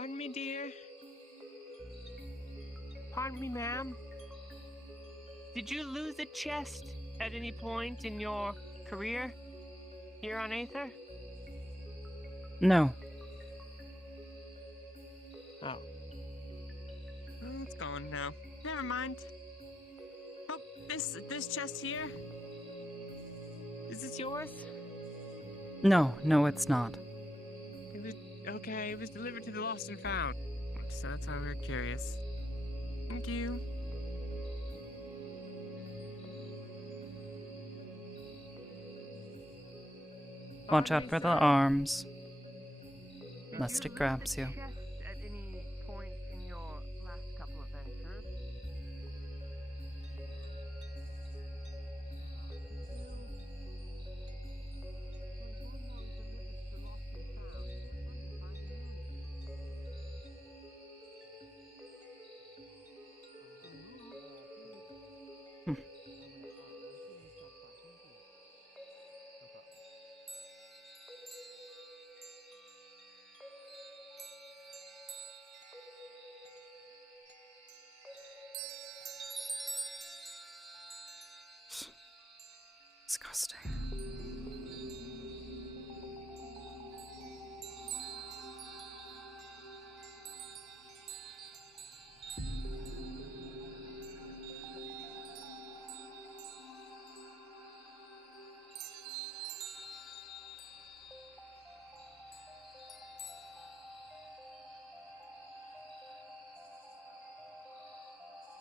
Pardon me, dear? Pardon me, ma'am? Did you lose a chest at any point in your career here on Aether? No. Oh. Oh, it's gone now. Never mind. Oh, this chest here? Is this yours? No, it's not. It was, okay, it was delivered to the Lost and Found. So that's why we were curious. Thank you. Watch out for the arms, lest it grabs you. At any point in your last couple of ventures? Disgusting.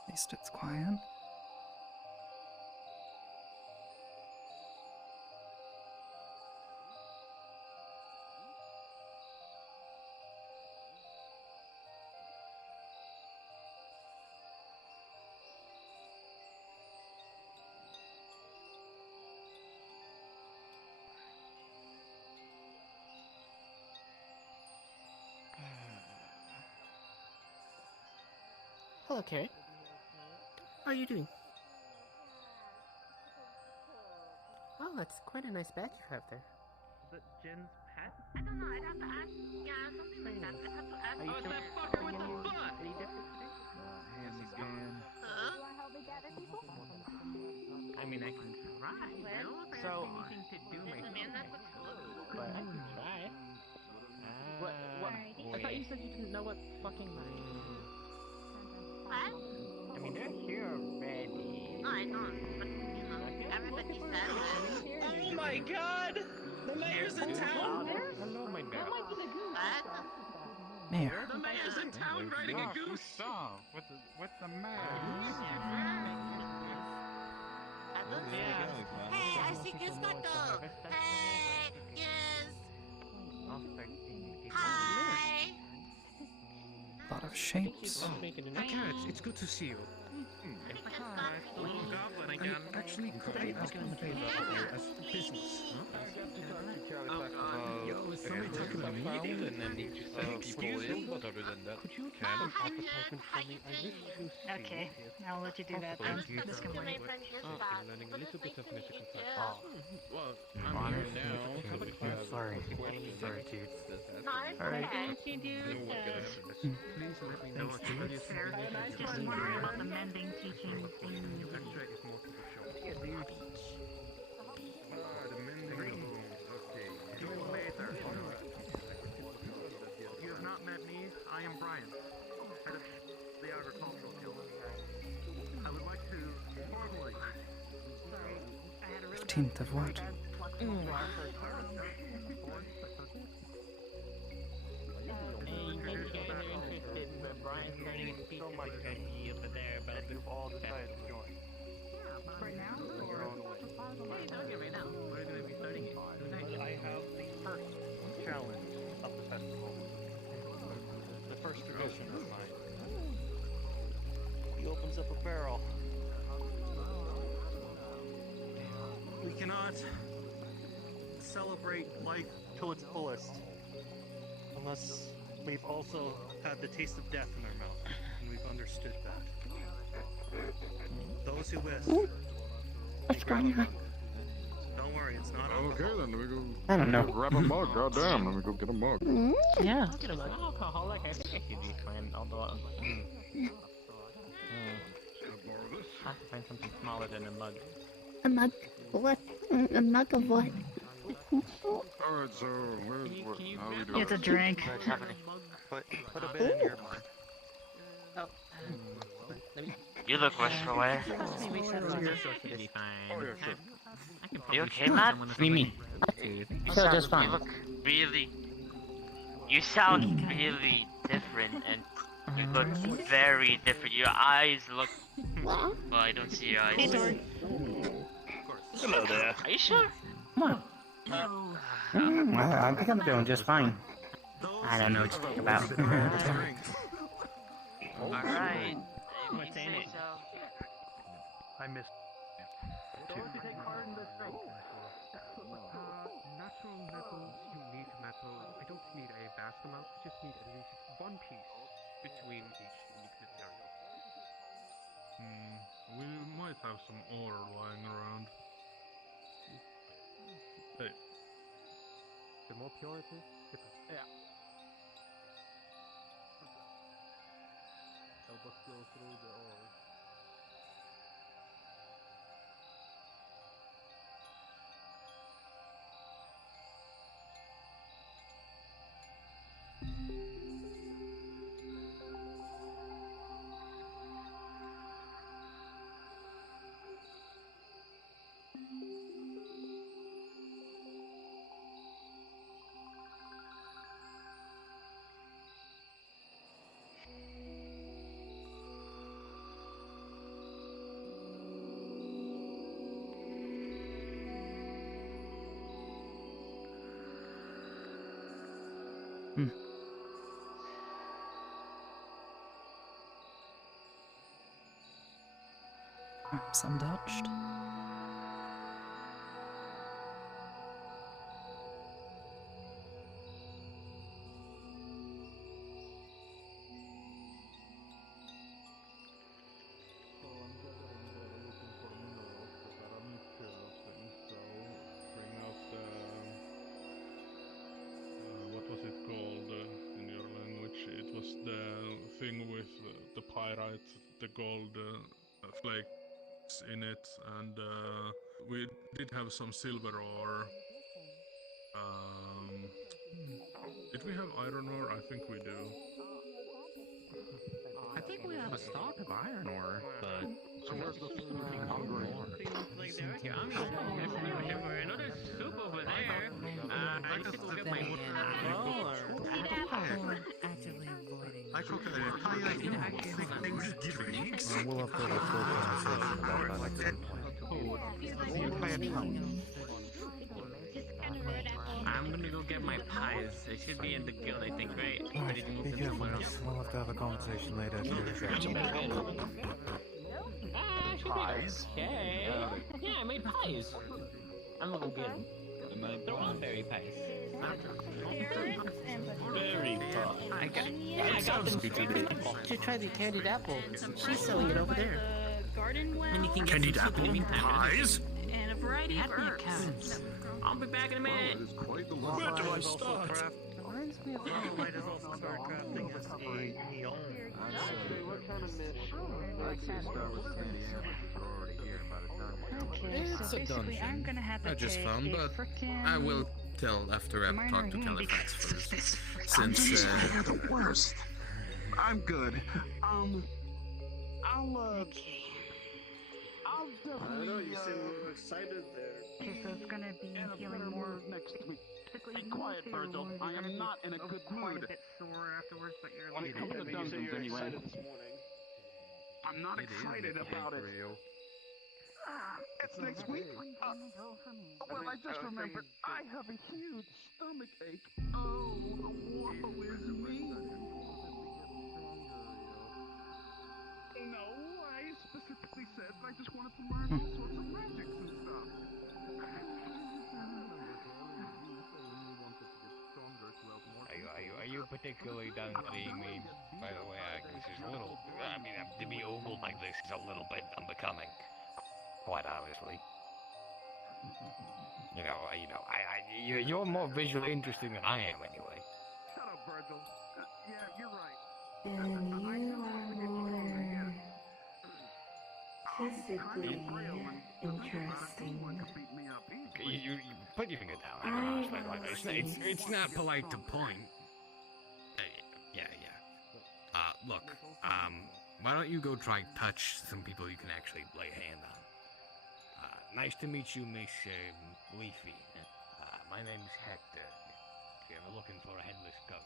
At least it's quiet. Hello, Carrie. How are you doing? Oh, that's quite a nice badge you have there. Is that Jen's pet? I don't know, I'd have to ask. Yeah, something like that. I'd have to ask. Are you Oh, sure? that fucker with the butt! Any different today? Him again. Huh? I mean, I can try. Well, So, anything to do with the man that's what's cool. but I can try. What? I thought you said you didn't know what fucking money is. What? I mean, they're here already. No, I don't. But, you know, everybody says it. Oh my god! The mayor's in town! Hello, my bear. What? Mayor. The mayor's in town riding a goose! What's the matter? I don't know. Yeah. Hey, I see Goose got gold. Hey, yes. I'll start singing. Hi. A lot of shapes. It's good to see you. Goblin again. Actually, could I ask you a favor as business? Oh god. Yo, is somebody talking about me? And then need to send people in, but other than that, Could you can. advertisement for me? I wish to see Okay, I'll let you do that I then. was This talking can to my wait. friend his Oh, boss. I'm learning a But little it's bit of nice to mythical meet science. you. Well, I'm here now. Have a class. Sorry. Question. Sorry, dude. No, it's Alright. okay. Don't you do No one can answer this. Please let me know as soon as you Just wondering about the mending teaching thing. extract more to the show. The mending bones. Okay. You have not met me. I am Brian, head of the agricultural guild. I would like to formally 15th of what? Brian's starting to speak so much energy over there, but you've all decided to join. For now? In your own way. What are you doing here right now? We're going to be studying it. I have the first challenge of the festival. The first tradition of mine. He opens up a barrel. We cannot celebrate life to its fullest unless we've also had the taste of death in our mouth, and we've understood that. Those who wish. What's going on? Don't worry, it's not. Okay, then let me go. I don't know. Grab a mug. Goddamn, let me go get a mug. Yeah. I'll get a mug. Alcoholic, I think I should be fine, although I have to find something smaller than a mug. A mug? What? A mug of what? Alright, so where's what? How we doing? It's a drink. What's happening? Put a bit in your mug. You look worse for wear. Maybe should be fine. Oh, yeah, sure. You okay, Matt? What do you mean? You So just fine. You look really... You sound really different, and you look very different. Your eyes look... Well, I don't see your eyes. Hello there. Are you sure? Come on. I think I'm doing just fine. I don't know what to think about. Alright. What's in it? I missed. Natural metals, unique metal. I don't need a vast amount, I just need at least one piece between each unique material. We might have some ore lying around. Hey. The more pure it is, the better. Yeah. Help us go through the ore. Perhaps untouched. What was it called in your language? It was the thing with the pyrite, the gold flakes in it, and we did have some silver ore. Did we have iron ore? I think we do. I think we have a stock of iron ore, but So where's the Like there, okay, I'm whatever. Another soup over there. I just go get my Actively avoiding. I cook a drinks. We'll have to have a full conversation about that at some point. I'm gonna go get my pies. They should be in the guild, I think, right? Ready to move Be them careful, somewhere else. we'll have to have a conversation later. Pies? Okay. Yeah, I made pies. I'm gonna go get them. They're all berry pies. Berry pie. I got them To try the candied apple. She's selling it over there. Garden well. And you can get Candied some soup in the apple meantime. pies? And a variety of herbs. I'll be back in a minute. That is quite the Where do I start? Reminds me of Might as well start crafting as a neon. Okay, so basically I'm gonna have to just take fun, a but frickin' I will tell after I've minor talked to handicap. Califax first. These Since, are the worst. I'm good. I'll Okay. I'll definitely. excited there. Okay, so it's gonna be feeling more next week. typically Be quiet, Virgil. I am not in a good quite mood. a bit sore afterwards, but you're When it comes to dungeons, anyway. I'm not excited about it. It's next week. Well, I just remembered I have a huge stomach ache. Oh, woe is me. No, I specifically said I just wanted to learn all sorts of magics and stuff. Are you particularly done seeing me? By the way, this is a little. I mean, to be ogled like this is a little bit unbecoming. Quite honestly. You're more visually interesting than I am, anyway. Shut up, Virgil. Yeah, you're right. And you are more physically interesting. You put your finger down. It's not polite to point. Yeah. Look, why don't you go try touch some people you can actually lay a hand on? Nice to meet you, Miss Leafy. My name's Hector. If you're ever looking for a headless ghost.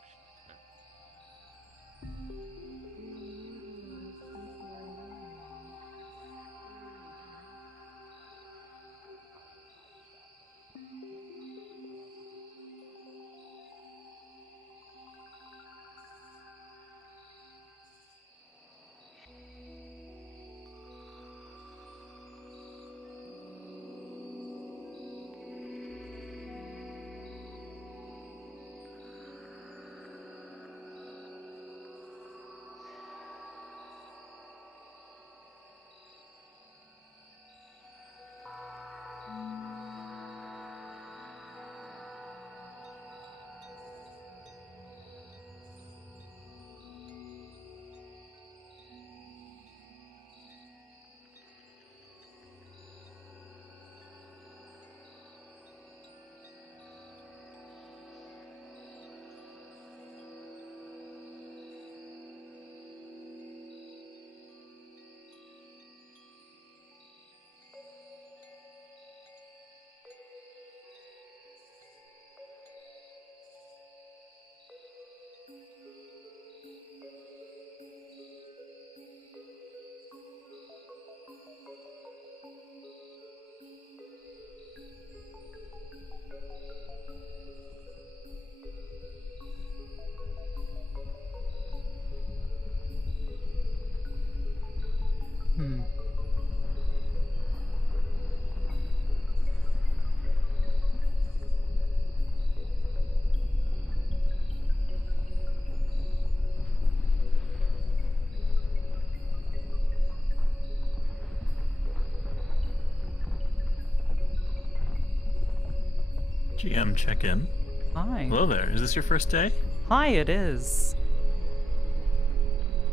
GM check-in. Hi. Hello there. Is this your first day? Hi, it is.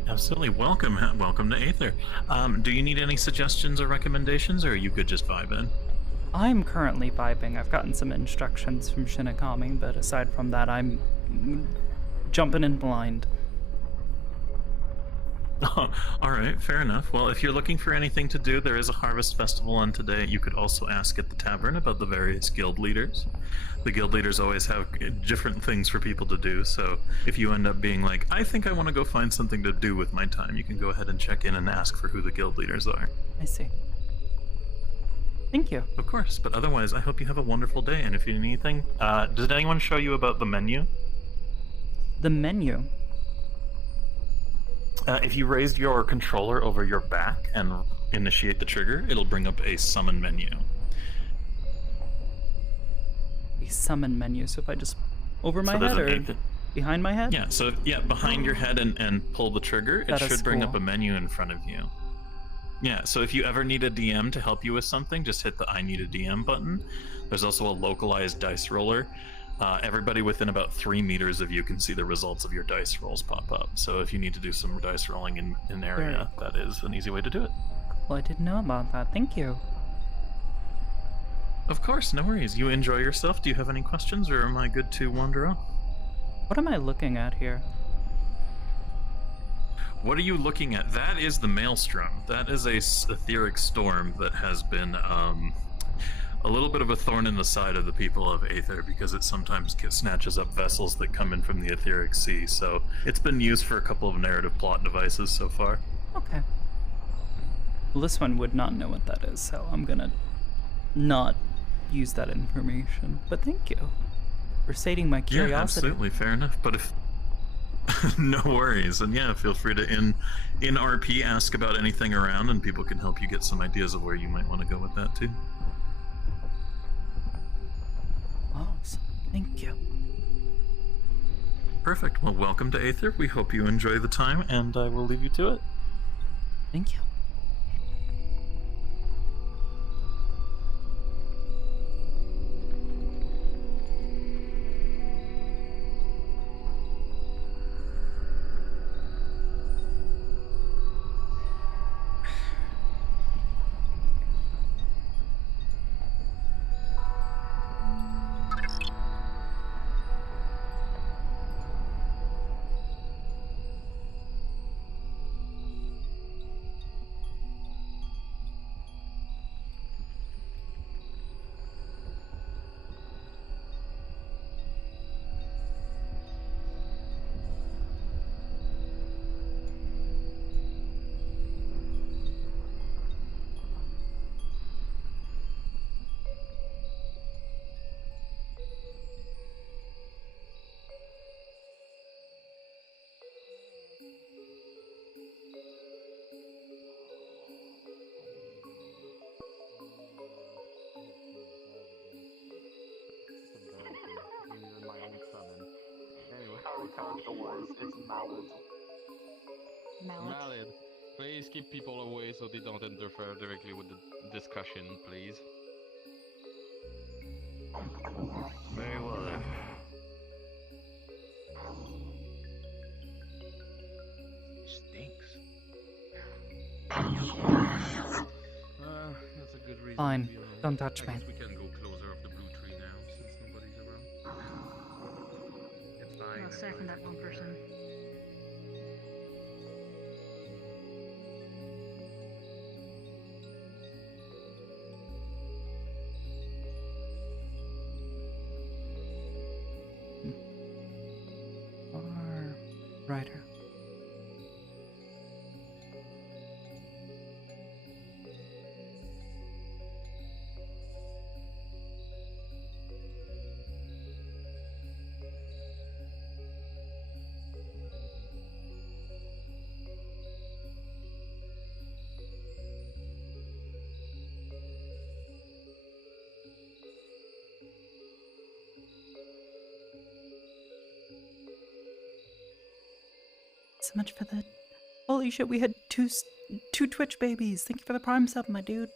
Absolutely. Welcome to Aether. Do you need any suggestions or recommendations, or are you good just vibing? I'm currently vibing. I've gotten some instructions from Shinigami, but aside from that, I'm jumping in blind. Oh, all right, fair enough. Well, if you're looking for anything to do, there is a harvest festival on today. You could also ask at the tavern about the various guild leaders. The guild leaders always have different things for people to do, so if you end up being like, I think I want to go find something to do with my time, you can go ahead and check in and ask for who the guild leaders are. I see. Thank you. Of course, but otherwise, I hope you have a wonderful day, and if you need anything, did anyone show you about the menu? The menu? If you raised your controller over your back and initiate the trigger, it'll bring up a summon menu. A summon menu, so if I just over my head or behind my head? Yeah, so behind your head and pull the trigger, it should bring up a menu in front of you. Yeah, so if you ever need a DM to help you with something, just hit the I need a DM button. There's also a localized dice roller. Everybody within about 3 meters of you can see the results of your dice rolls pop up. So if you need to do some dice rolling in an area, that is an easy way to do it. Well, I didn't know about that. Thank you. Of course, no worries. You enjoy yourself. Do you have any questions, or am I good to wander off? What am I looking at here? What are you looking at? That is the Maelstrom. That is a etheric storm that has been a little bit of a thorn in the side of the people of Aether, because it sometimes snatches up vessels that come in from the etheric sea. So it's been used for a couple of narrative plot devices so far. Okay. Well, this one would not know what that is, so I'm gonna not use that information. But thank you for sating my curiosity. Yeah, absolutely, fair enough. But if no worries, and yeah, feel free to in RP ask about anything around, and people can help you get some ideas of where you might want to go with that too. Awesome. Thank you. Perfect. Well, welcome to Aether. We hope you enjoy the time, and I will leave you to it. Thank you. character-wise, it's Mallet. Mallet. Please keep people away so they don't interfere directly with the discussion, please. Very well then. Stinks. That's a good reason. Fine. To be alone. Don't touch I me. guess we can go closer of the blue tree now, since nobody's around. It's fine. I'll second that one person. Or rider. So much for the... Holy shit, we had two Twitch babies. Thank you for the Prime sub, my dude.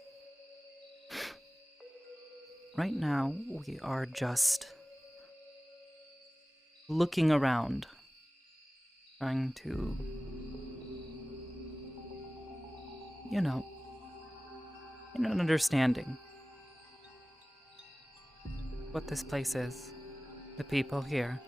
Right now, we are just looking around, trying to, you know, get an understanding what this place is, the people here.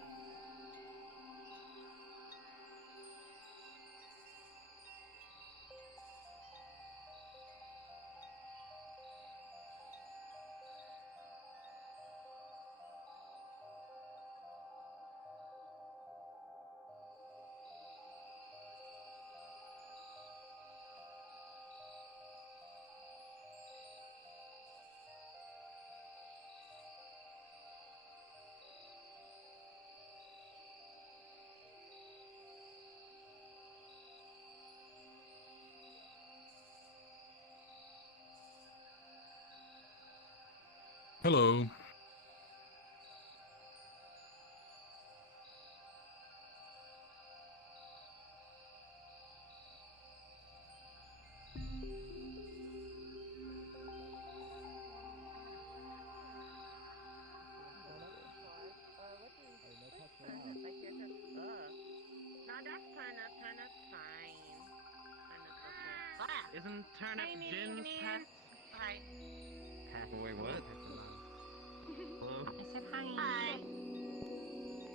Hello. Isn't Turnip Jin's pet? Hi. Wait, what? Hello? I said hi. Hi.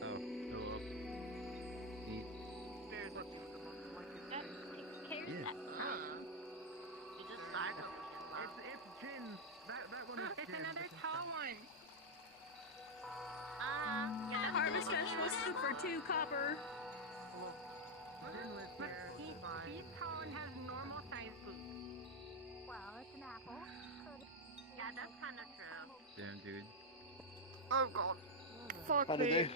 Oh, hello. You just startled me. It's Jin. That one is There's Jin. another tall one. Harvest vegetable soup for 2 copper. He's tall and has normal sized boots. Well, it's an apple. Yeah, that's kind of true. Damn, dude. Oh god. Fuck How did me. they-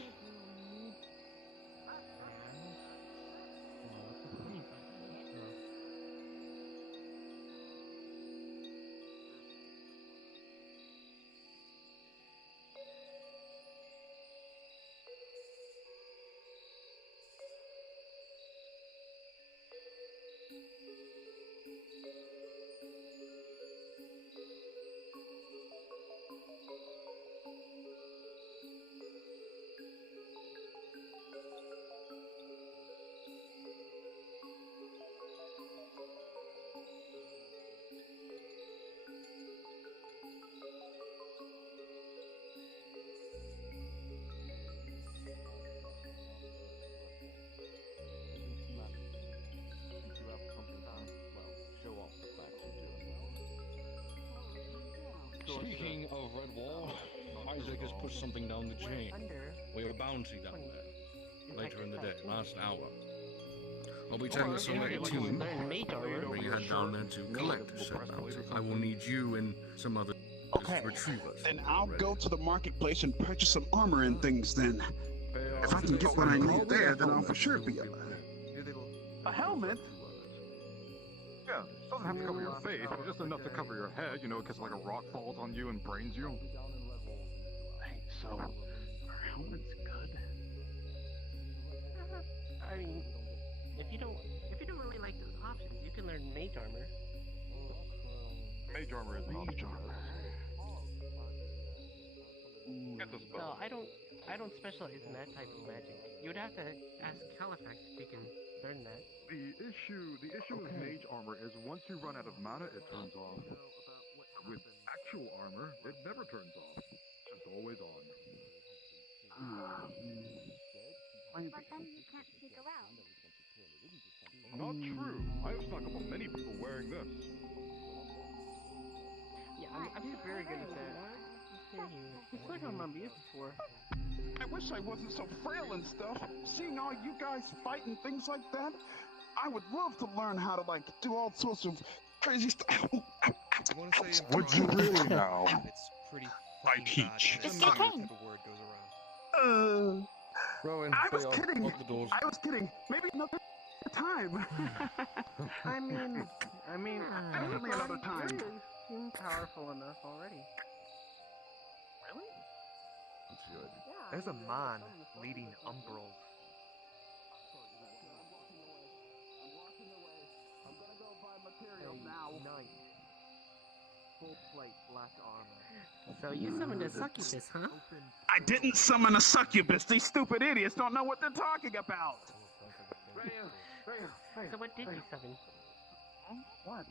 Speaking of Red Wall, Isaac has put something down the chain. We have a bounty down there. Later in the day, last hour. I'll be taking some back to you when you head down there to collect said bounty. I will need you and some other retrievers. Then I'll go to the marketplace and purchase some armor and things then. If I can get what I need there, then I'll for sure be alive. A helmet? Yeah, doesn't have to cover your face, but just enough to cover your head, you know, because like a rock falls on you and brains you. Hey, so, are helmets good? you don't really like those options, you can learn mage armor. Mage armor is not mage armor. Get the Well, spell. I don't specialize in that type of magic. You would have to ask Califax if he can learn that. The issue with mage armor is once you run out of mana, it turns off. With actual armor, it never turns off. It's just always on. But then you can't sneak around. Not true. I have snuck up on many people wearing this. Yeah, I'm very good at that. You've put on my beers before. I wish I wasn't so frail and stuff. Seeing all you guys fight and things like that, I would love to learn how to, like, do all sorts of crazy stuff. Would you really now? It's pretty I teach. bad. Type of word goes around. Rowan, I was kidding. lock the doors. I was kidding. Maybe another time. I mean, Definitely another time. You seem powerful enough already. Really? That's good. There's a man leading Umbrals. Knight. Full plate black armor. So you summoned a succubus, huh? I didn't summon a succubus. These stupid idiots don't know what they're talking about. So what did you summon? What?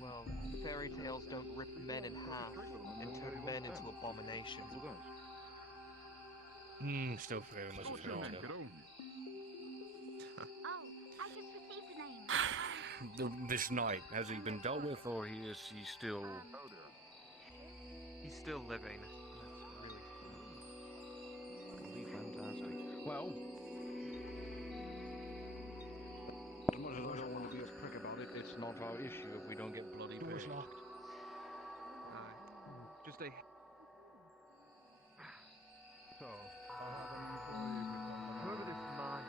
Well, fairy tales don't rip men in half and turn men into abominations. Still very much a fairy tale. Oh, I just received a name. This knight, has he been dealt with, or is he still... He's still living. That's really fantastic. Well, as much as I don't want to be a prick about it, it's not our issue if we don't get bloody paid. Door's locked. Just a... So, I'll have an employee become Whoever this man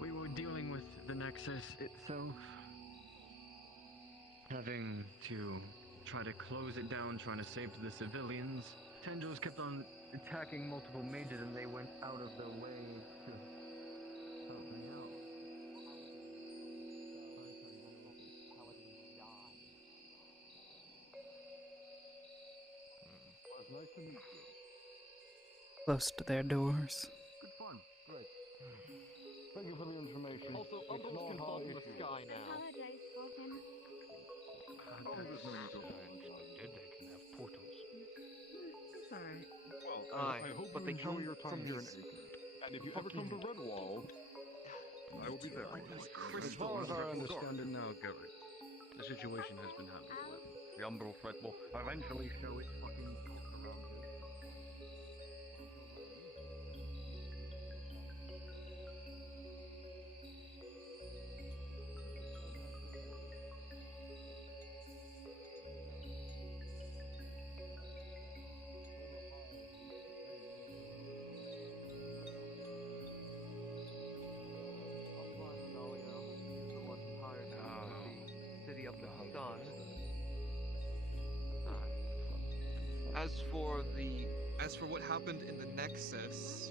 We were dealing with the Nexus itself. Having to try to close it down, trying to save the civilians. Tendrils kept on attacking multiple mages and they went out of their way to help me out. Nice to meet you. Close to their doors. Good fun. Great. Thank you for the information. Also, it's Umbrals not can our fall from the issue. sky now. Apologize for him. There's no need to Dead they can have portals. Sorry. Well, Aye, I hope but you they enjoy come your time from here in these Aether. And if you ever come to Redwall, I will be there. As far as I understand it now, Garrett, the situation has been handled well. The Umbral threat will eventually show its fucking around here. City of the Sun. As for what happened in the Nexus,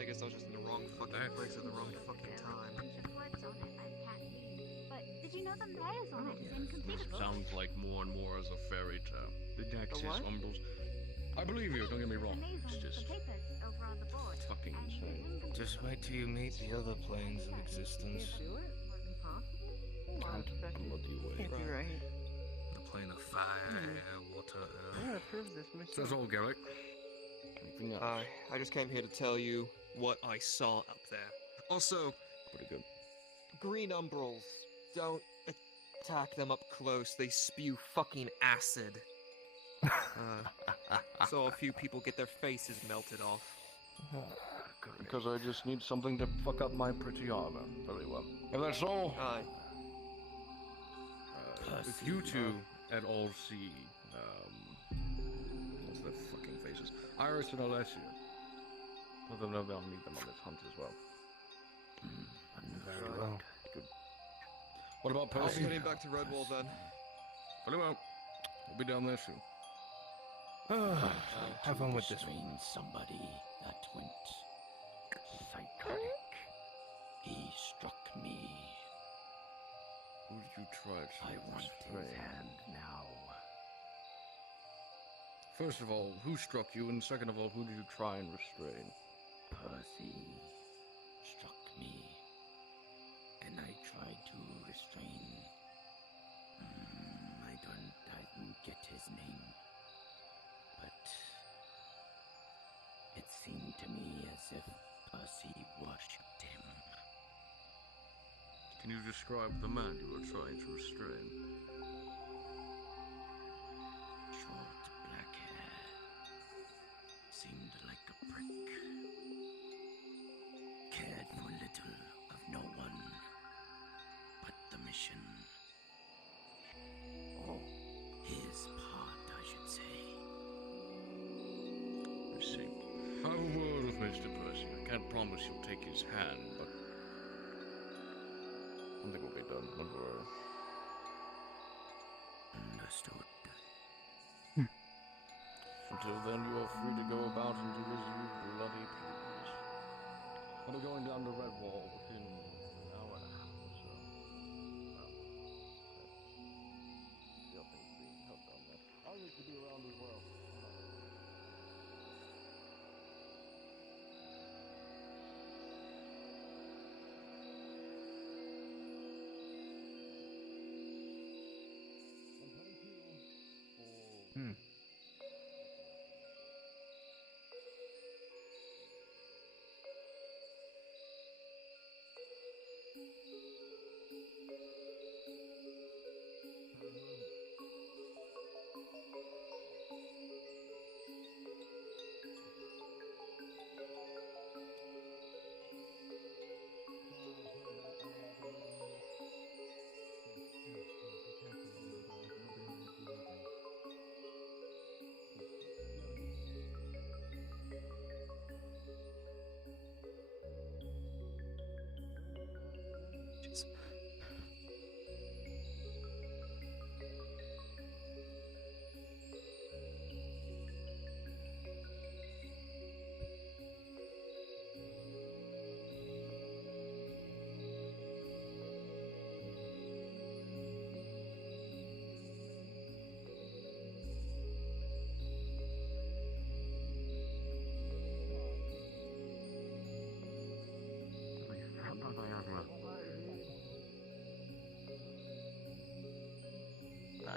I guess I was just in the wrong fucking place at the wrong fucking time. Words on it I can't read. But did you know the layers on it is inconceivable? Sounds like more and more as a fairy tale. The Nexus, what? Umbrals. I believe you, don't get me wrong. Amazing. It's just The papers over on the board. fucking insane. Just wait till you meet the other planes of existence. Can't bloody wait. Can't be right. The plane of fire, air, water, I'm gonna prove this myself. That's all, Garrick. Anything else? I just came here to tell you what I saw up there. Also, Pretty good. green Umbrals, don't attack them up close. They spew fucking acid. Saw a few people get their faces melted off. Because I just need something to fuck up my pretty armor. Very well. If that's all, Aye. If you two at all see, what's their fucking faces? Iris and Alessia. Let them know they'll need them on this hunt as well. very well. Good. What about I'll be Percy? heading back to Redwall then. Very well. We'll be down there soon. Have fun with this one. Restrain somebody that went psychotic. He struck me. Who did you try to I want his hand now. First of all, who struck you? And second of all, who did you try and restrain? Percy struck me, and I tried to restrain. I didn't get his name, but it seemed to me as if Percy worshipped him. Can you describe the man you were trying to restrain? Short black hair, seemed like a prick. Cared for little of no one but the mission. Or his part, I should say. I see. Have a word with Mr. Percy. I can't promise you'll take his hand, but something will be done, don't worry. Understood. Until then, you are free to go about and do as you bloody please. I'll be going down to Redwall within an hour and a half or so. See how things being held down there. I need to be around as well.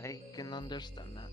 I can understand that.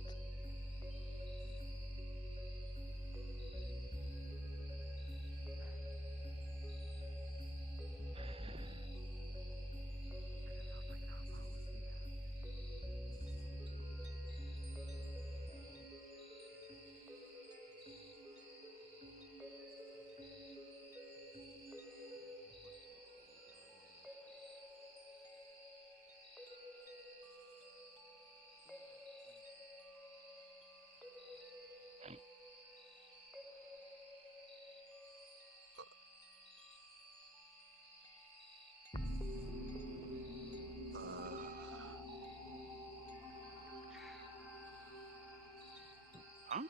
Huh?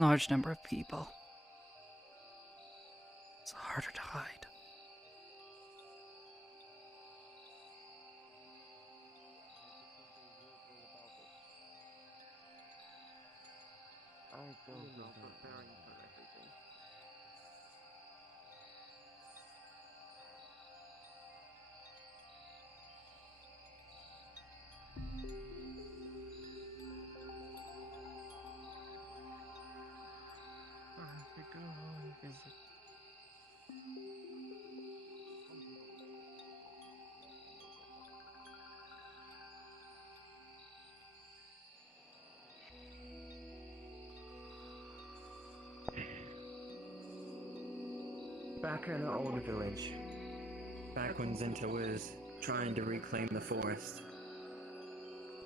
Large number of people. It's harder to hide. I don't know. Preparing for everything. I could go and visit. Back in the old village. Back when Zinta was trying to reclaim the forest.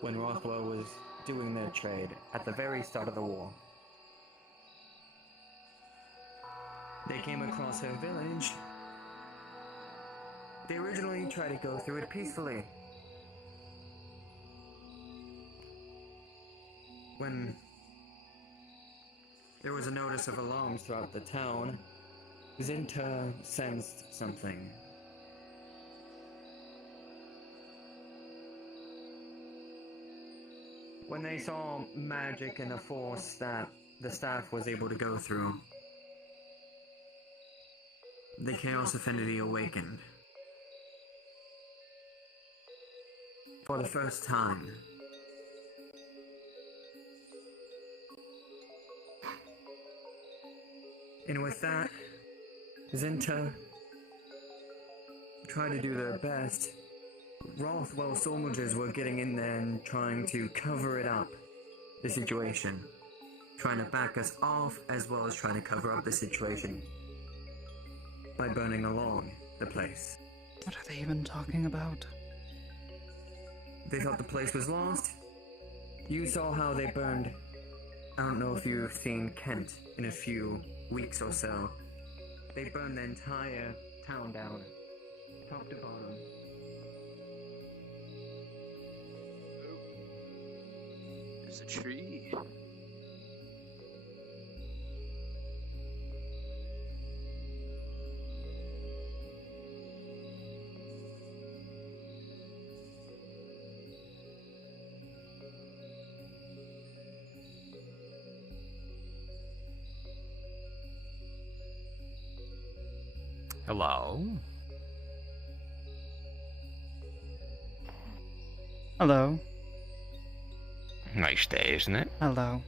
When Rothwell was doing their trade at the very start of the war. They came across her village. They originally tried to go through it peacefully. When there was a notice of alarms throughout the town, Zinta sensed something. When they saw magic and a force that the staff was able to go through, the Chaos Affinity awakened. For the first time. And with that, Zinta tried to do their best. Rothwell soldiers were getting in there and trying to cover it up, the situation. Trying to back us off as well as trying to cover up the situation by burning along the place. What are they even talking about? They thought the place was lost. You saw how they burned. I don't know if you've seen Kent in a few weeks or so. They burned the entire town down, top to bottom. There's a tree. Hello? Hello. Nice day, isn't it? Hello.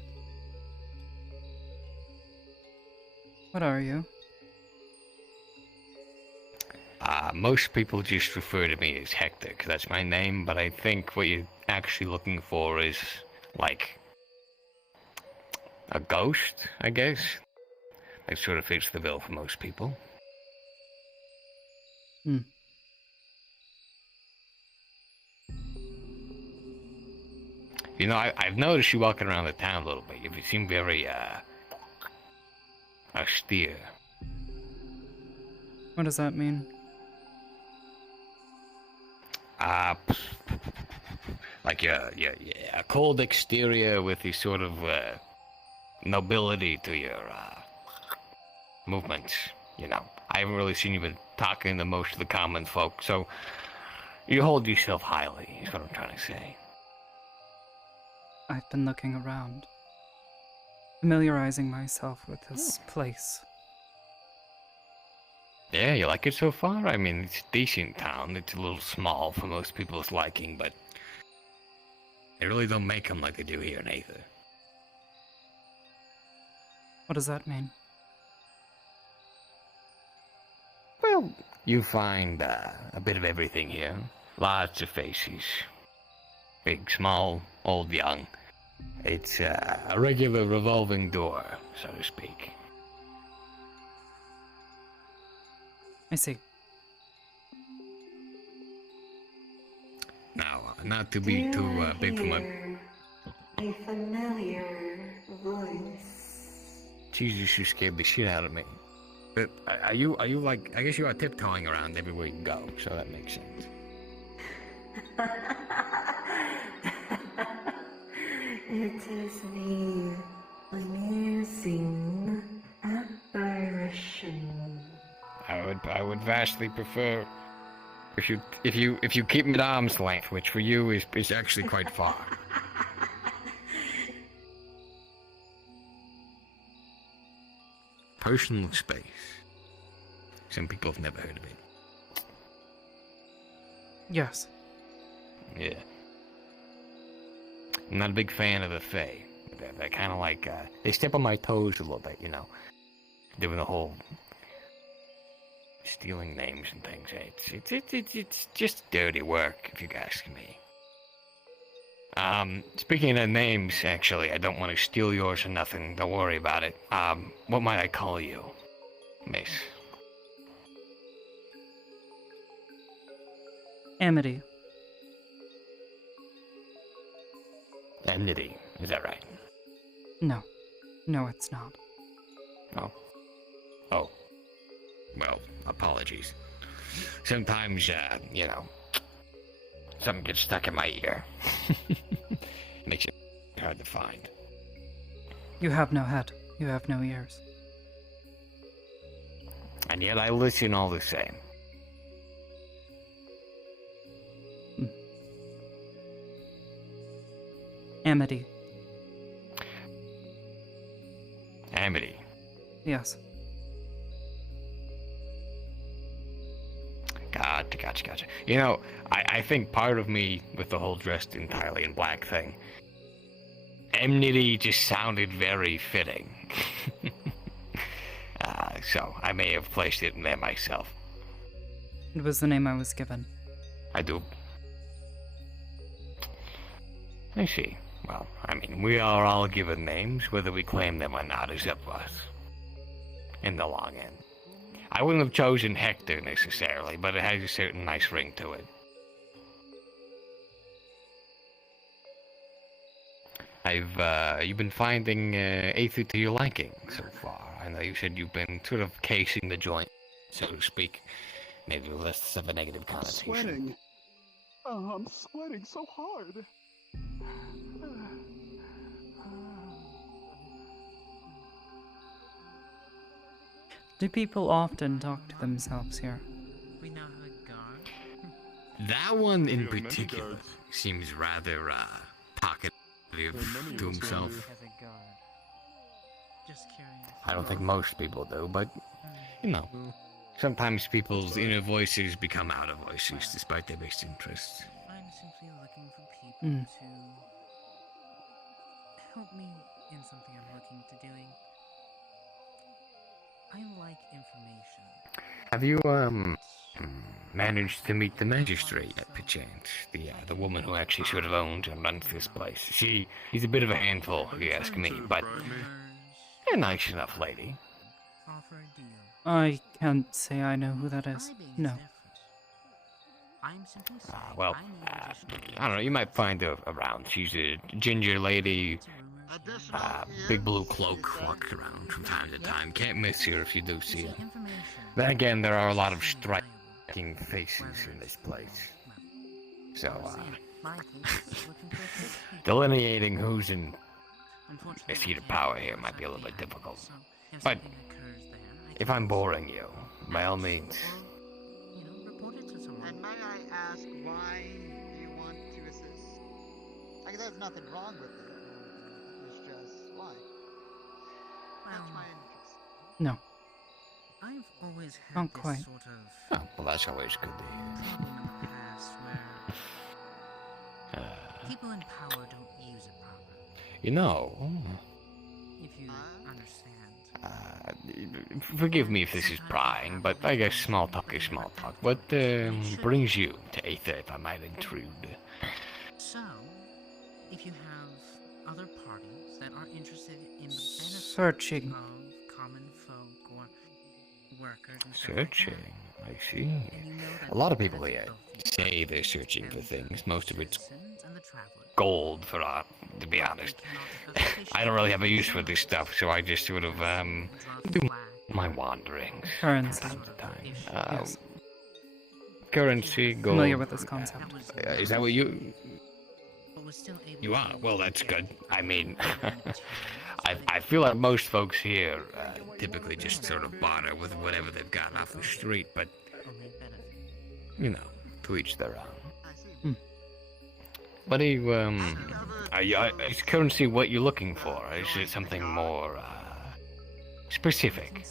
What are you? Most people just refer to me as Hector, 'cause that's my name, but I think what you're actually looking for is, like, a ghost, I guess? That sort of fits the bill for most people. Hmm. You know, I've noticed you walking around the town a little bit. You seem very, austere. What does that mean? Like a cold exterior with the sort of, nobility to your, movements, you know. I haven't really seen you been talking to most of the common folk, so you hold yourself highly, is what I'm trying to say. I've been looking around, familiarizing myself with this place. Yeah, you like it so far? I mean, it's a decent town. It's a little small for most people's liking, but they really don't make them like they do here in Aether. What does that mean? Well, you find a bit of everything here. Lots of faces. Big, small, old, young. It's a regular revolving door, so to speak. I see. Now, not to be too big for my... A familiar voice. Jesus, you scared the shit out of me. But are you like, I guess you are tiptoeing around everywhere you go, so that makes sense. It is me. I'm using apparition. I would vastly prefer if you keep me at arm's length, which for you is actually quite far. Personal space. Some people have never heard of it. Yes. Yeah. I'm not a big fan of the Fae. They're kind of like, they step on my toes a little bit, you know. Doing the whole stealing names and things. It's just dirty work, if you ask me. Speaking of names, actually, I don't want to steal yours or nothing. Don't worry about it. What might I call you, miss? Amity. Amity, is that right? No. No, it's not. Oh. Oh. Well, apologies. Sometimes, you know, something gets stuck in my ear. Makes it hard to find. You have no head. You have no ears. And yet I listen all the same. Amity. Amity. Yes. Gotcha. You know, I think part of me, with the whole dressed entirely in black thing, Amity just sounded very fitting. So I may have placed it in there myself. It was the name I was given. I do. I see. Well, I mean, we are all given names, whether we claim them or not is up to us. In the long end. I wouldn't have chosen Hector necessarily, but it has a certain nice ring to it. You've been finding Aether to your liking so far. I know you said you've been sort of casing the joint, so to speak. Maybe less of a negative connotation. Sweating. Oh, I'm sweating so hard. Do people often talk to themselves here? We now have a guard. That one in particular seems rather talkative to himself. Just curious. I don't think most people do, but you know, sometimes people's inner voices become outer voices despite their best interests. I'm simply looking for people to help me in something I'm looking to doing. I like information. Have you managed to meet the magistrate yet, perchance? The woman who actually sort of owns and runs this place. She's a bit of a handful, if you ask me, but a nice enough lady. Offer a deal. I can't say I know who that is. No. I'm simply saying Well, I don't know, you might find her around. She's a ginger lady, big blue cloak, walks around from time to time. Can't miss her if you do see her. Then again, there are a lot of striking faces in this place. So, delineating who's in a seat of power here might be a little bit difficult. But if I'm boring you, by all means. And may I ask why you want to assist? Like, there's nothing wrong with it. It's just why. That's my interest. No. I've always had Not this quite. sort of Oh, well, that's always good to hear. problem in the past where people in power don't use it properly. You know, If you understand. forgive me if this is prying, but I guess small talk is small talk. What brings you to Aether, if I might intrude? So, if you have other parties that are interested in the benefits Searching. of common folk or workers and stuff Searching, I see. A lot of people here say they're searching for things. Most of it's gold, to be honest. I don't really have a use for this stuff, so I just sort of do my wanderings from time to time. Yes. Currency, gold. Familiar with this concept. Is that what you are? Well, that's good. I mean, I feel like most folks here typically just sort of barter with whatever they've got off the street, but you know, to each their own. What do you, is currency what you're looking for? Is it something more, specific?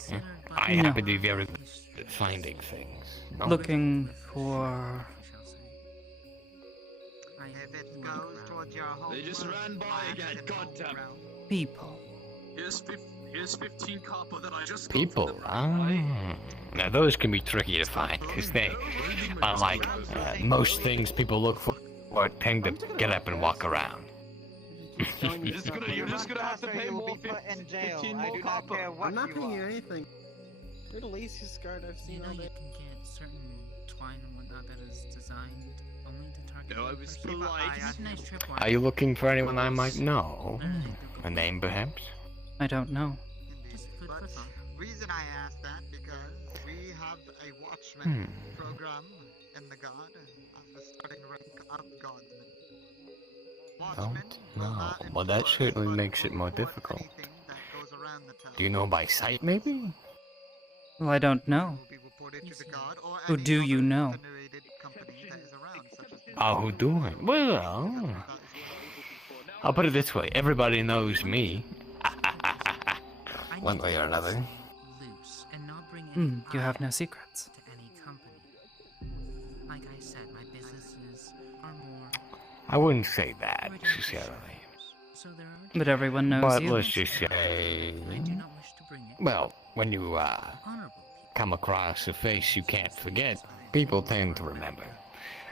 I happen to be very good at finding things. No? Looking for... If it goes towards your home, They just ran by again, goddamn. people. Here's 15 copper that I just People, now those can be tricky to find, because they, unlike most things people look for, tend to get up and walk around. You're just gonna have to pay more 15 more copper. I'm not paying you anything. You're the laziest guard I've seen all day. You can get certain twine and whatnot that is designed only to target. No, I was polite. Have a nice trip, Are you looking for anyone I might know? A name, perhaps? I don't know. But reason I asked that because we have a watchman program in the guard as the starting rank of guardsmen. Don't know. Well, that certainly makes it more difficult. Do you know by sight, maybe? Well, I don't know. Who do you know? Oh, who do I? Well, I'll put it this way. Everybody knows me. One way or another. You have no secrets. To any company. Like I said, my businesses are more. I wouldn't say that necessarily. So there are. But everyone knows But you. let's just say, well, when you come across a face you can't forget, people tend to remember.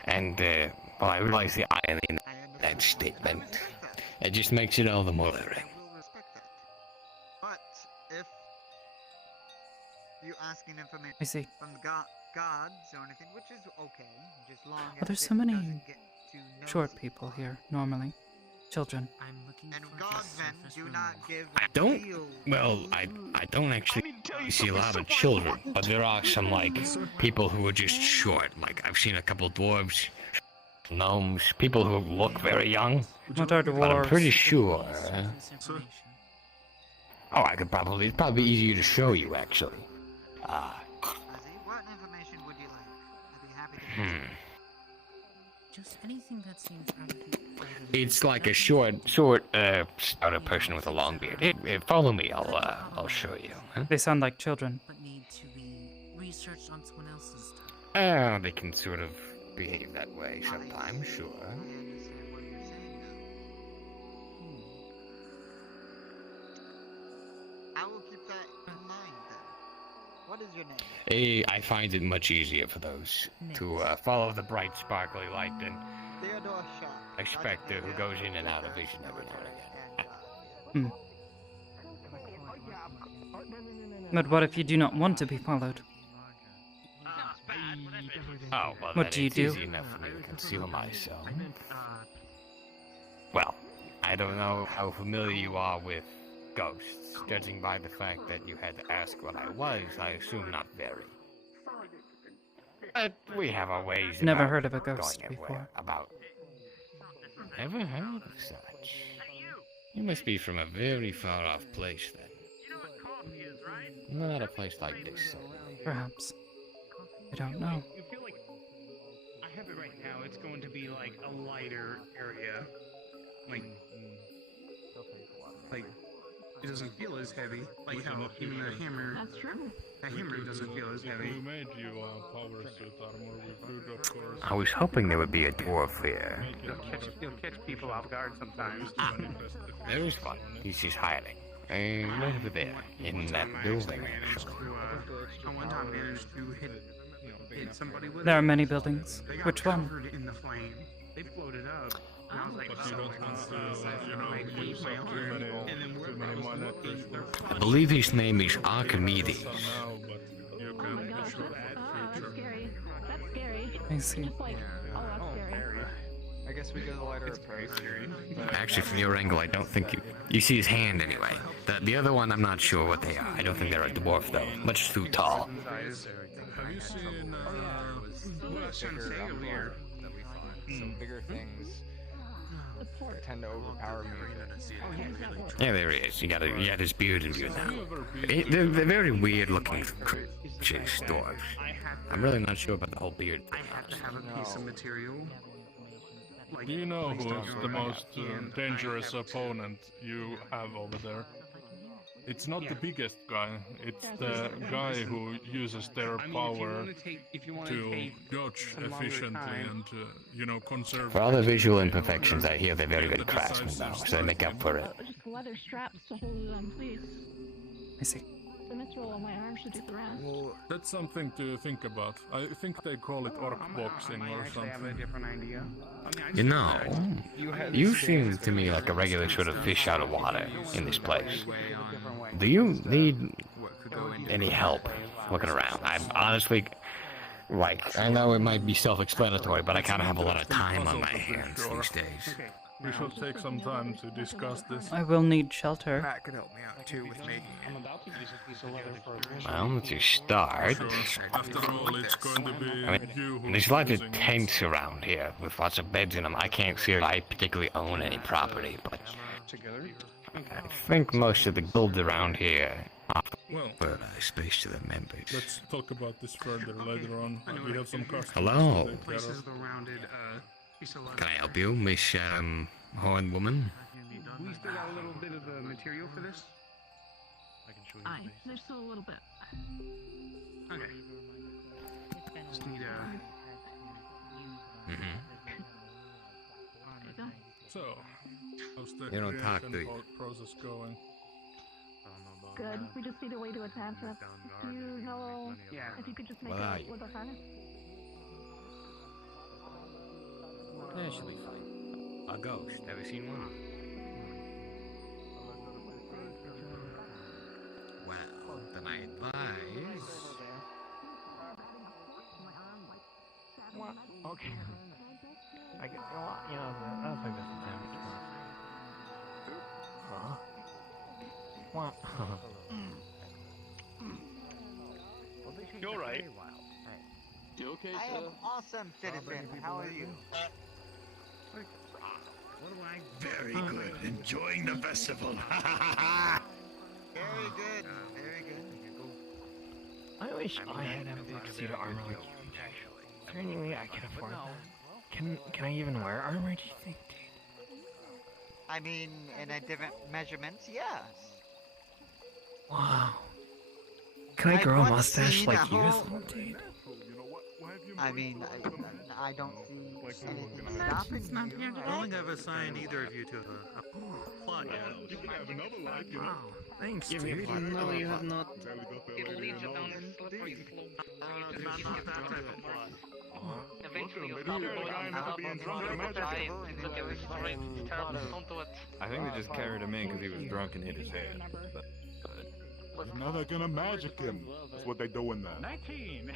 And well, I realize the irony in that statement. It just makes it all the more ironic. But if you asking information I see. from the gods or anything, which is okay, just long Oh, as there's it so many doesn't get too short people here, normally. Children. And godsmen do not give I don't. Well, I don't actually see a lot of children, but there are some like people who are just short. Like I've seen a couple dwarves, gnomes, people who look very young. What are But I'm dwarves? pretty sure. Oh, I could probably. It'd probably be easier to show you actually. What information would you like? I'd be happy to Just anything that seems out of the. It's like a short, stouter person with a long beard. Follow me. I'll show you. Huh? They sound like children. But need to be researched on someone else's time. They can sort of behave that way sometimes, sure. I will keep that in mind then. What is your name? I find it much easier for those to follow the bright, sparkly light than Theodore Shaw. a specter who goes in and out of vision every now and again. But what if you do not want to be followed? Oh, well, What then do you it's do? easy enough for me to conceal myself. Well, I don't know how familiar you are with ghosts. Judging by the fact that you had to ask what I was, I assume not very. But we have our ways. Never about heard of a ghost going everywhere. before. About. Never heard of such. You must be from a very far-off place, then. Not a place like this, certainly. Perhaps. I don't know. You feel like I have it right now. It's going to be like a lighter area, like it doesn't feel as heavy. Like how even the hammer. That's true. The hammer doesn't feel as heavy. We made you power suit armor. We could, of course. I was hoping there would be a dwarf here. You'll catch people off guard sometimes. There's one. He's just hiding. Right over there, in that building, actually. I one time managed to hit somebody with There are it. many buildings. They got Which one? covered in the flame. They floated up. And I was like, But you don't want to, use up too many monitors. I believe his name is Archimedes. Now, but you Oh can my gosh, sure that's future. scary. That's scary. I see. Just like, oh, that's scary. I guess we go the lighter approach. Actually, from your angle, I don't think you see his hand anyway. The other one, I'm not sure what they are. I don't think they're a dwarf though. Much too tall. Have you seen Sensei over here. Some bigger things tend to overpower me. Yeah, there he is. You got his beard in view now. They're very weird looking creatures, dwarves. I'm really not sure about the whole beard thing. I have to have a piece of material. Do you know who is the most dangerous opponent you have over there? It's not the biggest guy, it's the guy who uses their power to dodge efficiently and, conserve... For all the visual imperfections, I hear they're very good craftsmen though, so they make up for it. Just leather straps to hold it on, please. I see. The mithril on my arm should do the rest. Well, that's something to think about. I think they call it orc boxing or I have a something. different idea. You know, you seem to me like a regular sort of fish out of water in this place. Do you need any help looking around? I'm honestly, Like, I know it might be self-explanatory, but I kind of have a lot of time on my hands these days. We should take some time to discuss this. I will need shelter. Matt could help me out too with making it. I'm about to use a piece of leather for a Well, to start, After all, it's going to be I you mean, there's lots of tents around here with lots of beds in them. I can't see if I particularly own any property, but I think most of the guilds around here offer space to their members. Let's talk about this further later on. We have some customers. Hello. to take care of. Can I help you, Miss Horn Woman? We still got a little bit of the material for this? I can show you. Aye, there's still a little bit. Okay. Just need So, how's the You don't talk, do creation you? process going? Good. We just need a way to attach it. Do you know if you could just make What are it you? with a harness? Yeah, she'll be fine. A ghost. Ever seen one? Well, then I advise. What? Okay. I get, you know, I don't think this is damage. Huh? What? You're right. You okay, I am awesome, citizen. How are you? Very good. Enjoying the festival. Very good. Very good. I wish I had a big suit of armor like you. Is there any way I can afford that? Can I even wear armor, do you think, dude? I mean, in a different measurements, yes. Wow. Can I grow a mustache like you, dude? I mean, I don't see anything stopping you. I don't think I've assigned either of you to a plot yet. You can have another life, you know. Wow, thanks, Give me a dude. plot. No, you have not. It'll lead you down a slippery slope. It's not that type of plot. Eventually you'll stop blowing up and die and look at this straight. It's terrible. Don't do it. I think they just carried him in because he was drunk and hit his head. Now they're gonna magic him. That's what they do in there. 19!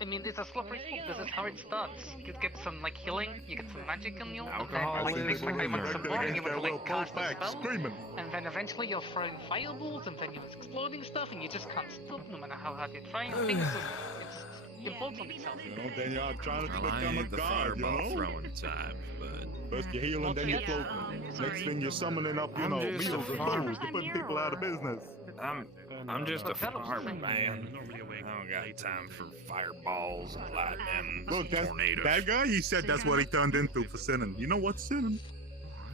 I mean, it's a slippery slope. This is how it starts. You get some, like, healing, you get some magic in you, and then, like, the next time you want some more, you want to, like, cast a spell, and then eventually you're throwing fireballs, and then you're exploding stuff, and you just can't stop no matter how hard you try. Things just implodes on itself. You know, then you're trying to I become a ain't the god, you fireball know? throwing type, but First you're healing, then you're floating. Next thing you're summoning up, you know, meals and food to put people out of business. I'm just a farmer, man. I don't got time for fireballs and lightning, Look, tornadoes. that guy, he said that's what he turned into for sinning. You know what's sinning?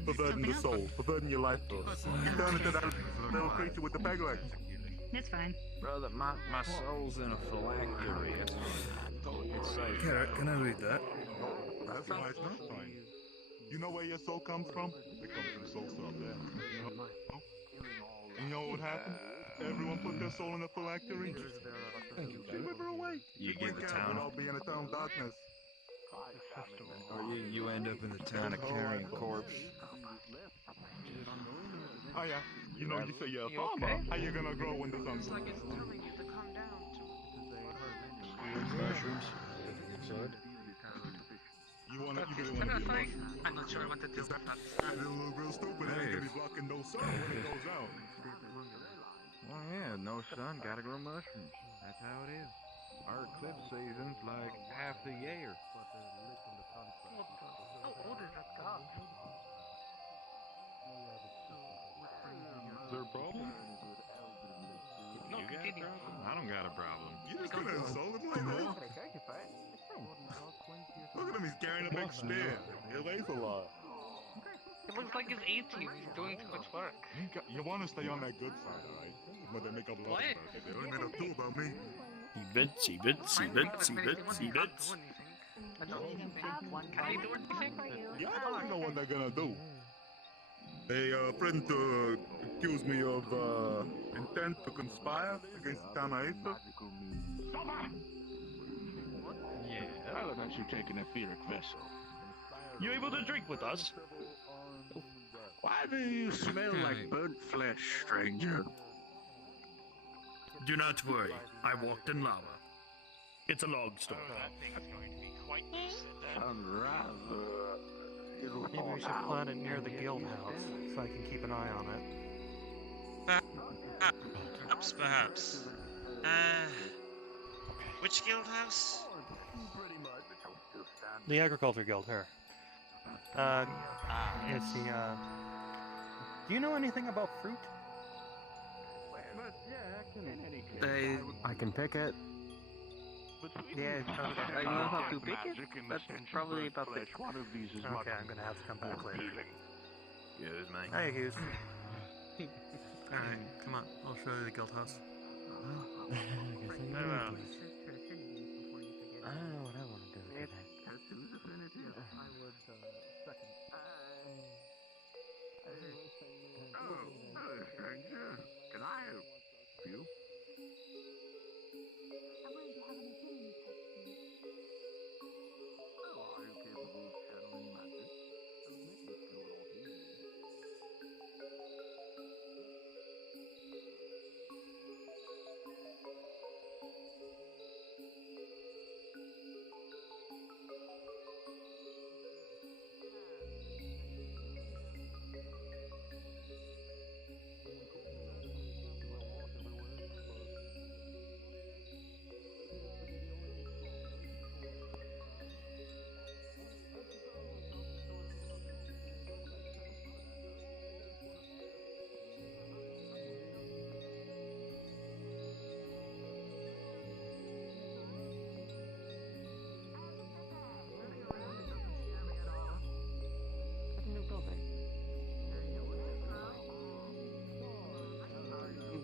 Perverting the soul, perverting your life force. He turned into that little creature with the peg legs. It's fine. Brother, my soul's in a phylactery. It's safe. Can I read that? That's nice, no? You know where your soul comes from? It comes from soul stuff, yeah. You know what happened? Everyone put their soul in the phylactery. She wither away. You She get went the out town. and I'll be in a town of darkness. Or you end up in the town of carrying corpse. Oh yeah, you know you say you're a farmer. How you gonna grow when the sun goes down? Mushrooms. You wanna Is be that a a thing? I'm not sure what to do with that. It'll look real stupid. It ain't gonna be blocking no sun when it goes out. Oh yeah, no sun, gotta grow mushrooms. That's how it is. Our eclipse season's like half the year. What is that god? Is there a problem? No, continue. I don't got a problem. You just gonna insult him like that? Look at him, he's carrying a big spear. It weighs a lot. It looks like he's 18. He's doing too much work. You want to stay on that good side, alright? But they make up a lot about it. They only made up two about me. See that. Can I do anything? Yeah, I don't know what they're gonna do. They threatened to accuse me of intent to conspire against the town of Aether. Yeah, I'll let you take an etheric vessel. You able to drink with us? Why do you smell like burnt flesh, stranger? Do not worry, I walked in lava. It's a long story. That thing's going to be quite lucid then. Maybe we should plant it near the guild house so I can keep an eye on it. Perhaps. Which guild house? The agriculture guild, her. Is he, do you know anything about fruit? I can pick it. Yeah, I know how to pick it. That's probably about it. Okay, I'm gonna have to come back later. Excuse me. Hey, Hughes. Alright, come on. I'll show you the guild house. Very well. I don't know what I want to do today. As soon as definitive, I would second. Hello, stranger. Can I help you? I wanted to have an opinion test, please. Oh, are you capable of channeling magic? I would make this go all easy.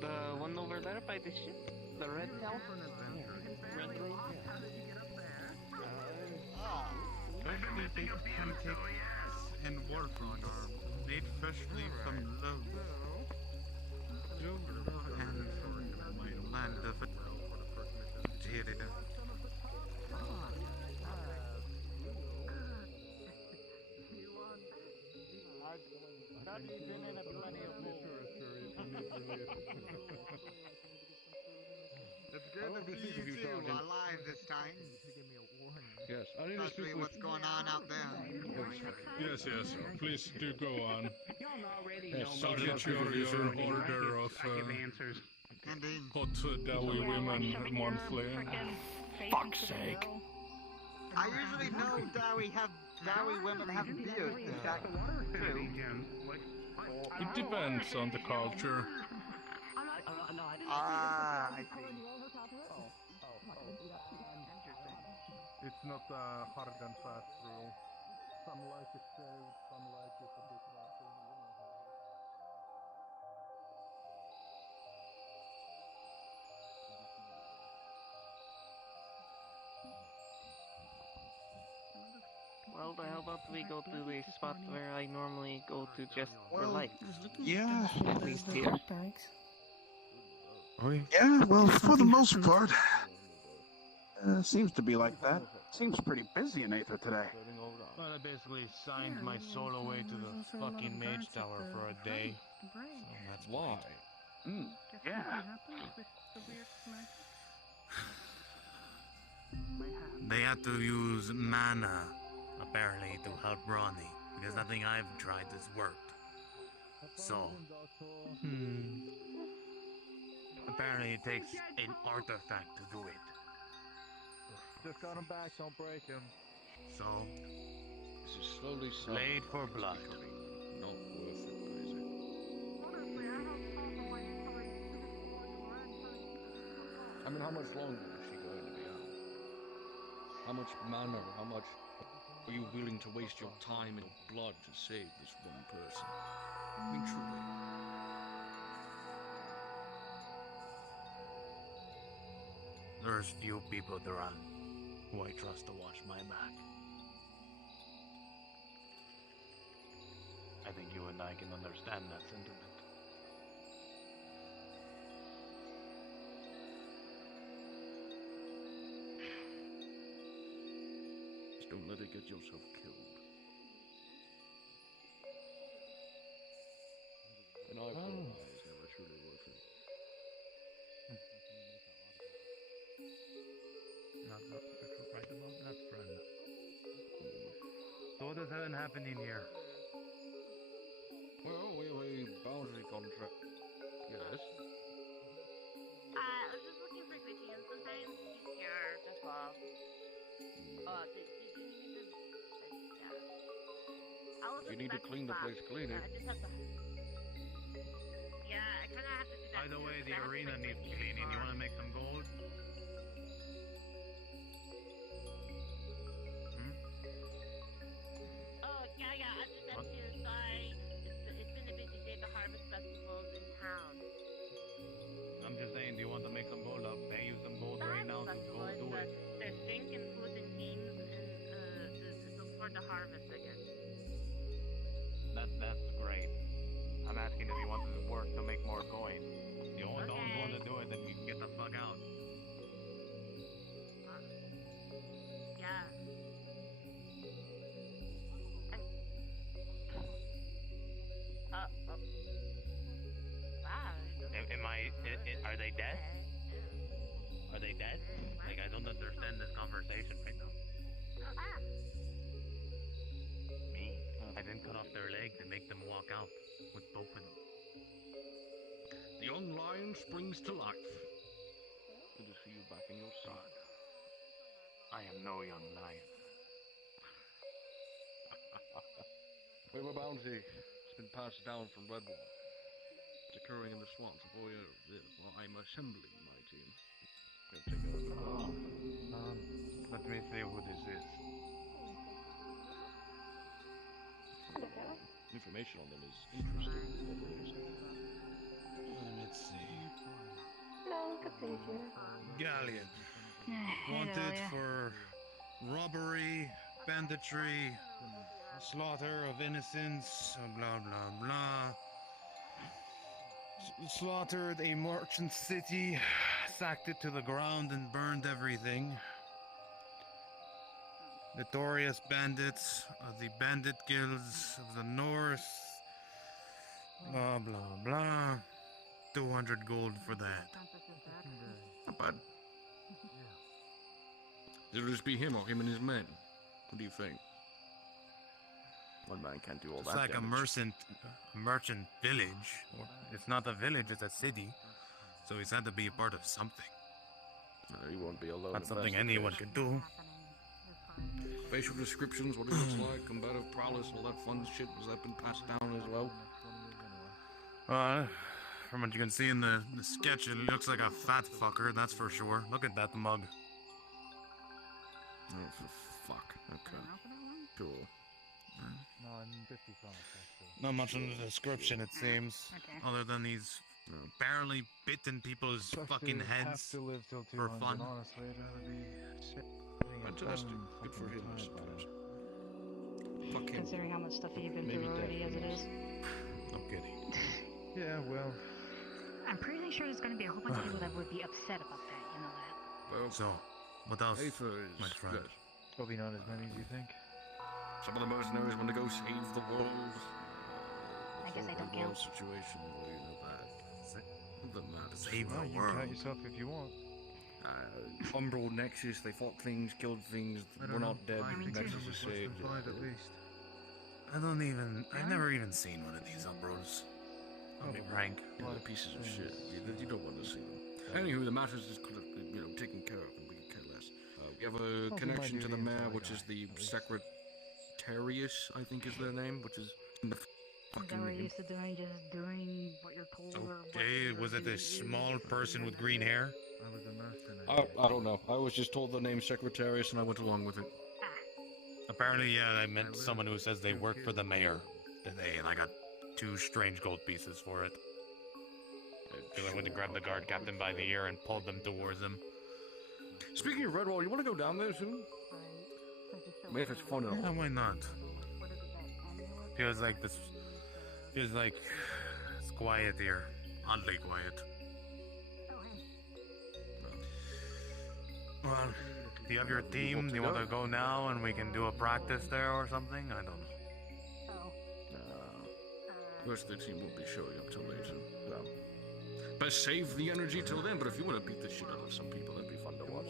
The one over there by the ship? The red house? Red room? Freshly baked pancakes and waterfront are made freshly from loaves. True love and my land of Jirida. It's good to see you two alive this time. Yes, I need to Especially speak with... what's going on out there. Yes, please do go on. Y'all already Yes, know I'll me. get your order of I give answers. hot Dawi women monthly. Fuck's sake. I usually know Dawi women have beards. Is that true? It depends on the culture. I see. It's not a hard and fast rule. Some like it shaved, some like it a bit rougher, you know how it is. Well, how about we go to the spot where I normally go to just Well, relax? yeah. At least here. Yeah, well, for the most part. Seems to be like that. Seems pretty busy in Aether today. Well, I basically signed my soul away to the fucking mage tower for a day. So that's why. Yeah. They had to use mana, apparently, to help Ronnie, because nothing I've tried has worked. So, apparently it takes an artifact to do it. Just got him back, don't break him. So, This is slowly Blade for blood. Not worth it, though, is it? I mean, how much longer is she going to be out? How much mana, how much are you willing to waste your time and blood to save this one person? I mean, truly. There's few people around who I trust to watch my back. I think you and I can understand that sentiment. Just don't let it get yourself killed. An eye for an eye is never truly worth it. Not right above that friend. So what is happening here? Well, we have a boundary contract. Yes. I was just looking for Quincy, and sometimes he's here just well. Did you need to? Yeah. I'll If you need to clean the place, clean it. I just have to. Yeah, I kind of have to do that. By the too, way, 'cause the I have to, arena like, needs clean the cleaning. You car. want to make some gold? Oh, yeah, I did that too. Sorry. It's been a busy day. The harvest festival's in town. I'm just saying, do you want to make some gold? I'll pay you some gold right now to go do it. There's drink and food and games and for the harvest, I guess. That's great. I'm asking if you want to work to make more coin. If you don't want to do it, then you can get the fuck out. Yeah. Wow. Are they dead? Are they dead? Like, I don't understand this conversation right now. Me? I didn't cut off their legs and make them walk out with both of them. The young lion springs to life. Good to see you back in your son. I am no young lion. We have a bounty. It's been passed down from Redwall. It's occurring in the swamps of Oyo. I'm assembling my team. Gonna take a look. Let me see who this is. Information on them is interesting. Let's see. Hello, Capacia. Galleon. Wanted for robbery, banditry, slaughter of innocents, blah blah blah. Slaughtered a merchant city, sacked it to the ground and burned everything. Notorious bandits of the bandit guilds of the north, blah blah blah. 200 gold for that. Not bad. It'll just be him or him and his men. What do you think? One man can't do all It's that like damage. a merchant village. Or it's not a village, it's a city. So he's had to be a part of something. No, he won't be alone. Not something anyone can do. Facial descriptions, what he looks like, combative prowess, all that fun shit. Was that been passed down as well? From what you can see in the sketch, it looks like a fat fucker, that's for sure. Look at that mug. Oh, for fuck. Okay. Cool. No, I'm 55, actually. Not much in the description, it seems. Other than he's apparently bitten people's fucking heads to live till for 200, fun. honestly, I'd rather be Fantastic. Good for him, I suppose. Fuck him. Considering how much stuff you've been through already as it is. No kidding. Yeah, well. I'm pretty sure there's going to be a whole bunch of people that would be upset about that, you know that. Well, so, what else, Aether is my friend? good. Probably not as many as you think. Some of the mercenaries want to go save the world. I guess I don't The world count. situation, well, you know that. The matter. Save Well, the you can world. count yourself if you want. Umbral Nexus, they fought things, killed things, we're not dead, Nexus is saved. At least. I've never even seen one of these Umbros. I'll be frank. Yeah, they're pieces of shit. You don't want to see them. Anywho, the matters is taken care of, and we can care less. We have a connection to the mayor, which is the Secretarius, I think is their name, which is in the Is that what you're used to doing? Just doing what you're told or what Was it this small person with green hair? I was a mercenary. I don't know. I was just told the name Secretarius, and I went along with it. Apparently, yeah, I meant someone who says they work for the mayor today, and I got 2 strange gold pieces for it. Because I went to grab the guard captain by the ear and pulled them towards him. Speaking of Redwall, you want to go down there soon? Maybe if it's fun enough. Yeah, why not? Feels like it's quiet here. Oddly quiet. Well, do you have your team? Do you want to go now and we can do a practice there or something? I don't know. The rest of the team won't be showing up till later. No. But save the energy till then, but if you want to beat the shit out of some people, that'd be fun to watch.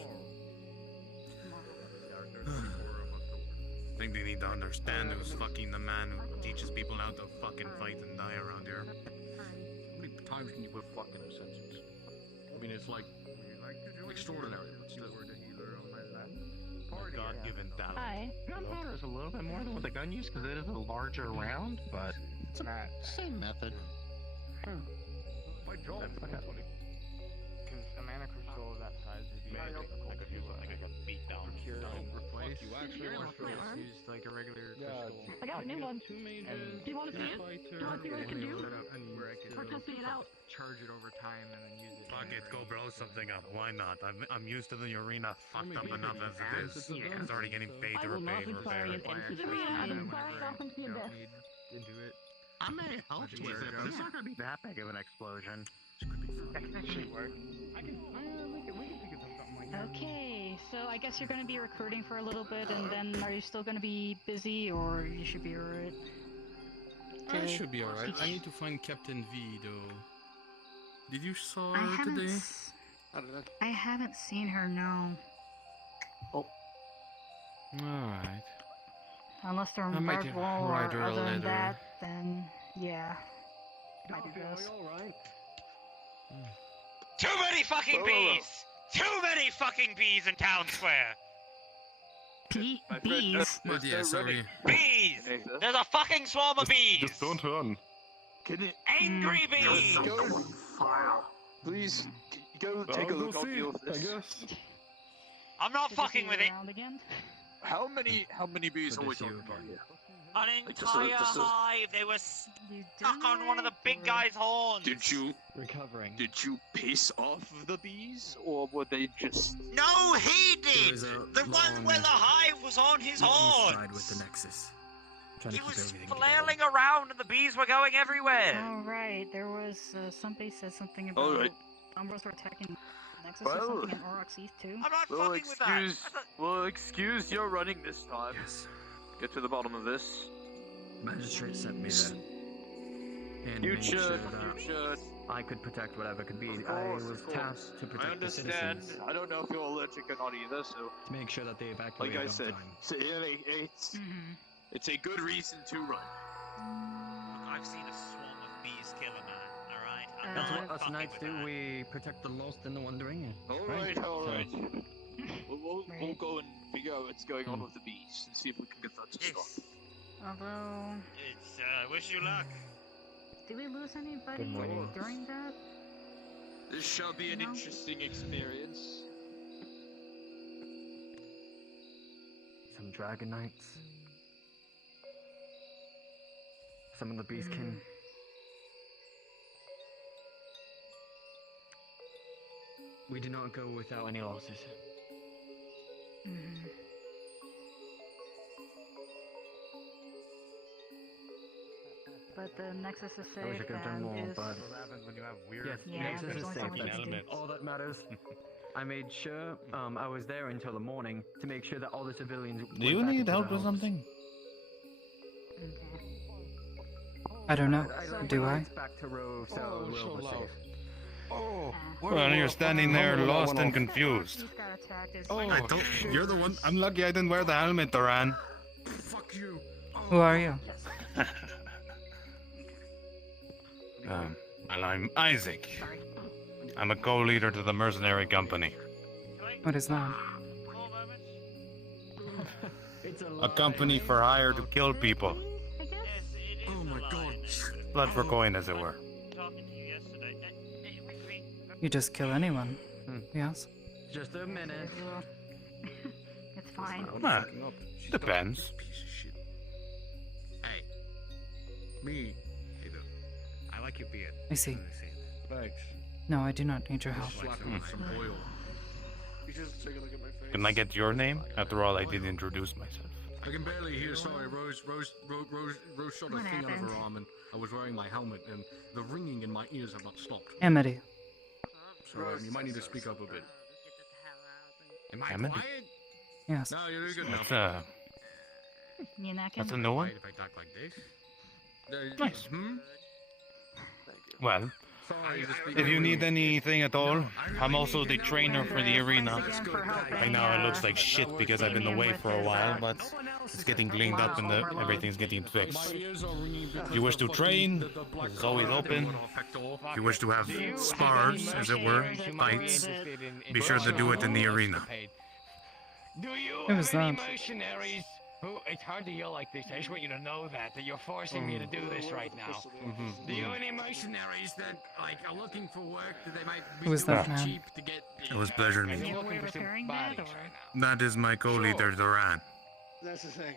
they need to understand who's fucking the man who teaches people how to fucking fight and die around here. How many times can you put fuck in a sentence? I mean, it's like extraordinary, but still. God-given talent. Hi. Gunpowder is a little bit more than what the gun used because it is a larger round, but it's not same method. My job. Because a mana crystal of that size would be I could use something like a beat down. Replace. You actually want to use like a regular crystal. I got a new one. Two mages, Do you want to see it? Do you want to see what I can do? Where I could Or testing it out? charge it over time and then use it. Fuck it, go blow something up. Why not? I'm used to the arena fucked up enough as it is. It's already getting paid to repair. Into the arena. I've been firing off into the abyss. Into it. I may help with it, but it's not going to be that big of an explosion. That can actually work. We can figure something like that. Okay, so I guess you're going to be recruiting for a little bit, and then are you still going to be busy, or you should be alright? I should be alright. I need to find Captain V, though. Did you saw her today? I haven't seen her, no. Oh. Alright. Unless they're I might guard wall or write her a other than letter. that, then yeah. Might be best. Too many fucking bees! Too many fucking bees in town square! Bees? Oh dear, sorry. Bees! There's a fucking swarm of bees! Just don't run. Can it... Angry bees! Please, go take a look on the office. I guess. I'm not fucking with it! How many bees are we talking about here? An Like, entire just a- hive! They were stuck on one of the big guy's horns! Did you piss off the bees, or were they just? No, he did! The one where the hive was on his horns! with the Nexus. He was flailing around and the bees were going everywhere! Alright, there was, somebody said something about Alright. Umbros were attacking Nexus or Well, something in Aurochs East too. I'm not Well, fucking with that! excuse your running this time. Yes. Get to the bottom of this. Magistrate sent me that. And made Future, sure that future. I could protect whatever could be. Of I course, was of course. tasked to I protect the understand. citizens. I don't know if you're allergic or not either, so To make sure that they evacuated like I on said, time. it's a good reason to run. I've seen a swarm of bees kill a man, alright? That's what us knights do. We protect the lost and the wandering. All right. We'll go and figure out what's going on with the bees and see if we can get that to stop. Although, It's, wish you luck. did we lose anybody Good morning. during that? This shall be an interesting experience. Some dragon knights. Some of the beastkin. We do not go without any losses. But the Nexus is I wish I safe could have done and more, is... but What happens when you have weird... yes, Yeah, Nexus there's is only safe. so much That's you can do. all that matters. I made sure I was there until the morning to make sure that all the civilians. Do you need help with something? I don't know. Do I? Back to row, so we'll be safe. Well, you're standing there lost and confused. Oh, I don't, you're the one. I'm lucky I didn't wear the helmet, Duran. Fuck you. Who are you? Well, I'm Isaac. I'm a co-leader to the mercenary company. What is that? A company for hire to kill people. Oh my god. Blood for coin, as it were. You just kill anyone. Yes. Just a minute. It's fine. Well, depends. Hey. Me. I like your beard. I see. Thanks. No, I do not need your help. Slap him with some oil. You just take a look at my face. Can I get your name? After all, I did introduce myself. I can barely hear. Sorry, Rose shot a thing out of her arm, and I was wearing my helmet, and the ringing in my ears have not stopped. Amity. So you might need to speak up a bit. Am I Amity? quiet? Yes. No, you're good enough. That's a new one? If I talk like this? Nice. Well, If you need anything at all, I'm also the trainer for the arena. Right now it looks like shit because I've been away for a while, but it's getting cleaned up and everything's getting fixed. If you wish to train, it's always open. If you wish to have spars, as it were, fights, be sure to do it in the arena. Do you Who was have any that? mercenaries who... It's hard to yell like this. I just want you to know that you're forcing me to do this right now. Do you have any mercenaries that, like, are looking for work that they might be Who was doing that man? cheap to get... It was a pleasure to meet you. looking for some bodies right now. That is my co-leader, Duran. That's the thing.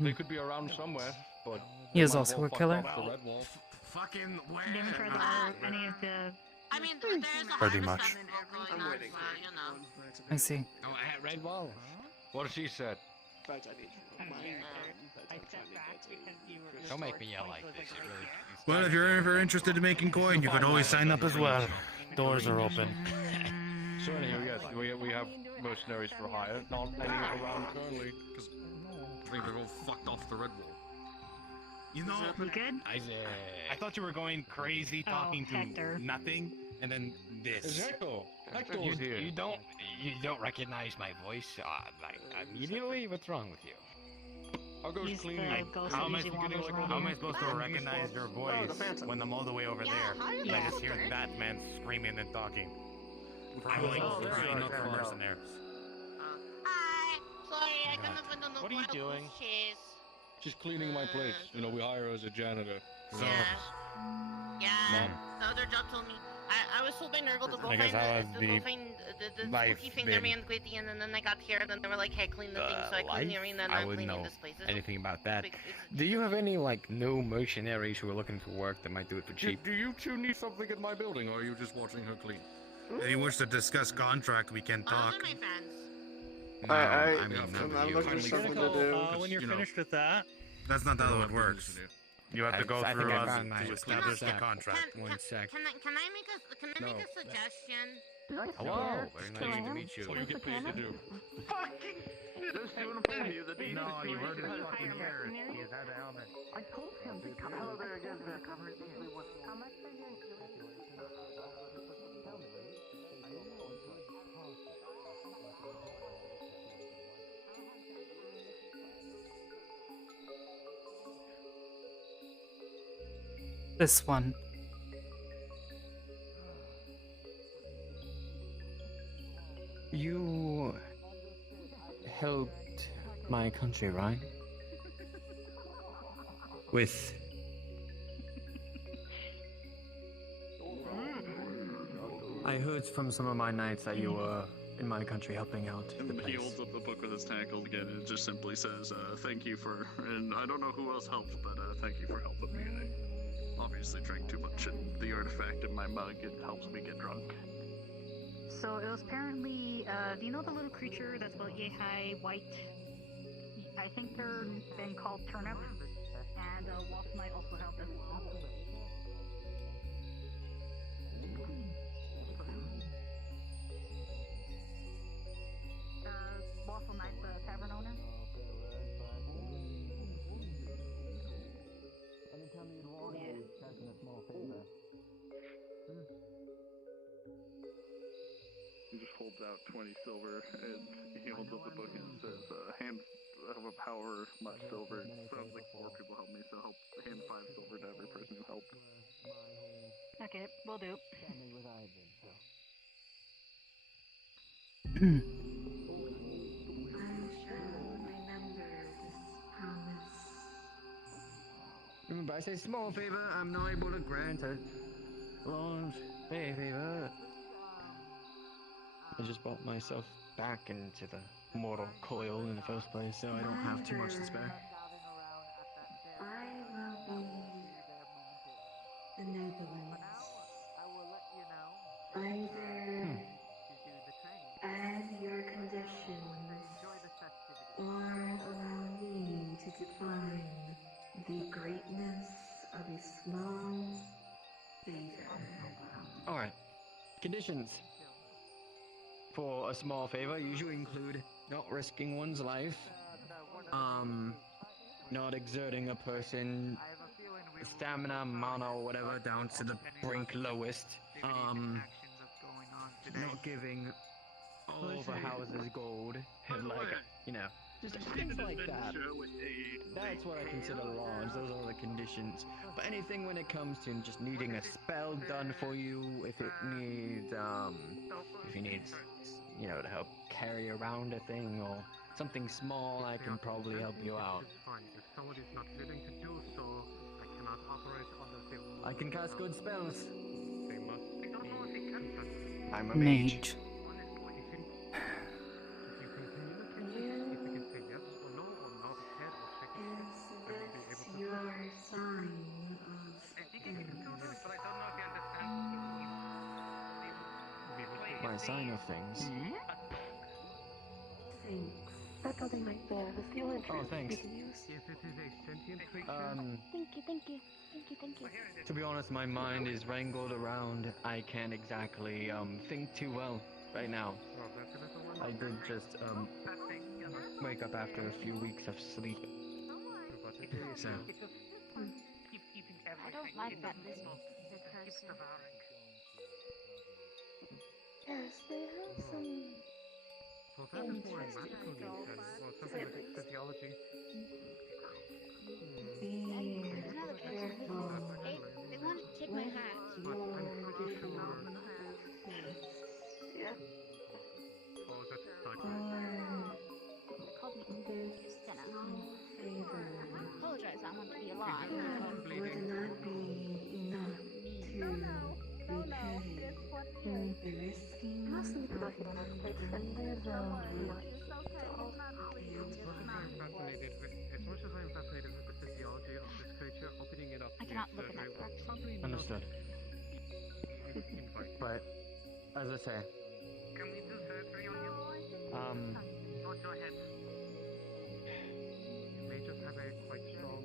They could be around somewhere, but He is also a killer. Fucking where? Didn't try to hire any of the... I mean, there's a Pretty harvest much. of it going on, so, you know. I see. Oh, at Red Wall. What has she said? Don't make me yell like this. It really... Well, if you're ever interested in making coin, you could always sign up as well. Doors are open. So anyhow, yes, we have mercenaries for hire. Not any around currently, because I think they've all fucked off the Red Wall. You know, You good? I thought you were going crazy talking to Hector. nothing, and then this. Is Hector? Hector's You, here. you don't recognize my voice, like immediately. What's wrong with you? I'll go He's cleaning. the ghost How am I that usually wanders around how am I here. supposed to recognize your voice when I'm all the way over there? And I just hear that man screaming and talking. Probably not for mercenaries. Hi. Sorry, I couldn't open the What are you doing? Cheese. She's cleaning my place. You know, we hire her as a janitor. So, Yeah. The other job told me. I was told by Nurgle to go I guess find how has the the spooky life finger been? man quitty, and then I got here, and then they were like, hey, clean the thing, so I cleaned the arena, and I I'm wouldn't cleaning know this place. anything about that. Do you have any, like, new mercenaries who are looking for work that might do it for cheap? Do you two need something in my building, or are you just watching her clean? If you wish to discuss contract, we can talk. Those are my friends. I'm looking for something to do. When you're finished with that, That's not how it works. You have to go I think through I us found my to establish the sack. contract. One sec. Can I make a suggestion? Hello, very nice to meet you. What you get paid to do. No, you heard his fucking terrorist. He has had a helmet. I told him to come. Hello there again, Vic. How much are you This one. You helped my country, right? With I heard from some of my knights that you were in my country helping out the He place. holds up the book with his tentacle again, and it just simply says, thank you for, and I don't know who else helped, but thank you for helping me. I obviously drank too much, and the artifact in my mug, it helps me get drunk. So it was apparently, do you know the little creature that's about yay high, white? I think they're been called turnip, and Wasp might also help us. Waffle Knight, the tavern owner? Anytime you'd walk, a small favor. He just holds out 20 silver, and he holds up the book and says, hand of a power, much silver. It sounds like 4 people helped me, so hand 5 silver to every person who helped. Okay, will do. Remember, I say small favor, I'm not able to grant a large favor. I just brought myself back into the mortal coil in the first place, so I don't have too much to spare. I will be benevolent. Either add your conditions or allow me to define the greatness of a small favor. Alright. Conditions for a small favor usually include not risking one's life, not exerting a person stamina, mana, or whatever down to the brink lowest. Not giving all the houses gold, and like, you know, just things like that. That's what I consider laws, those are the conditions. But anything when it comes to just needing a spell done for you, if it needs, if you need, you know, to help carry around a thing or something small, I can probably help you out. If somebody is not willing to do so, I cannot operate under the rules. I can cast good spells. They must. I don't know if he can cast. I'm a mage. Mage. If you can communicate, if you can say yes or no, or nod his head or shake his head, I will be able to do it. I think he can do that, but I don't know if he understands what it means. My sign of things. Thanks. That's something like that. It's the only Oh, thanks. If it is a sentient creature, Thank you, thank you. Thank you, thank you. To be honest, my mind is wrangled around. I can't exactly think too well right now. well, that's a little one. I did just wake up after a few weeks of sleep. But it is, So it just keep eating everything. I don't like It that doesn't this stop. It keeps devouring. Yes, they have some. So that is more a magical need than, or something like physiology. There's another person. They wanted to take my hat. But I'm pretty sure. Yeah. Oh, that's like. They called me Senna. I apologize, I want to be alive. Would not be enough to repay the risking of extended As much as I'm fascinated with the physiology of this creature, opening it up I to cannot its look in that surgery will direction. probably not understood. invite. But as I say, Can we do surgery on you? Oh, go ahead. You may just have a quite strong.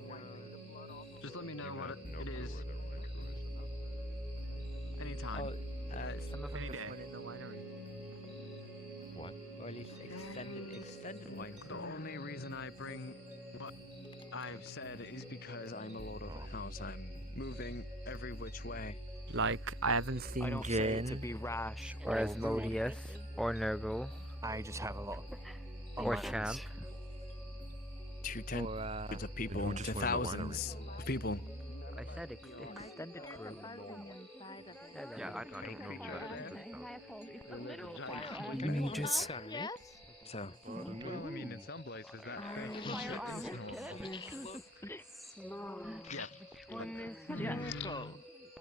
just let me know what it is. Anytime. Some of them Any just day. went in the winery. What? Or at least extended wine. The only reason I bring what I've said is because I'm a lord of the house. I'm moving every which way. Like, I haven't seen I don't say it to Jin, be rash or rude. Asmodeus, or Nurgle, I just have a lot. or Champ. To tens Or, of people, just to went in the thousands of people. I said extended crew. Yeah, I don't know that. Mages. Yes? So. Well, I mean, in some places that Yeah.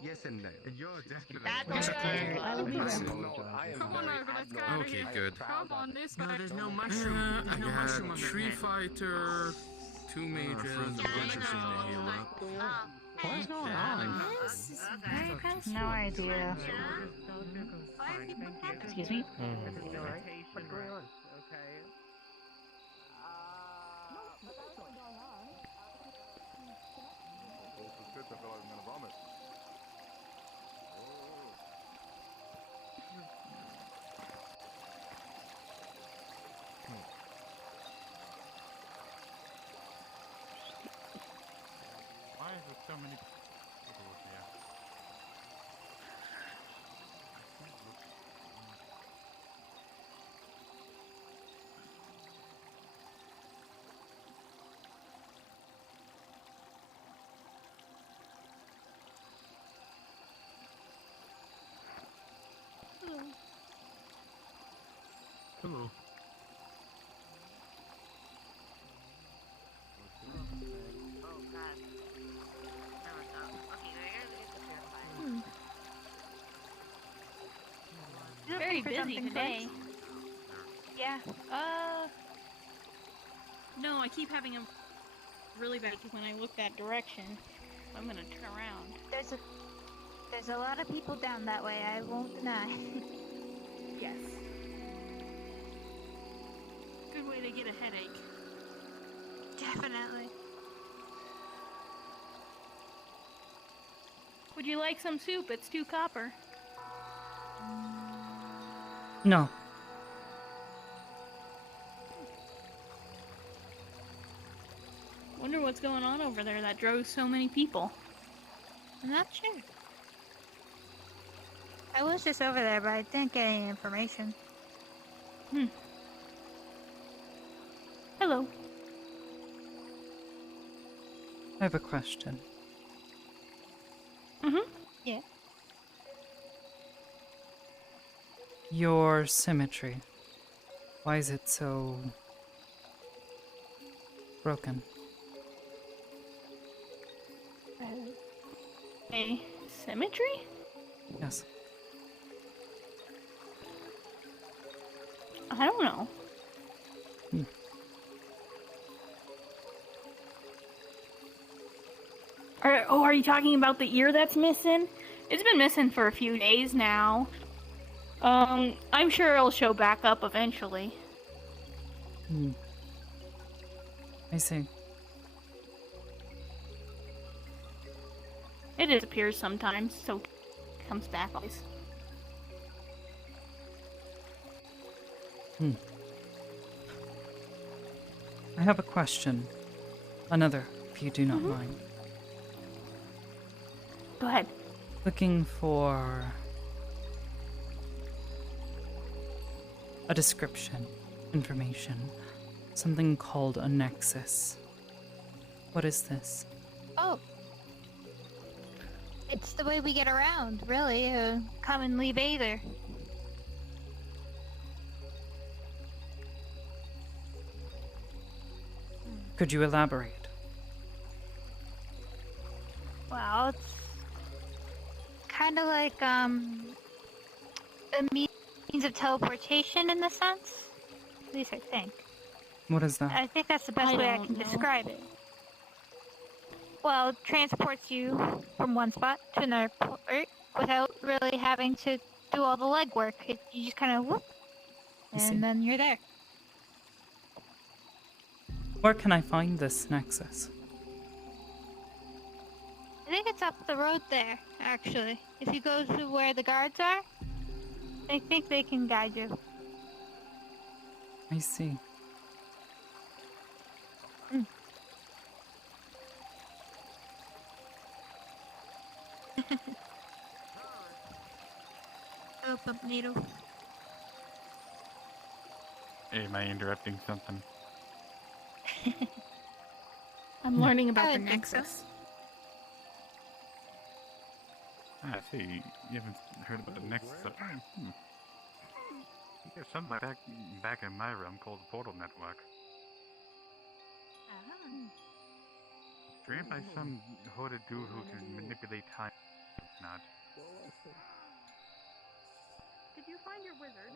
Yes and no. You're definitely. That's okay. I will be there. Come on, Nurgle, let's get out of Okay, here. good. Come on, this No, guy. there's no mushroom. There's no I mushroom on got the Tree head. Fighter, 2 mages, a bunch of things to heal up. What's going on? No idea. Excuse me? What's going on? Okay. I feel like I'm gonna vomit. Why is there so many people here? Hello. Oh, God. That was dumb. Okay, now you're gonna get the purifier. Very For busy something today. Yeah. No, I keep having a really bad when I look that direction. I'm gonna turn around. There's a lot of people down that way, I won't deny. Yes. Good way to get a headache. Definitely. Would you like some soup? It's 2 copper. No. Wonder what's going on over there that drove so many people. I'm not sure. I was just over there, but I didn't get any information. Hello. I have a question. Yeah. Your symmetry. Why is it so broken? A symmetry? Yes. I don't know. Are you talking about the ear that's missing? It's been missing for a few days now. I'm sure it'll show back up eventually. I see. It disappears sometimes, so it comes back always. I have a question. Another, if you do not mind. Go ahead. Looking for a description, information, something called a nexus. What is this? Oh. It's the way we get around, really. Come and leave Aether. Could you elaborate? Well, it's kind of like, a means of teleportation in the sense. At least I think. What is that? I think that's the best way I can describe it. Well, it transports you from one spot to another port without really having to do all the legwork. You just kind of whoop, and then you're there. Where can I find this nexus? I think it's up the road there, actually. If you go to where the guards are, I think they can guide you. I see. Oh, pump needle. Hey, am I interrupting something? I'm learning about the Nexus. I see. You haven't heard about the Nexus. There's something back in my realm called the Portal Network. Trained by some hooded dude who can manipulate time. Not. Did you find your wizard?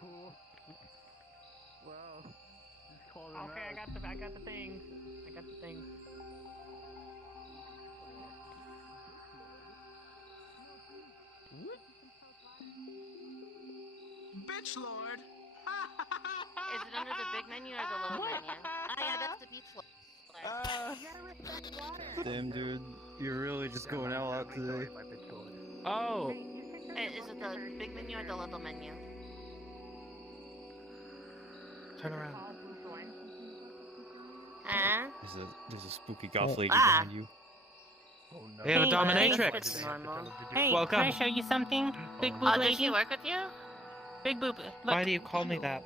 Cool. Well, just call them Okay, out. I got the thing. I got the thing. Bitch Lord! Is it under the big menu or the little menu? Yeah, that's the beach lord. Damn, dude, you're really just going all out today. Oh! Is it the big menu or the little menu? Turn around. Huh? There's a spooky goth lady Ah. behind you. We have a Hey, dominatrix. that's normal. Hey, Welcome. can I show you something? Big boob Oh, lady. does she work with you? Big boob. Look. Why do you call me that?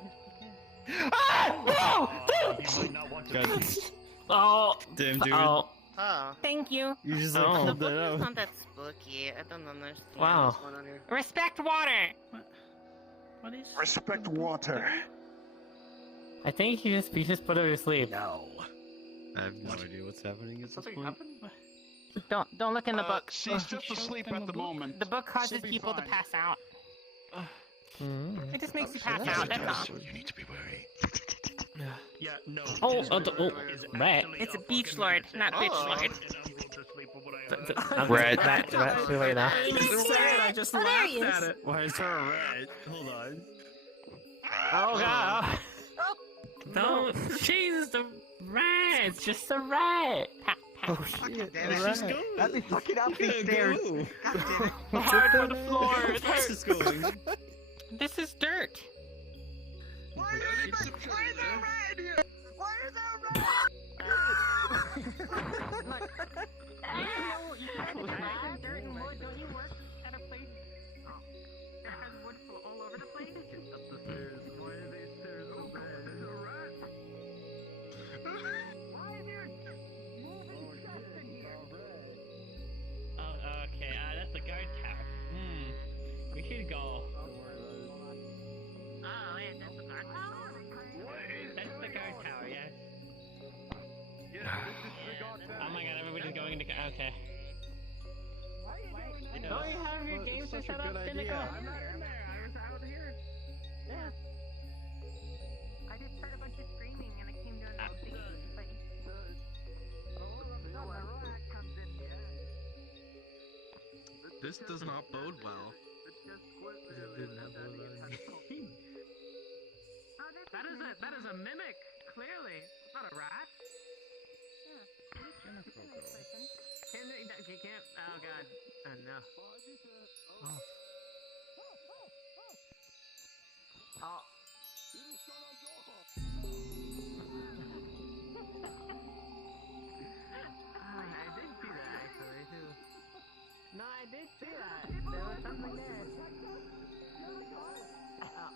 Oh! Damn, dude. Oh. Oh. Thank you. You just The like called book that is out. not that spooky. I don't understand Wow. what's going on here. Respect water! What is... Respect water. I think you just put her to sleep. No. I have no idea what's happening at this point. Don't look in the book. She's just asleep at the moment. The book causes She'll be people to fine. pass out. It just makes you pass out, that's all. You need to be wary. Yeah, no. Rat. It's a beach lord, not bitch lord. Rat. Rat. See later. I just laughed at it. Why is there a rat? Hold on. Oh god. Don't. Jesus, the rat. It's just a rat. Oh shit. Let's go. Let me fucking up these stairs. Hard for the floor. It Where's this going? This is dirt. Why is there rat here? Why is there rat? You said it's dirt and wood. Don't you work at a place that has wood all over the place? Up the stairs. Why are these stairs so bad? There's a rat. Why is there moving stuff in here? Oh, okay. That's the guard tower. We should go. Oh, yeah, that's the guard tower? That's the guard tower, yes. Yeah, this is the guard tower. Oh my god, everybody's going into. Okay. Don't you have your games set up, Cynical? I'm not in there. I was out here. Yeah. I just heard a bunch of screaming and it came down to a big fight. This does not bode well. That is a mimic, clearly. It's not a rat. Can't, oh god. Oh no. Oh. Oh. I did see that actually too. No, I did see that. There was something there. Oh.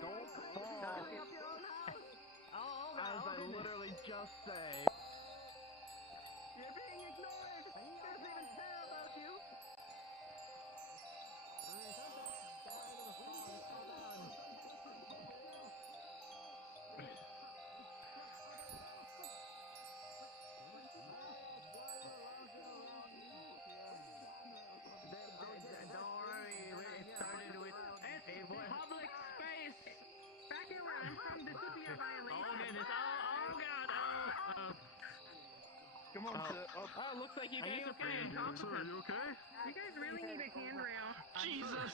Don't fall. As I literally just say. You're being ignored! He doesn't even care about you! Don't worry, it started with a public space! Back here where I'm from, this would be a violation. Oh goodness, oh god, oh. Come on, sir. Oh, looks like you guys are pretty incompetent. Sir, are you okay? You guys really need a handrail. Jesus!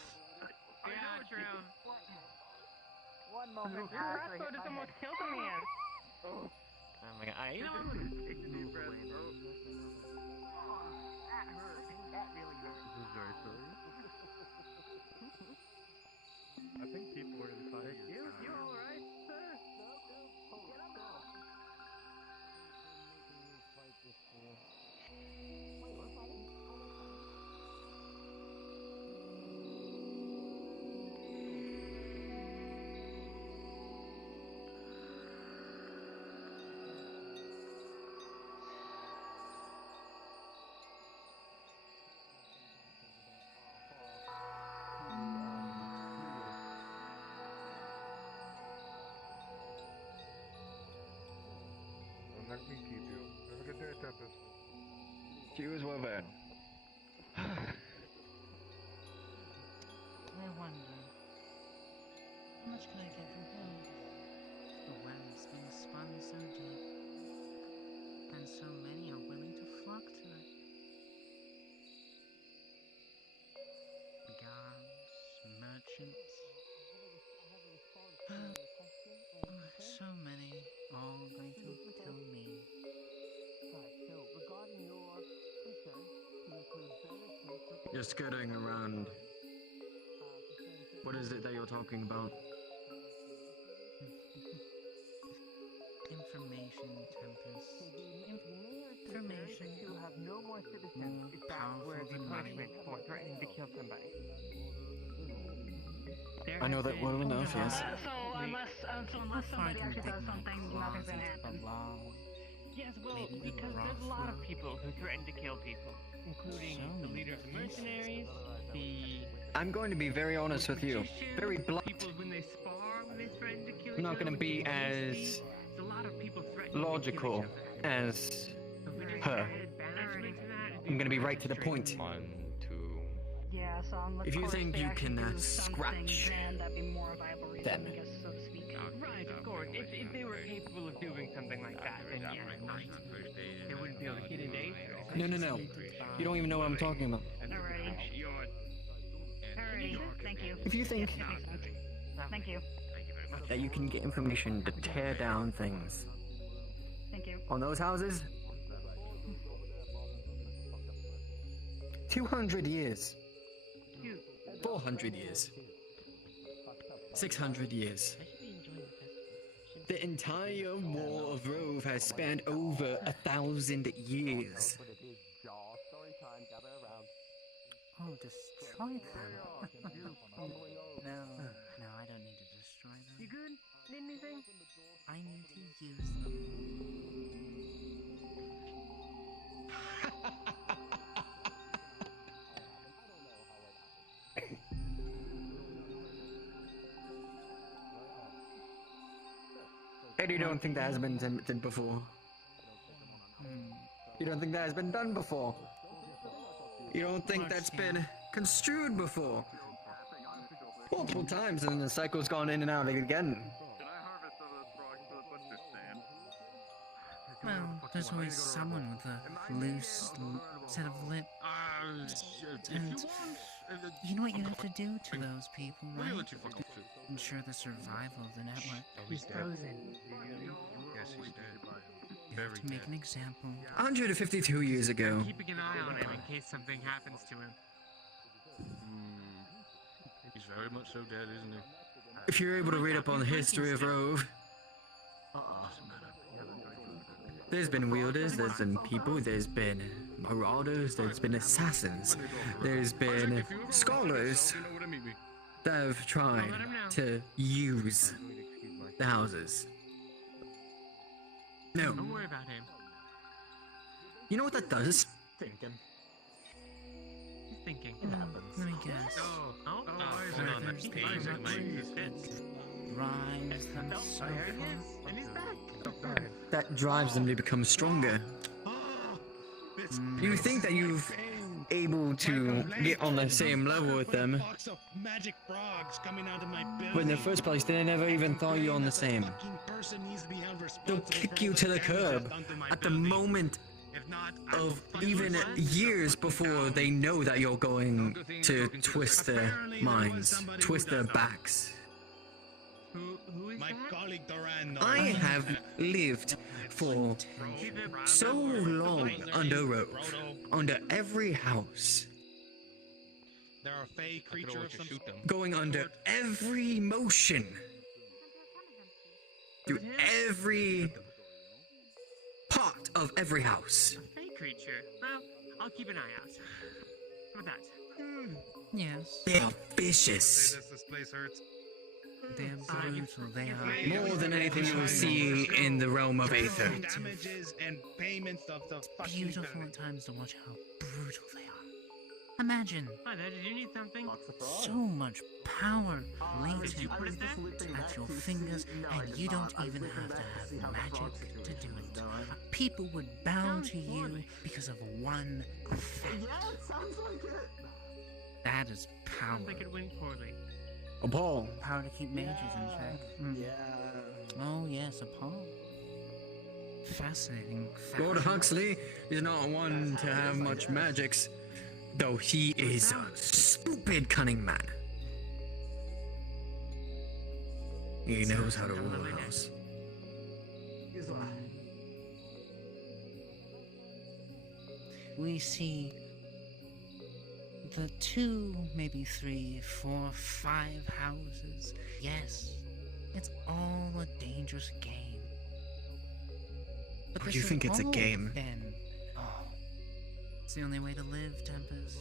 Yeah, true. One moment. Your crossbow just almost killed a man. Oh my god. You know what? Take a deep breath. Oh. That hurt. That really hurt. This is very silly. I think people are inside. You alright, sir? Let me keep you. Have a good day, Tempest. You as well, then. I wonder, how much could I get from him? The web's being spun so deep, and so many are willing to flock to it. Guards, merchants, so many, all going to kill me. You're skirting around. What is it that you're talking about? Information, Tempest. Information. You have no more citizens. Is that where the punishment for threatening to kill somebody? I know that well enough, yes. So unless somebody actually does something, nothing's gonna happen. Yes, well, because there's a lot of people who threaten to kill people, including the leader of the mercenaries, I'm going to be very honest with you. Very blunt. people when they spar, when they threaten to kill I'm not going to be as There's a lot of people threatening logical as her. I'm going to be right to the point. 1, 2. Yeah, so unless If you course, think they you actually can, do scratch something, then that'd be more viable reason, them. I guess, so to speak. Right, of course. If they were capable of doing something like that, then yeah, they wouldn't be able to get into Aether. No. You don't even know what I'm talking about. Alrighty. Alrighty, thank you. If you think Thank you. that you can get information to tear down things Thank you. on those houses, 200 years, 400 years, 600 years, The entire War of Rove has spanned over 1,000 years. Oh, destroy them. No, I don't need to destroy them. You good? Need anything? I need to use them. And you don't think that has been attempted before? You don't think that has been done before? You don't think that's been construed before? Multiple times, and the cycle's gone in and out again. Well, there's always someone with a loose set of lips. And you know what you have to do to those people, right? To ensure the survival of the network. He's frozen. Yes, he's dead. You have to make an example. 152 years ago. Keeping an eye on him in case something happens to him. He's very much so dead, isn't he? If you're able to read up on the history of Rove, there's been wielders, there's been people, there's been marauders, there's been assassins, there's been scholars that have tried to use the houses. No. Don't worry about him. You know what that does? Thinking. He's thinking. Let me guess. Hold on. That's page that might fit. Drives them so far. And he's back. That drives them to become stronger. You think that you've able to get on the same level with them, Magic frogs coming out of my building. but in the first place, they never even thought you on the same. They'll kick you to the curb at the moment of even years before they know that you're going to twist their minds, twist their backs. My colleague Doran. I have lived for so long under Rove, under every house, There are fey creatures of some sort. going under every motion, through every part of every house. Fey creature. Well, I'll keep an eye out. How about that? Yes. They are vicious. This place hurts. They're brutal, they are. More than anything you will see in the realm of Aether. Damages and payments of the fucking Beautiful at times to watch how brutal they are. Imagine Hi there, did you need something? so much power Did latent you put it there? at your fingers, and you don't even have to have magic to do it. People would bow to you because of one fact. Yeah, it sounds like it. That is power. Sounds like it went poorly. A Paul. Power to keep mages in check. Oh yes, a Paul. Fascinating. Lord Huxley is not one to have much magics, though he is a stupid cunning man. He knows how to rule a house. We see the 2, maybe 3, 4, 5 houses. Yes, it's all a dangerous game. But Oh, this you has think it's a always game? been- Oh, it's the only way to live, Tempest.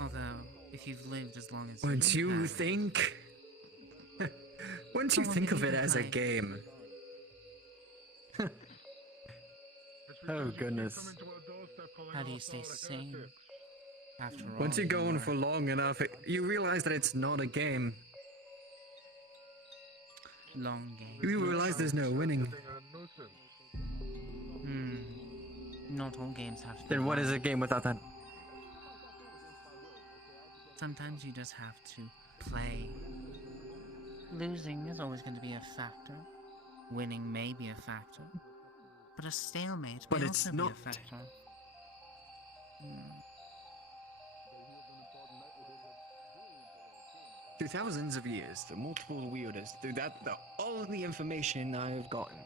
Although, if you've lived as long as Once you you have, think... Once you think of it as a game... Oh goodness. how do you stay sane? After all, Once you go on are- for long enough, you realize that it's not a game. long game. You realize there's no winning. Not all games have to be Then what won. is a game without that? Sometimes you just have to play. Losing is always going to be a factor. Winning may be a factor. But a stalemate But may it's also be not. a factor. Through thousands of years, through multiple wielders, through all the information I have gotten.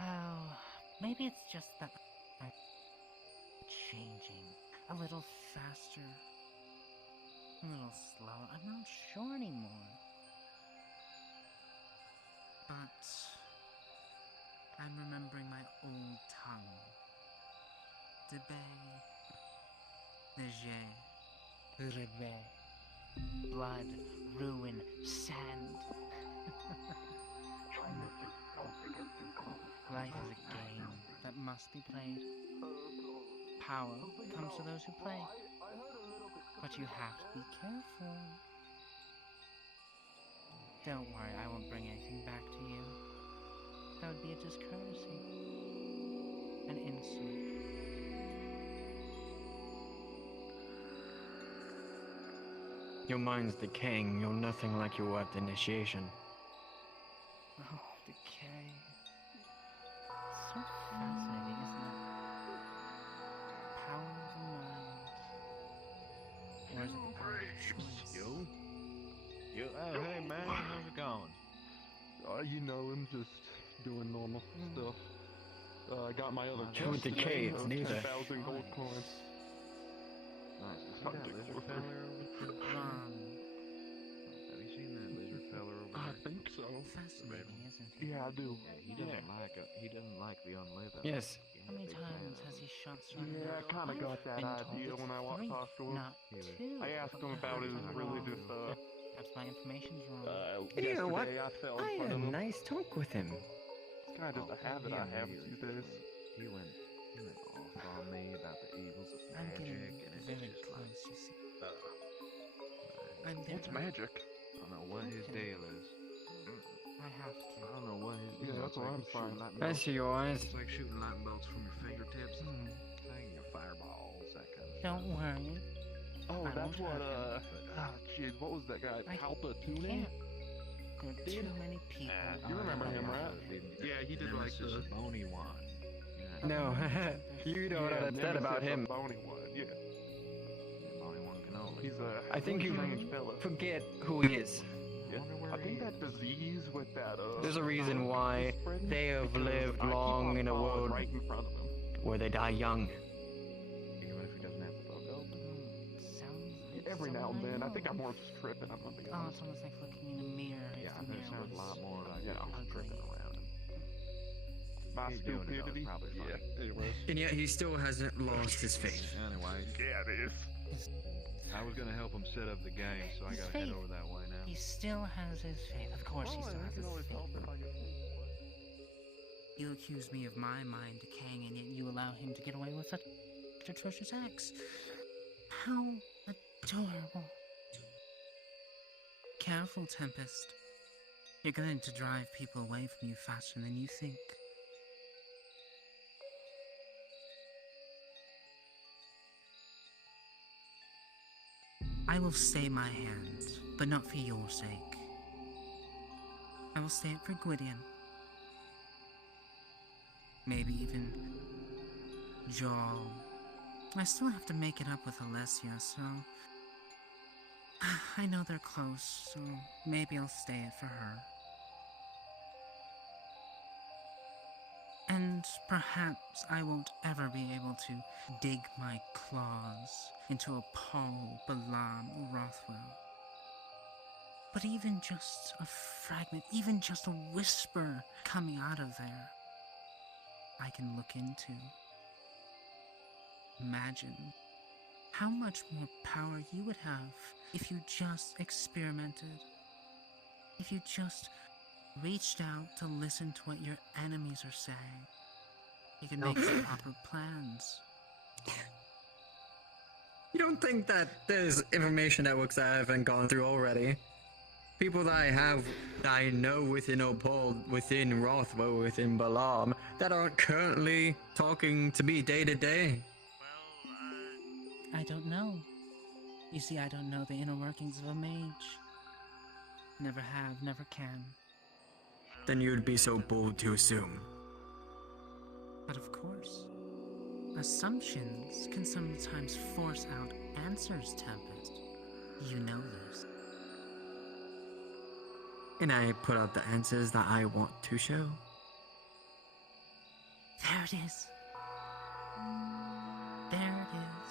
Oh, maybe it's just that I'm changing. A little faster. A little slower. I'm not sure anymore. But I'm remembering my old tongue. Debe, Leger, Rebe. Blood, ruin, sand. Life is a game that must be played. Power comes to those who play. But you have to be careful. Don't worry, I won't bring anything back to you. That would be a discourtesy. An insult. Your mind's decaying. You're nothing like you were at the initiation. Oh, decay. So fascinating, isn't it? Power of the mind. Or is it the power of choice? Yo, oh, hey man, how's it going? You know, I'm just doing normal stuff. I got my other True decay, it's neither. 10,000 gold coins. Nice. You see that lizard feller over there? Have you seen that lizard feller over there? I think so. Fascinating, isn't it? Yeah, I do. Yeah, he doesn't like it. He doesn't like the unliving. Yes. How many times has he shot surrounded? Yeah, I kind of got that idea when I walked past him. Not two. I asked him about his religious, Perhaps my information's wrong. You know what? yesterday I fell in I front had of a him. nice talk with him. It's kind of just a habit I have these days. He went off on me about the evils of I'm magic, getting and it's very just close, you see. What's magic? I don't know what his deal is. I have to. I don't know what his deal is. Yeah, that's what I'm finding. I see your eyes. It's like shooting lightning bolts from your fingertips. Your fireballs, that kind of Don't worry. Oh, I that's won't what, hurt him. jeez, what was that guy? I Palpatine? can't. There are too many people. You remember him, right? Yeah, he did like the bony one. No, you know what I said about him. Bony one, yeah. Bony one can only. He's a I think you strange fella. forget who he is. Yeah. I think that disease with that, There's a reason why they have lived long in a world right in front of him. where they die young. Even if he doesn't have the book open. Every now and then, I think I'm more just tripping, I'm gonna be Oh, honest. it's almost like looking in a mirror. Yeah, if I the think mirror there's a lot was more like ugly. tripping around him. My He's doing his own, stupidity? probably funny. Yeah, anyways. And yet he still hasn't lost his faith. Anyway, Yeah, it is. I was gonna help him set up the game, so I His gotta head faith. over that way now. He still has his faith. Of course he still has his faith. You accuse me of my mind decaying, and yet you allow him to get away with such atrocious acts. How adorable. Careful, Tempest. You're going to drive people away from you faster than you think. I will stay my hand, but not for your sake. I will stay it for Gwydion. Maybe even Joel. I still have to make it up with Alessia, so I know they're close, so maybe I'll stay it for her. And perhaps I won't ever be able to dig my claws into a Paul, Balaam, or Rothwell. But even just a fragment, even just a whisper coming out of there, I can look into. Imagine how much more power you would have if you just experimented. If you just reached out to listen to what your enemies are saying. You can make some proper plans. You don't think that there's information networks that I haven't gone through already? People that I know within Opal, within Rothwell, within Balaam, that aren't currently talking to me day to day. I don't know. You see, I don't know the inner workings of a mage. Never have, never can. Then you'd be so bold to assume. But of course, assumptions can sometimes force out answers, Tempest. You know this. And I put out the answers that I want to show. There it is. There it is.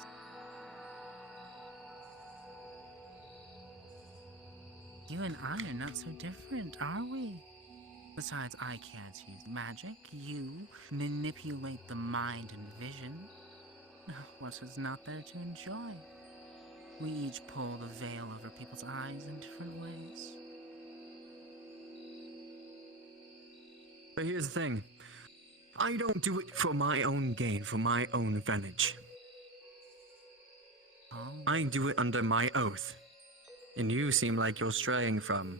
You and I are not so different, are we? Besides, I can't use magic. You manipulate the mind and vision. What is not there to enjoy? We each pull the veil over people's eyes in different ways. But here's the thing. I don't do it for my own gain, for my own advantage. I do it under my oath. And you seem like you're straying from.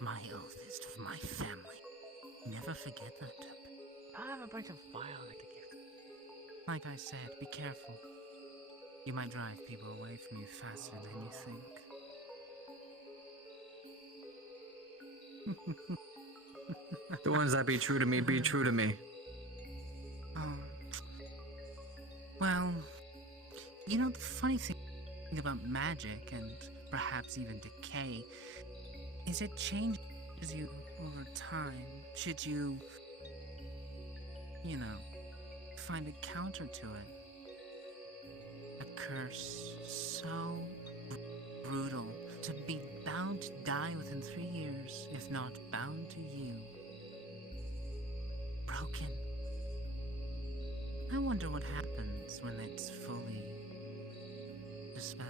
My oath is to my family. Never forget that. I have a bunch of files I could give. Like I said, be careful. You might drive people away from you faster than you think. The ones that be true to me, be true to me. Well, you know, the funny thing about magic, and perhaps even decay, is it changes you over time. Should you, find a counter to it. A curse so brutal to be bound to die within 3 years, if not bound to you. Broken. I wonder what happens when it's fully dispelled.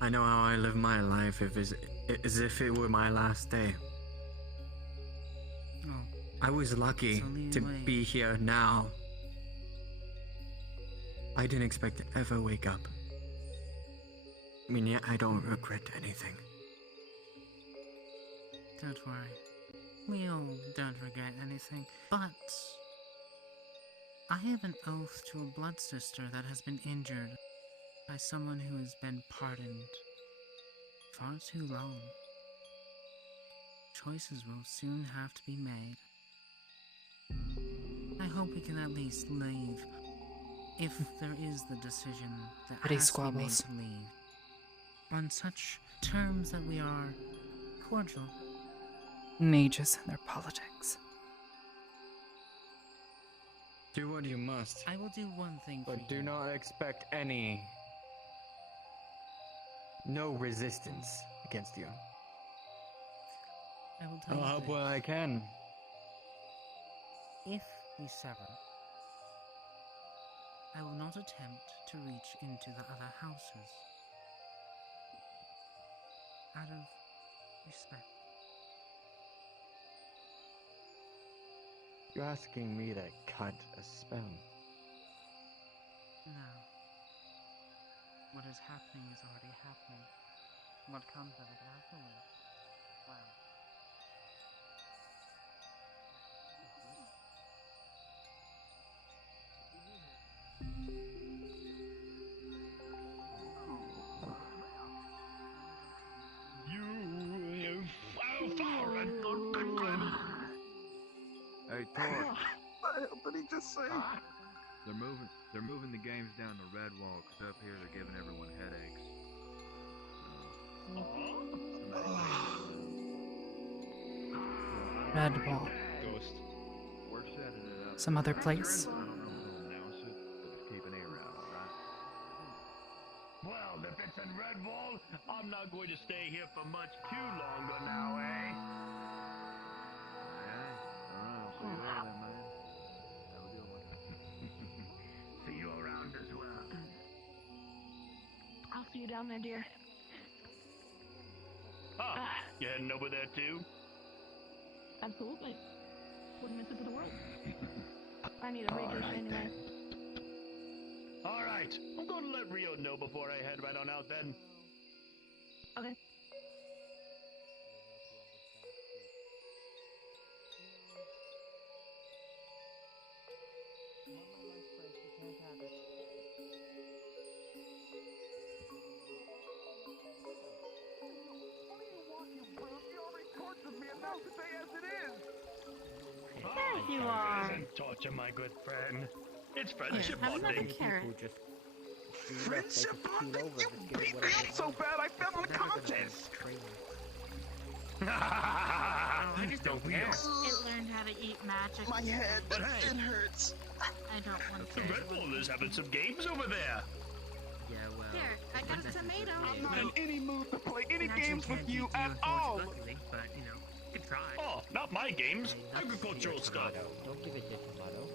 I know how I live my life as if it were my last day. I was lucky to be here now. I didn't expect to ever wake up. I mean, yet I don't regret anything. Don't worry. We all don't regret anything. But I have an oath to a blood sister that has been injured by someone who has been pardoned far too long. Choices will soon have to be made. I hope we can at least leave, if there is the decision that But he has to be made squabbles. to leave, on such terms that we are cordial. Mages and their politics. Do what you must. I will do one thing for But do not expect no resistance against you. I will tell I'll you help this. when I can. If we sever, I will not attempt to reach into the other houses. Out of respect. You're asking me to cut a spell. No. What is happening is already happening. What comes of it afterwards? Well. Hey, Tor. What the hell did he just say? They're moving the games down to Red Wall, because up here they're giving everyone headaches. Red Wall. Ghost. We're setting it up. Some other place. I don't know who'll announce it, but just keep an ear out, alright? Well, if it's in Red Wall, I'm not going to stay here for much too longer now, eh? Alright, see you there then, man. Have a good one. See you around as well. I'll see you down there, dear. Ah, you heading over there too? Absolutely. Wouldn't miss it for the world. I need a vacation anyway. Alright, I'm gonna let Rio know before I head right on out then. Okay. Yes, you are. Isn't torture, my good friend. It's Here, friendship have another bonding. carrot. Friendship bonding? You beat me up so bad I fell unconscious. I just don't care. It learned how to eat magic. My head, But hey. it hurts. I don't want to. Red Bull is having some games over there. Yeah, well. Here, I got a tomato. I'm not in any mood to play any Actually games with can't you beat at all. unfortunately, but you know, you could try. Oh, not my games. Agricultural stuff. Don't give it to tomato.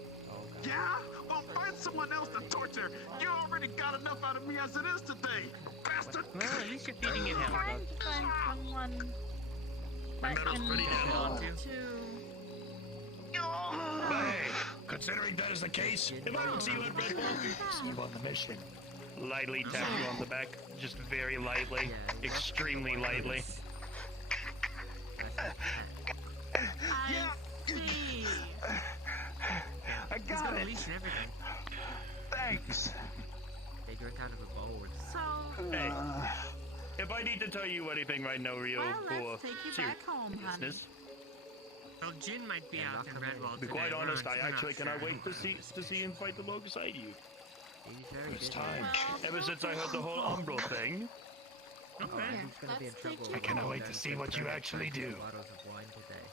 Yeah? Well, find someone else to torture. You already got enough out of me as it is today, bastard. Well, at least you're feeding it health. Trying to find someone that Metal's can pretty damn hot, too. to But hey, considering that is the case, if I don't see you at Red Bull, see you on the mission. Lightly tap you on the back, just very lightly, extremely lightly. Yeah. I got it. Thanks. They drink out of a bowl. So. Hey, if I need to tell you anything right now, Rio, for serious business. Well, Jin might be out in Redwall To be quite honest, I actually cannot wait to see him fight the alongside you. It's time. Ever since I heard the whole Umbral thing. Okay. He's gonna be in trouble. I cannot wait to see what you actually do. Bottles of wine today.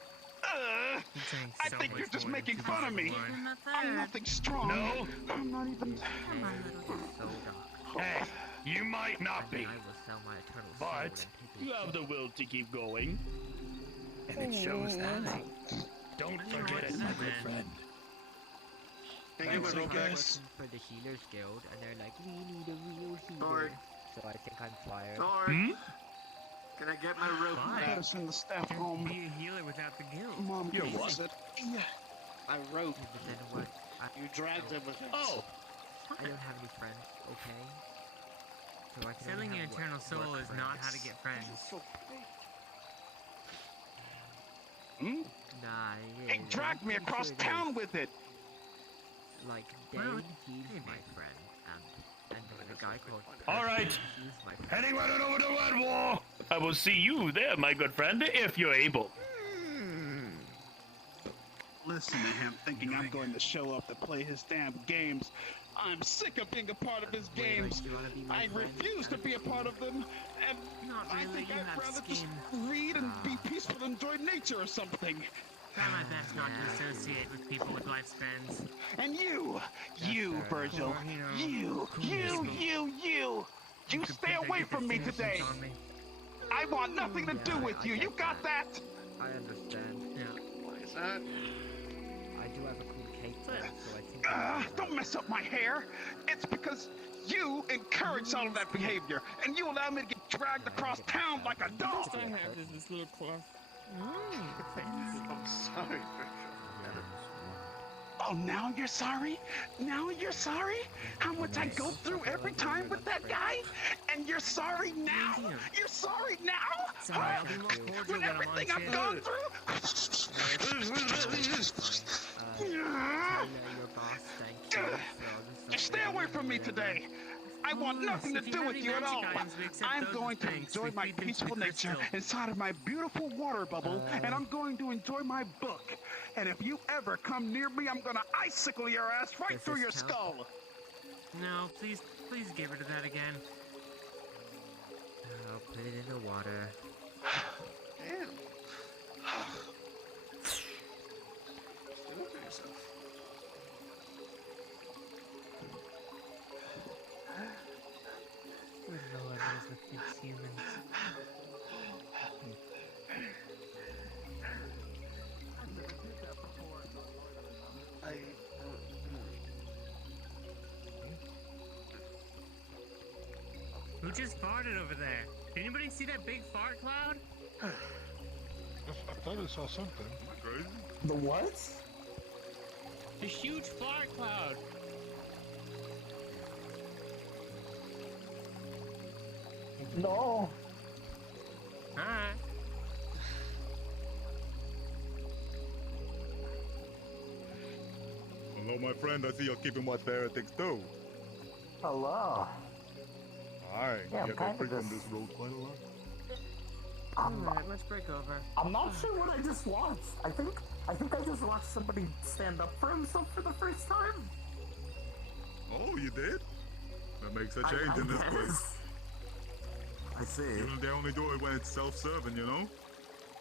I think you're just making fun of me. I'm nothing strong. No. I'm not even. Hey, you might not be, I will sell my eternal soul but and take you have the will to keep going. And it shows that. Don't forget it, my good friend. Thank you, I'm guys. working for the Healers Guild, and they're like, we need a real healer. Sorry. So I think I'm fired. Sorry. Can I get my rope Why? back? Send the staff home. Be a healer without the guild. Mom, You're can you what? fix it? Yeah. I wrote. But then what? You dragged him with us. Oh, I don't have any friends, okay? So I can Selling only your have eternal work soul is not friends. how to get friends. Nah, yeah. He dragged me across town with it. Like, Dane, Well, he's my friend, and there's a guy called all right. he's my friend. Heading right on over to Red Wall. I will see you there, my good friend, if you're able. Listen to him thinking I'm going to show up to play his damn games. I'm sick of being a part of his Wait, games. like, you wanna be my I friend? refuse to be a part of them. And Not I really, think you I'd have rather just skin. read and be peaceful and enjoy nature or something. Try my best not to associate with people with lifespans. And you, Virgil, Or, you know, you stay away from me today. I want nothing to do with you. You got that? I understand. Yeah. What is that? I do have a cool cape though, so I think Don't mess up my hair. It's because you encourage all of that behavior, and you allow me to get dragged across town like a dog. I have this little cloth. I'm sorry, Oh, now you're sorry? Now you're sorry? How much I go through every time with that guy? And you're sorry now? You're sorry now? Sorry, I'll be more cordial With when I'm on everything I've shit. gone through? your boss thank you for all the Just stay away from me today. I want nothing to do with you at all. I'm going to enjoy my peaceful nature inside of my beautiful water bubble, and I'm going to enjoy my book. And if you ever come near me, I'm going to icicle your ass right through your skull. No, please give her to that again. I'll put it in the water. Damn. We're the levels with these humans. Who just farted over there? Did anybody see that big fart cloud? I thought I saw something. Crazy. The what? The huge fart cloud. No. Alright. Hello, my friend. I see you're keeping watch for heretics too. Hello. Alright. Yeah, I'm you kind ever of freak just- on this road quite a lot? Alright, let's break over. I'm not sure what I just watched. I think I just watched somebody stand up for himself for the first time. Oh, you did? That makes a change in this place. I see. They only do it when it's self-serving, you know?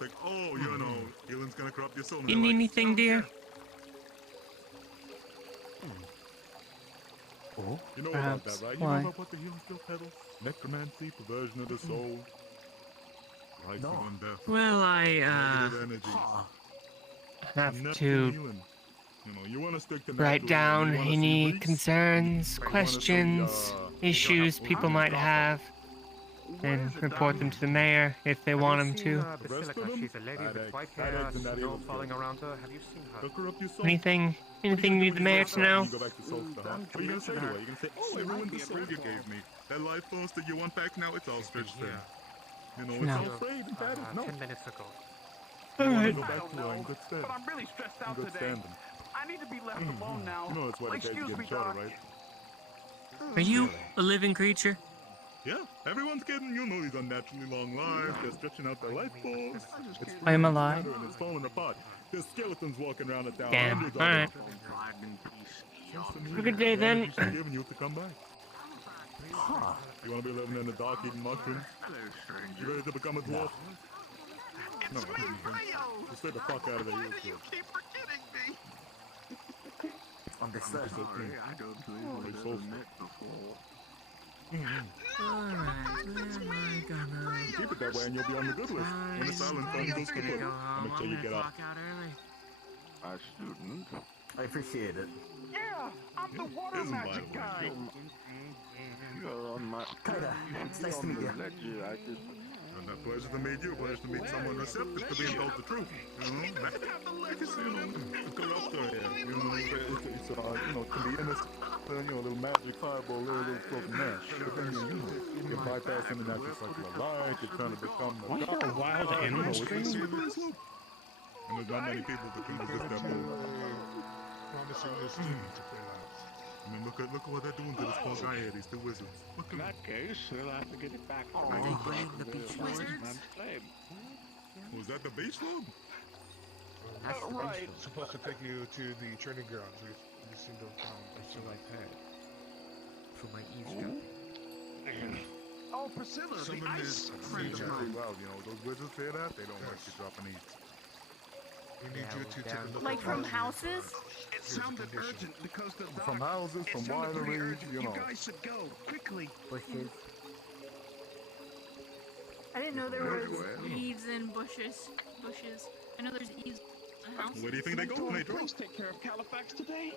Like, oh, you know, healing's gonna corrupt your soul. And You they're need like, anything, dear? Oh, you know Perhaps. about that, right? You Why? know about what the healing skill peddles? Necromancy, perversion of the soul, rising on death. Well, negative energies. Have Neptune to healing. You know, you want to stick to write naturalism. down You wanna see any Reese? concerns, You wanna see, questions, issues people might have, and report them to the mayor if they want him to. The rest of them? She's a lady with white Bad hair, eggs and that snow evil falling skill. around her. Have you seen her? They'll corrupt your soul. Anything you need the mayor to know? You go back to Solstice, huh? What are you gonna say to her? You're gonna say, oh, I ruined the soul you gave me. That life force that you want back now, it's all stretched thin. You know, it's No. all frayed and tattered. No. 10 minutes ago. You wanna Alright. go back to her in good stead. But I'm really stressed In out good today. standing. I need to be left alone now. You know that's why the days are Excuse getting me, shorter, Doc. right? Are you a living creature? Yeah, everyone's getting, you know, these unnaturally long lives. They're stretching out their life force. It's I am alive. matter and it's falling apart. There's skeletons walking around the town. Damn. Hundreds of Alright. them. Have a good day then. She's giving you to come back. You want to be living in the dark eating mushrooms? You ready to become a dwarf? No, just stay the fuck out of there. You keep forgetting me? On this side. I don't believe so keep it that way and you'll be on the good list. When the silent phone goes kaput, I'll make sure you get out. Our student. I appreciate it. Yeah, I'm the water Isn't magic vital. guy. You're on my. Kaida, it's nice to meet you. Ledger. I just. And that pleasure to meet you. Pleasure to meet someone receptive to being told the truth. You know, corrupt her here. You know, it's you know, it can be innocent. You know, a little magic fireball, a little floating there. But then you bypass the natural cycle of life. You're trying to become the Why god. are wild You know, animals it's a screaming? slippery slope. And there's not many people that can resist that move. Promising this student to play that. I mean, look at what they're doing to this poor guy here, these two wizards. Look In at that case, they'll have to get it back. Are they playing the beach wizards? was that the beach room? Right. I'm supposed to take you to the training grounds. You seem to have found a select head. For my eavesdropping. Oh, Priscilla, Some the of ice this friend of mine. well, you know, those wizards hear that, they don't like to drop an eat. We need you to take a look Like at from the- houses? It sounded urgent because the doc. From houses, from it sounded pretty wineries, urgent. you know. guys should go quickly. Bushes. I didn't know there was Well. eaves in bushes. I know there's eaves in the house. Where do you think they go when they drop? Please take care of Califax today.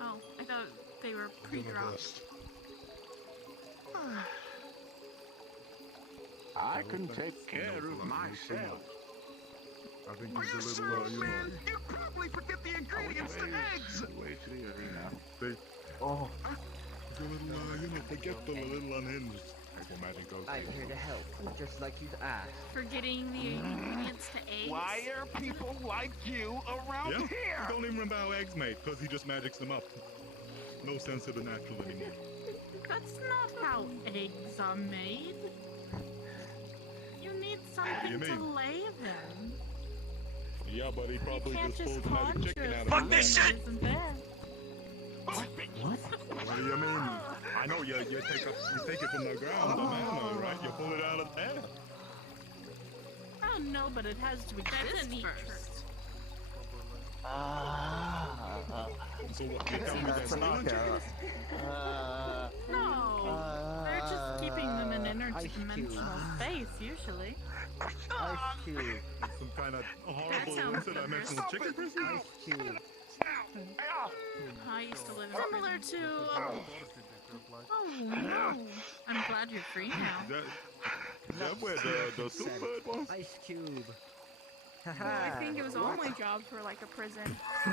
Oh, I thought they were pre-dropped. I can take care of myself. I think he's a little, you know. You probably forget the ingredients to eggs. Way to the arena. They, Oh, he's a little, you know, forgetful, a little unhinged. That's what magic goes. I'm here to help, just like you'd asked. Forgetting the ingredients to eggs. Why are people like you around Yeah, here? he don't even remember how eggs made, because he just magics them up. No sense of the natural anymore. That's not how eggs are made. You need something you to mean? lay them. Yeah, but he probably You can't just just pulled the magic chicken out of conjure him. something that isn't there. What do you mean? I know you take it from the ground, the manna, right? You pull it out of the air. Oh no, but it has to exist first. So what, you tell me that's healing chickens? No, they're just keeping them in interdimensional space usually. Ice cube. Some kind of horrible sounds interdimensional chicken prison? Ice cube. I used to live in similar to. Oh no! I'm glad you're free now. Is that where the soup bird was? Ice cube. I think it was only job for like a prison. I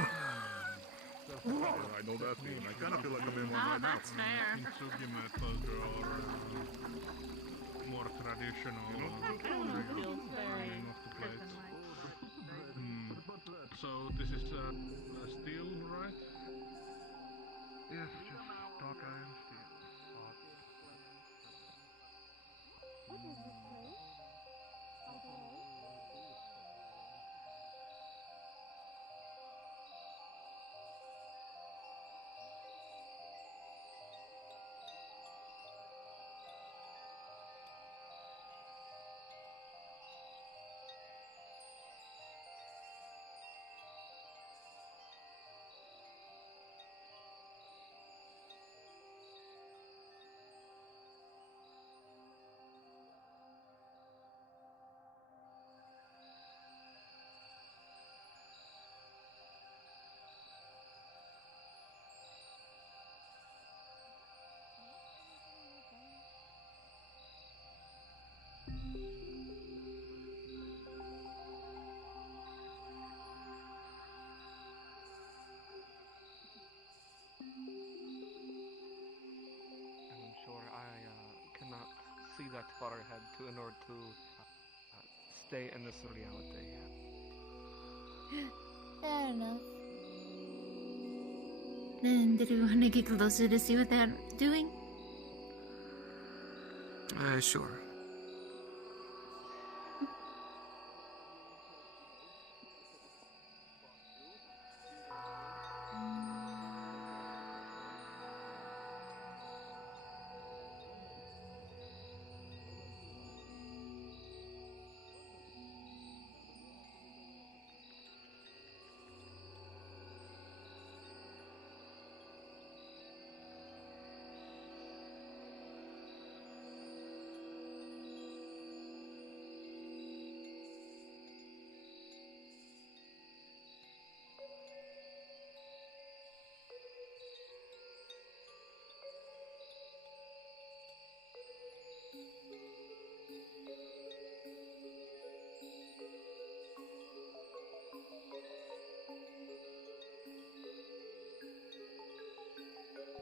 know that feeling. I kind of feel like I'm in one Ah, right now. that's fair. Sugi method or more traditional. That kind of feels very name of the place. prison-like. So this is steel, right? Yes, just dark iron steel. that far ahead in order to stay in this reality. Fair enough. Then, did we want to get closer to see what they're doing? Sure.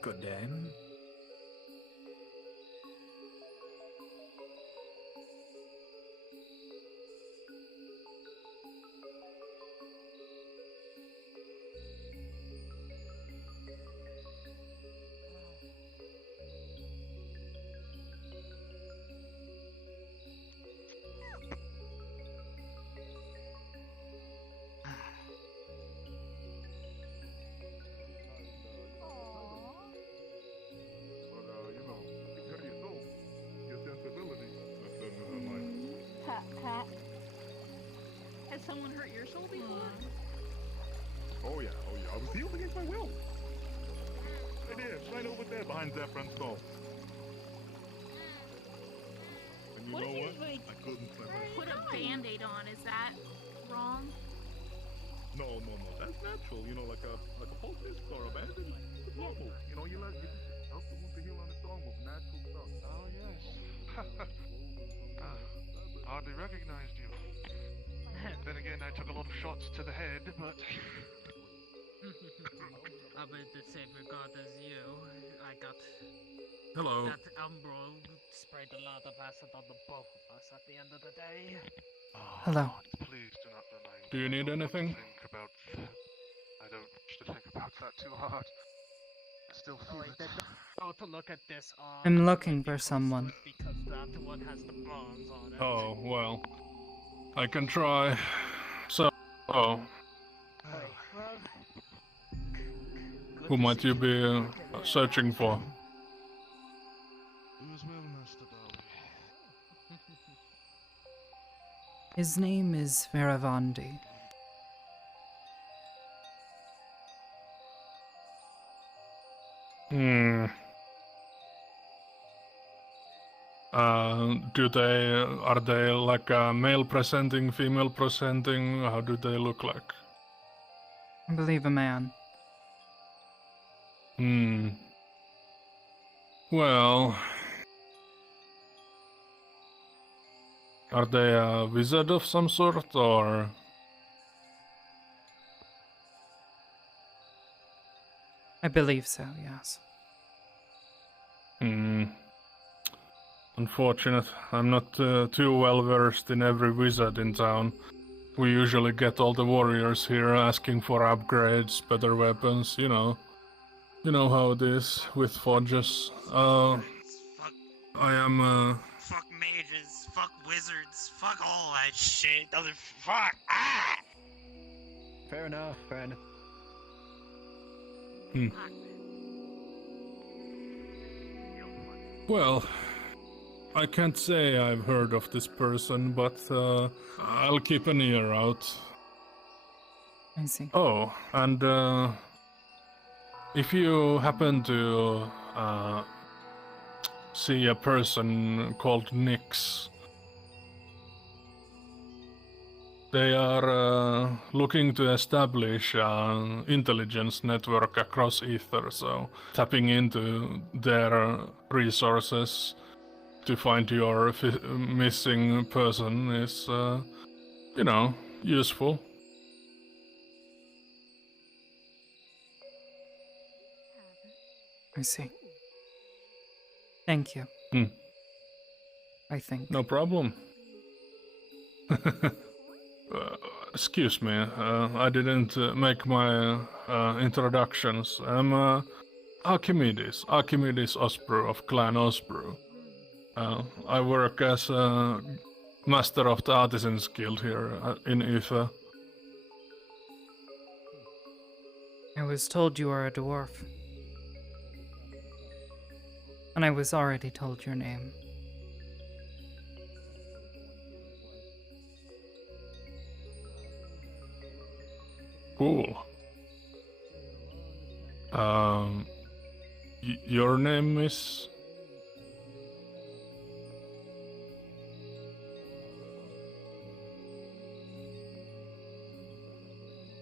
Good day. But, you know, because you know, your sensibility left under her life. Pat, pat. Has someone hurt your soul before? Oh yeah. I was healed against my will. Right there, right over there behind Zephyrin's skull. And you What know if you, what? like, I couldn't separate. put a band-aid on? Is that wrong? No. That's natural. You know, like a poultice or a bandage. It's normal. You know, you just help the wound to heal on its own with natural stuff. Oh yes. Hardly recognized you. Then again, I took a lot of shots to the head, but I bet the same regard as you. I got Hello. that Umbro sprayed a lot of acid on the both of us at the end of the day. Hello. please do not remind Do you need anything? I don't wish to think about that too hard. I still feel it. Oh, to look at this I'm looking for someone. because that one has the bronze on it. Oh, well. I can try. So, who might you be searching for? Who's well, Master Darby? His name is Veravandi. Are they like male presenting, female presenting? How do they look like? I believe a man. Well, are they a wizard of some sort, or? I believe so, yes. Unfortunate. I'm not too well versed in every wizard in town. We usually get all the warriors here asking for upgrades, better weapons, you know. You know how it is with forges. I am, Fuck mages, fuck wizards, fuck all that shit. Fuck! Ah! Fair enough, friend. Well, I can't say I've heard of this person, but I'll keep an ear out. I see. Oh, and if you happen to see a person called Nyx, they are looking to establish an intelligence network across Aether, so tapping into their resources to find your missing person is, you know, useful. I see. Thank you. I think. No problem. Excuse me, I didn't make my introductions. I'm Archimedes Osbrew of Clan Osbrew. I work as a master of the Artisans Guild here in Aether. I was told you are a dwarf. And I was already told your name. Cool. Your name is?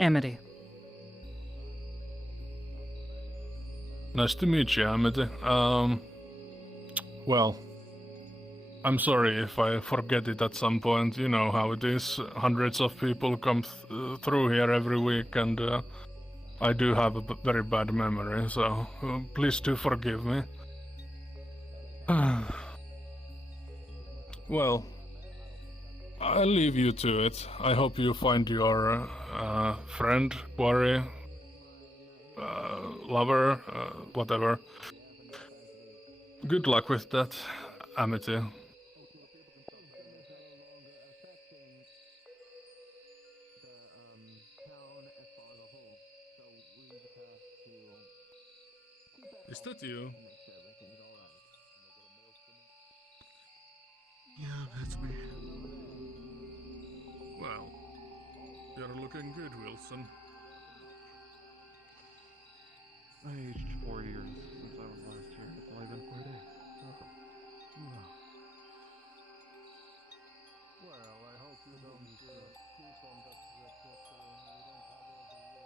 Amity. Nice to meet you, Amity. Well, I'm sorry if I forget it at some point. You know how it is. Hundreds of people come through here every week, and I do have a very bad memory, so please do forgive me. Well, I'll leave you to it. I hope you find your friend, quarry, lover, whatever. Good luck with that, Amity. Is that you? Yeah, that's me. Well, you're looking good, Wilson. I aged 4 years since I was last here. It's only been 4 days. Wow. Well, I hope you don't keep on that trajectory. You don't have all the years to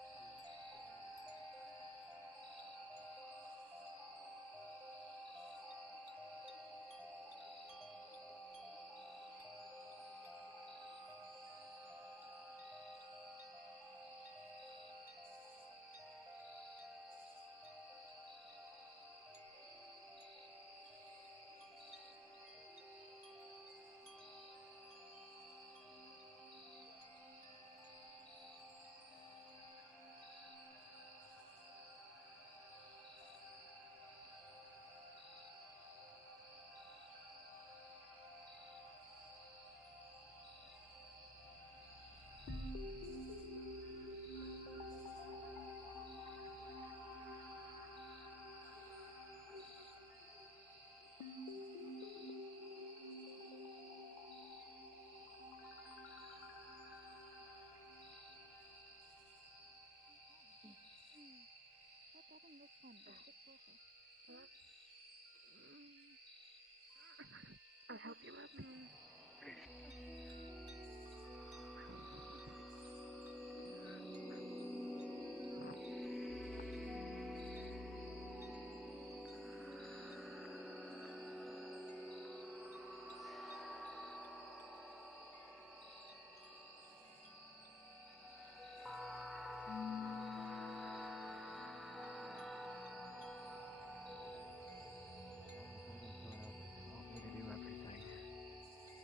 I'll help you up.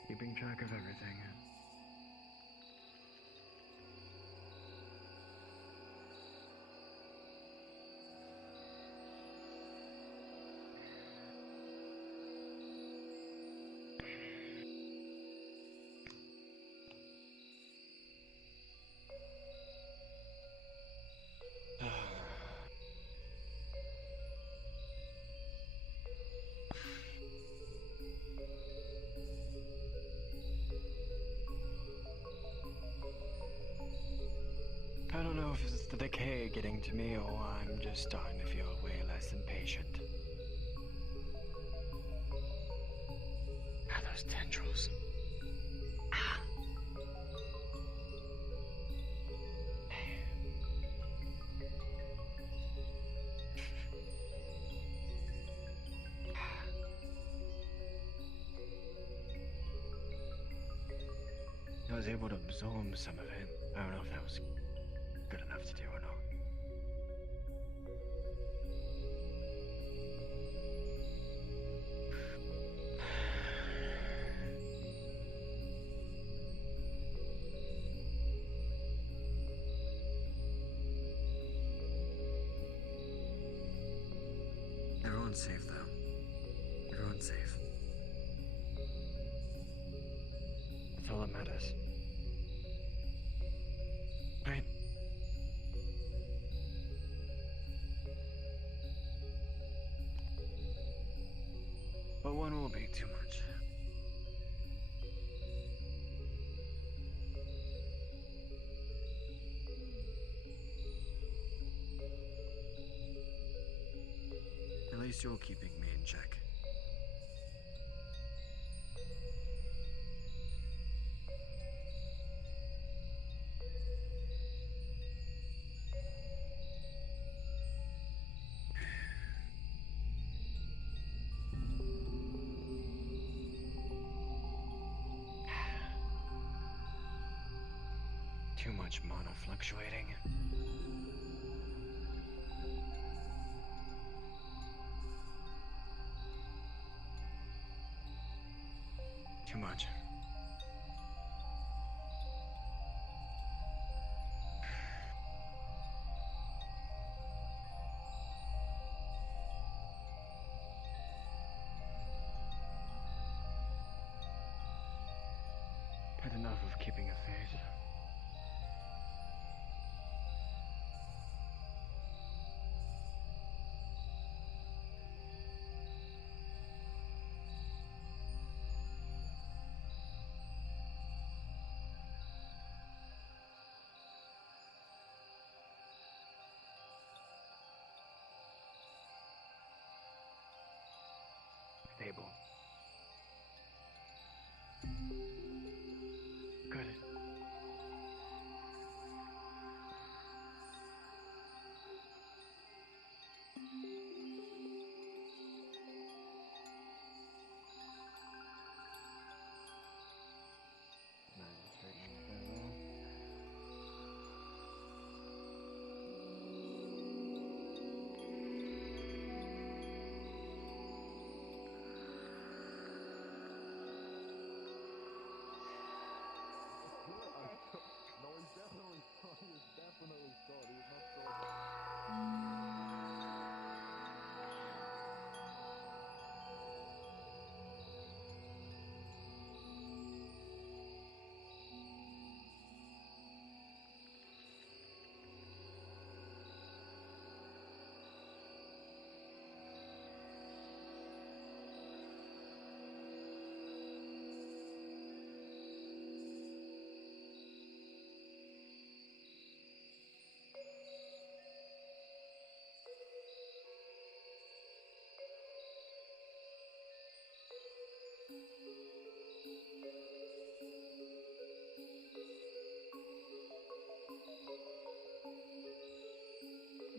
Keeping track of everything. I don't know if it's the decay getting to me or I'm just starting to feel way less impatient. Ah, those tendrils. Ah. I was able to absorb some of it. I don't know if that was good enough to do or not. Everyone's safe, though. Everyone's safe. That's all that matters. Right? But one will be too much. At least you're keeping me in check. Too much mana fluctuating. Too much. Had enough of keeping a face. Stable. Good.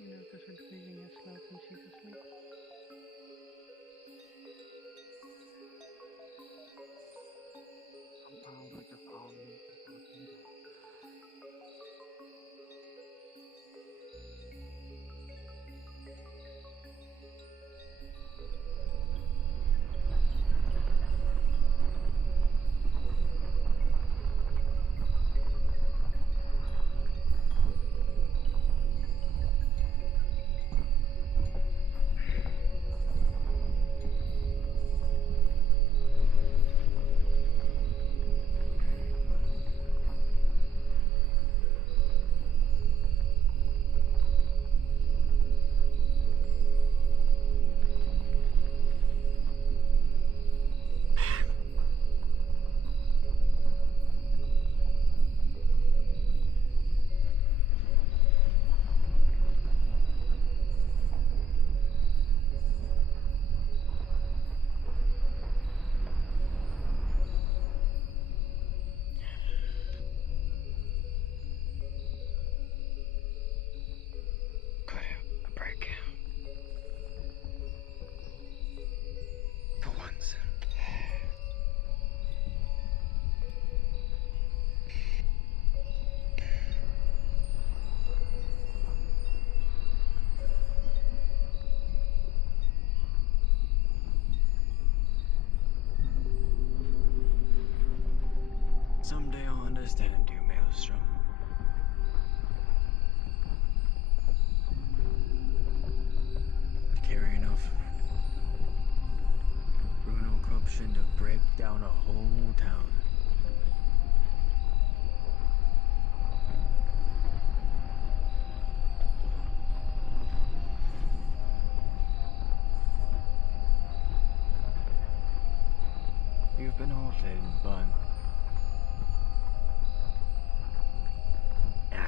You notice her breathing is slow when she's asleep. Sometimes I just all need to fucking go. Someday I'll understand you, Maelstrom. To carry enough you've been halted, but... Yeah.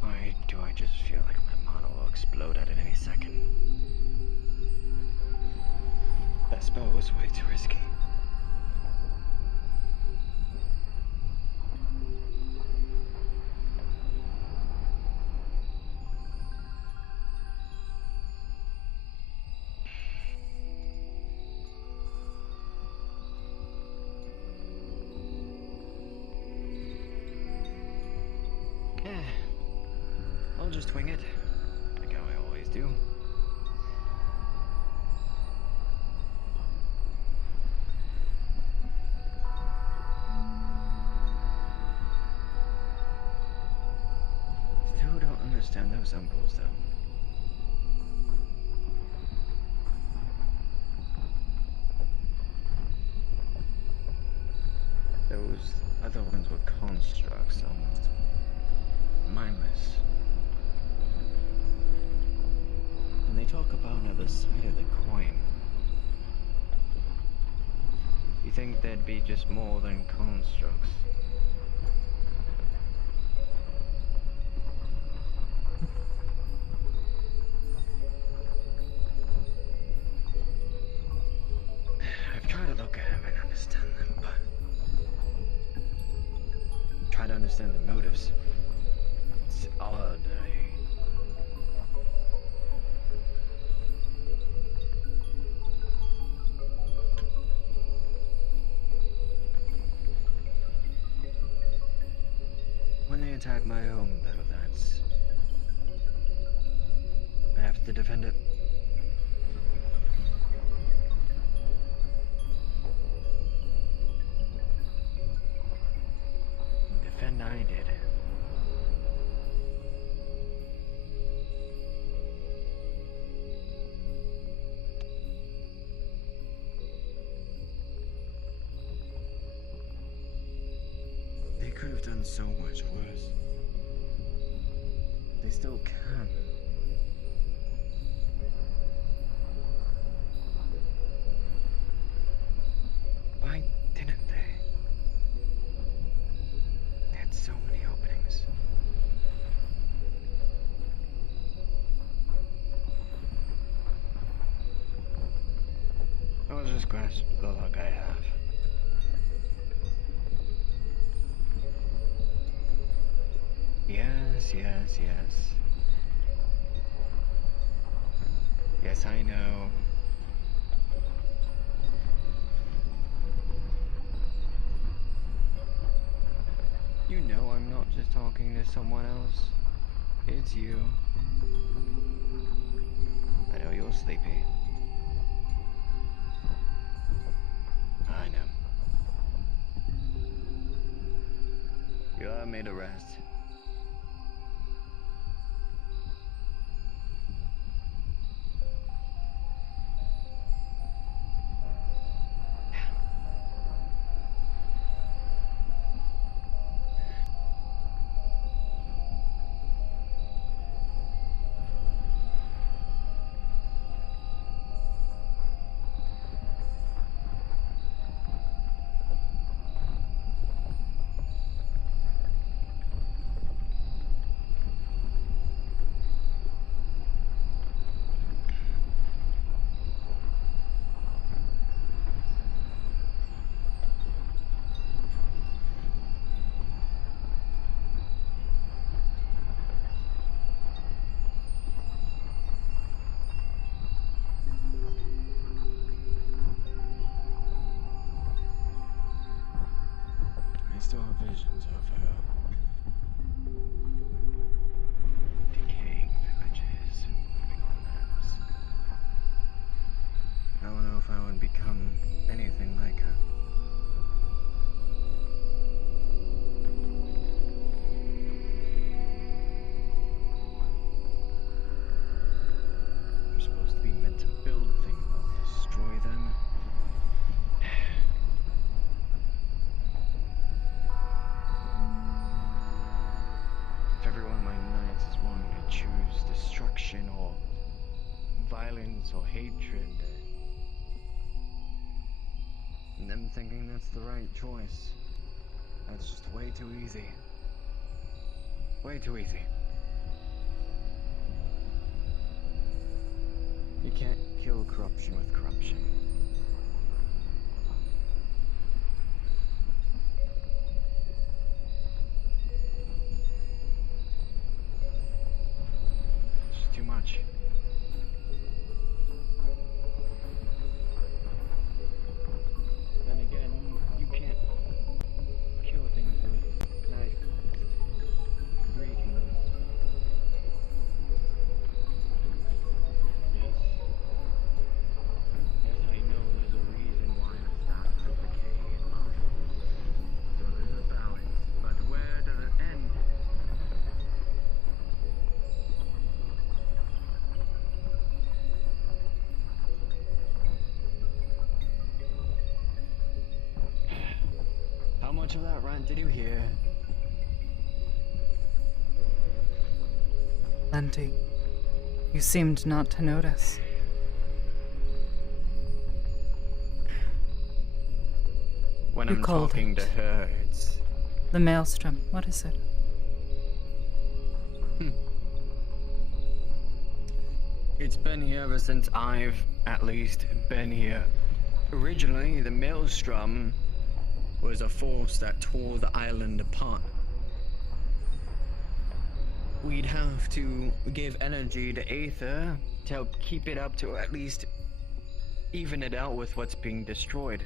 Why do I just feel like my mana will explode at any second? That spell was way too risky. Yeah. I'll just wing it, like how I always do. Still don't understand those symbols, though. Those other ones were constructs, almost mindless. When they talk about another side of the coin, you think there'd be just more than constructs? I've tried to look at them and understand them, but try to understand the motives. It's odd. When they attack my home, though, that's... I have to defend it. Defend I did. They could have done so much worse. They still can. Why didn't they? They had so many openings. I'll just grasp the luck I have. Yes, yes, yes. Yes, I know. You know I'm not just talking to someone else. It's you. I know you're sleepy. I know. You are made a rest. Still have visions of her. Decaying villages, moving on maps. I don't know if I would become anything like her. corruption or violence or hatred. And them thinking that's the right choice. That's just way too easy. Way too easy. You can't kill corruption with corruption. It's just too much. Then again, you can't kill things with knife greetings. Yes. Yes, I know there's a reason why the staff has decay and muscles. So there's a balance, but where does it end? How much of that rant did you hear? Plenty. You seemed not to notice. When You I'm called talking it. to her, it's... The maelstrom. What is it? It's been here ever since I've, at least, been here. Originally, the maelstrom was a force that tore the island apart. We'd have to give energy to Aether to help keep it up, to at least even it out with what's being destroyed.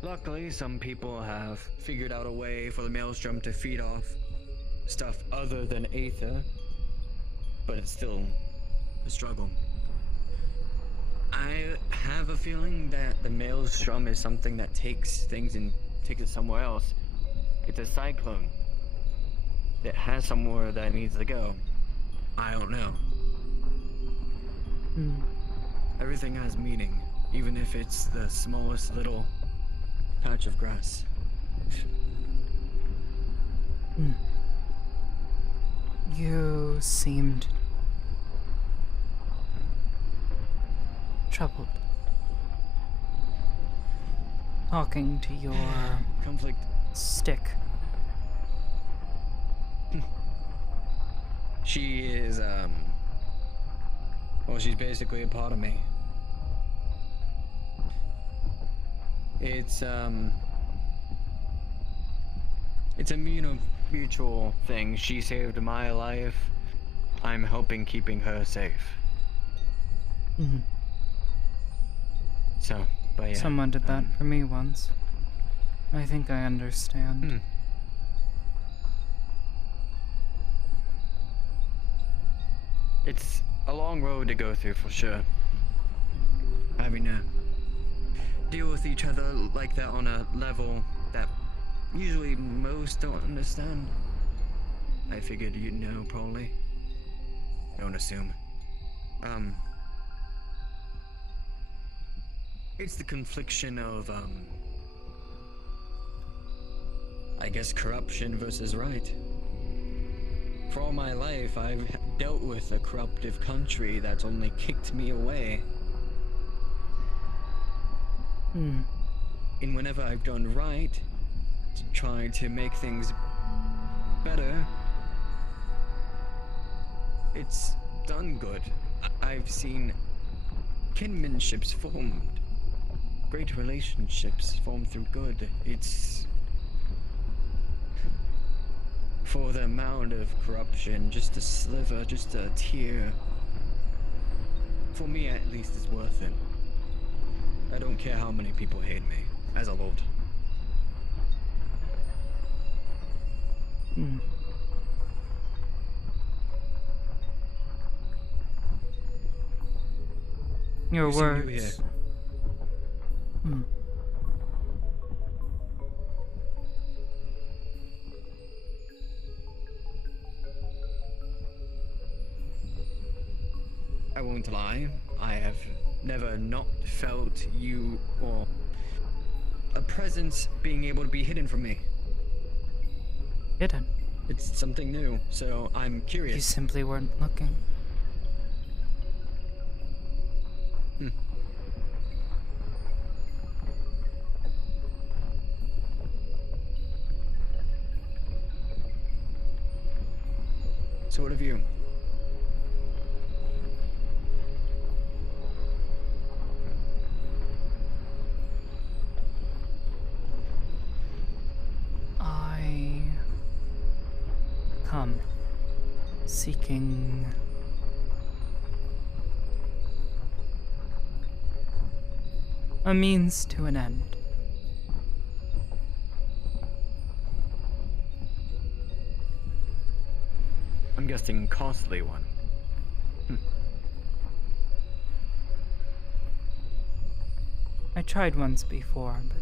Luckily, some people have figured out a way for the maelstrom to feed off stuff other than Aether, but it's still a struggle. I have a feeling that the maelstrom is something that takes things and takes it somewhere else. It's a cyclone that has somewhere that it needs to go. I don't know. Everything has meaning, even if it's the smallest little patch of grass. You seemed troubled. Talking to your conflict stick. She is, well, she's basically a part of me. It's a mutual thing. She saved my life. I'm helping keeping her safe. So, but yeah. Someone did that for me once. I think I understand. It's a long road to go through for sure. Having to deal with each other like that on a level that usually most don't understand. I figured you'd know, probably. Don't assume. It's the confliction of, I guess corruption versus right. For all my life, I've dealt with a corruptive country that's only kicked me away. And whenever I've done right, to try to make things better, it's done good. I've seen kinmanships formed, great relationships formed through good. It's... for the amount of corruption, just a sliver, just a tear, for me at least, is worth it. I don't care how many people hate me, as a lord. Your You seem new words. here. I won't lie, I have never not felt you or a presence being able to be hidden from me. Hidden? It's something new, so I'm curious. You simply weren't looking. So what have you? I come seeking a means to an end. I'm guessing costly one. I tried once before, but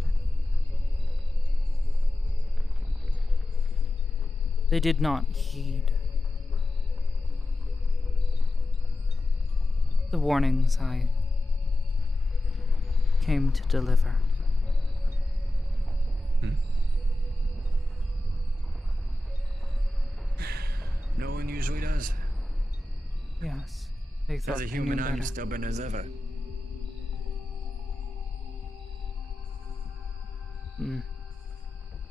they did not heed the warnings I came to deliver. No one usually does. Yes, they thought As a they human, knew I'm better. stubborn as ever.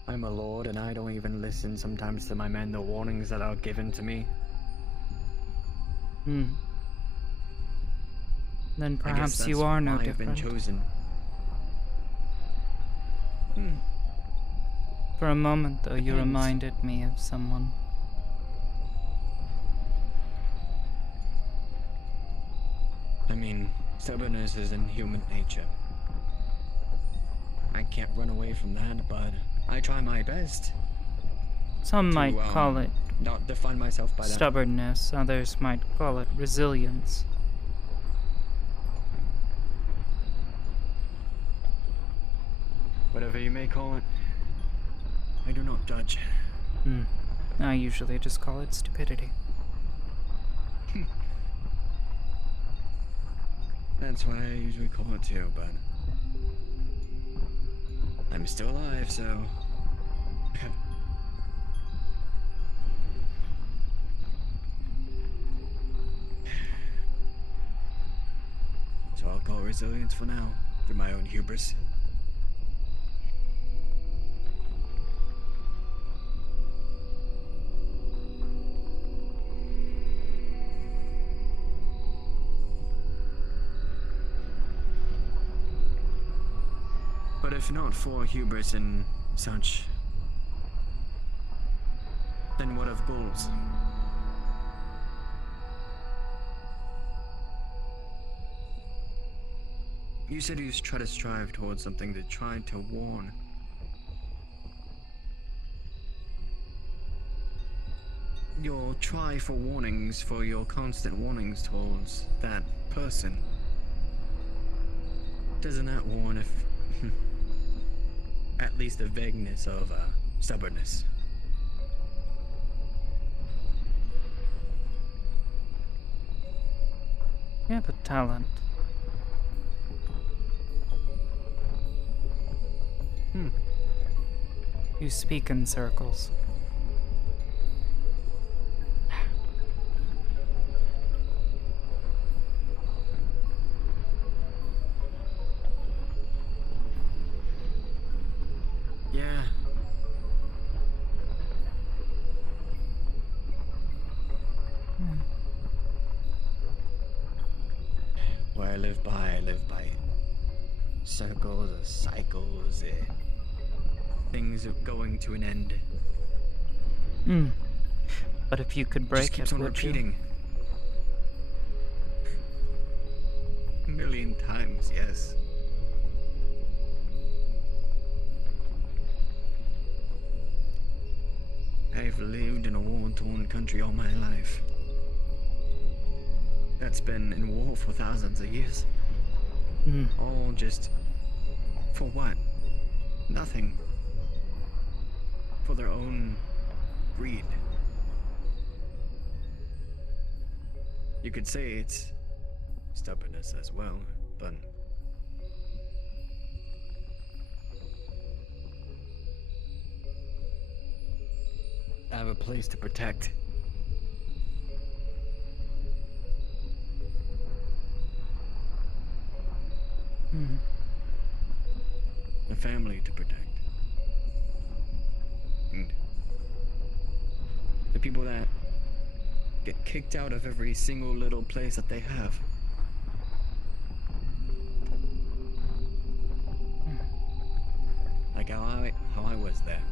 I'm a lord, and I don't even listen sometimes to my men, the warnings that are given to me. Then I guess perhaps you that's are no why I've different. been chosen. For a moment, though, you Depends. reminded me of someone. I mean, stubbornness is in human nature. I can't run away from that, but I try my best. Some might call it not define myself by that. stubbornness, others might call it resilience. Whatever you may call it, I do not judge. I usually just call it stupidity. That's why I usually call it too, but I'm still alive, so so I'll call it resilience for now, through my own hubris. But if not for hubris and such, then what of bulls? You said you try to strive towards something to try to warn. You'll try for warnings for your constant warnings towards that person. Doesn't that warn if at least a vagueness of stubbornness? Yeah, but talent. You speak in circles. Yeah. Where I live by circles or cycles, things are going to an end. But if you could break Just keeps it, on would repeating. A million times, yes. I've lived in a war-torn country all my life. That's been in war for thousands of years. All just... for what? Nothing. For their own greed. You could say it's stubbornness as well, but... a place to protect. A family to protect. And the people that get kicked out of every single little place that they have. Like how I was there.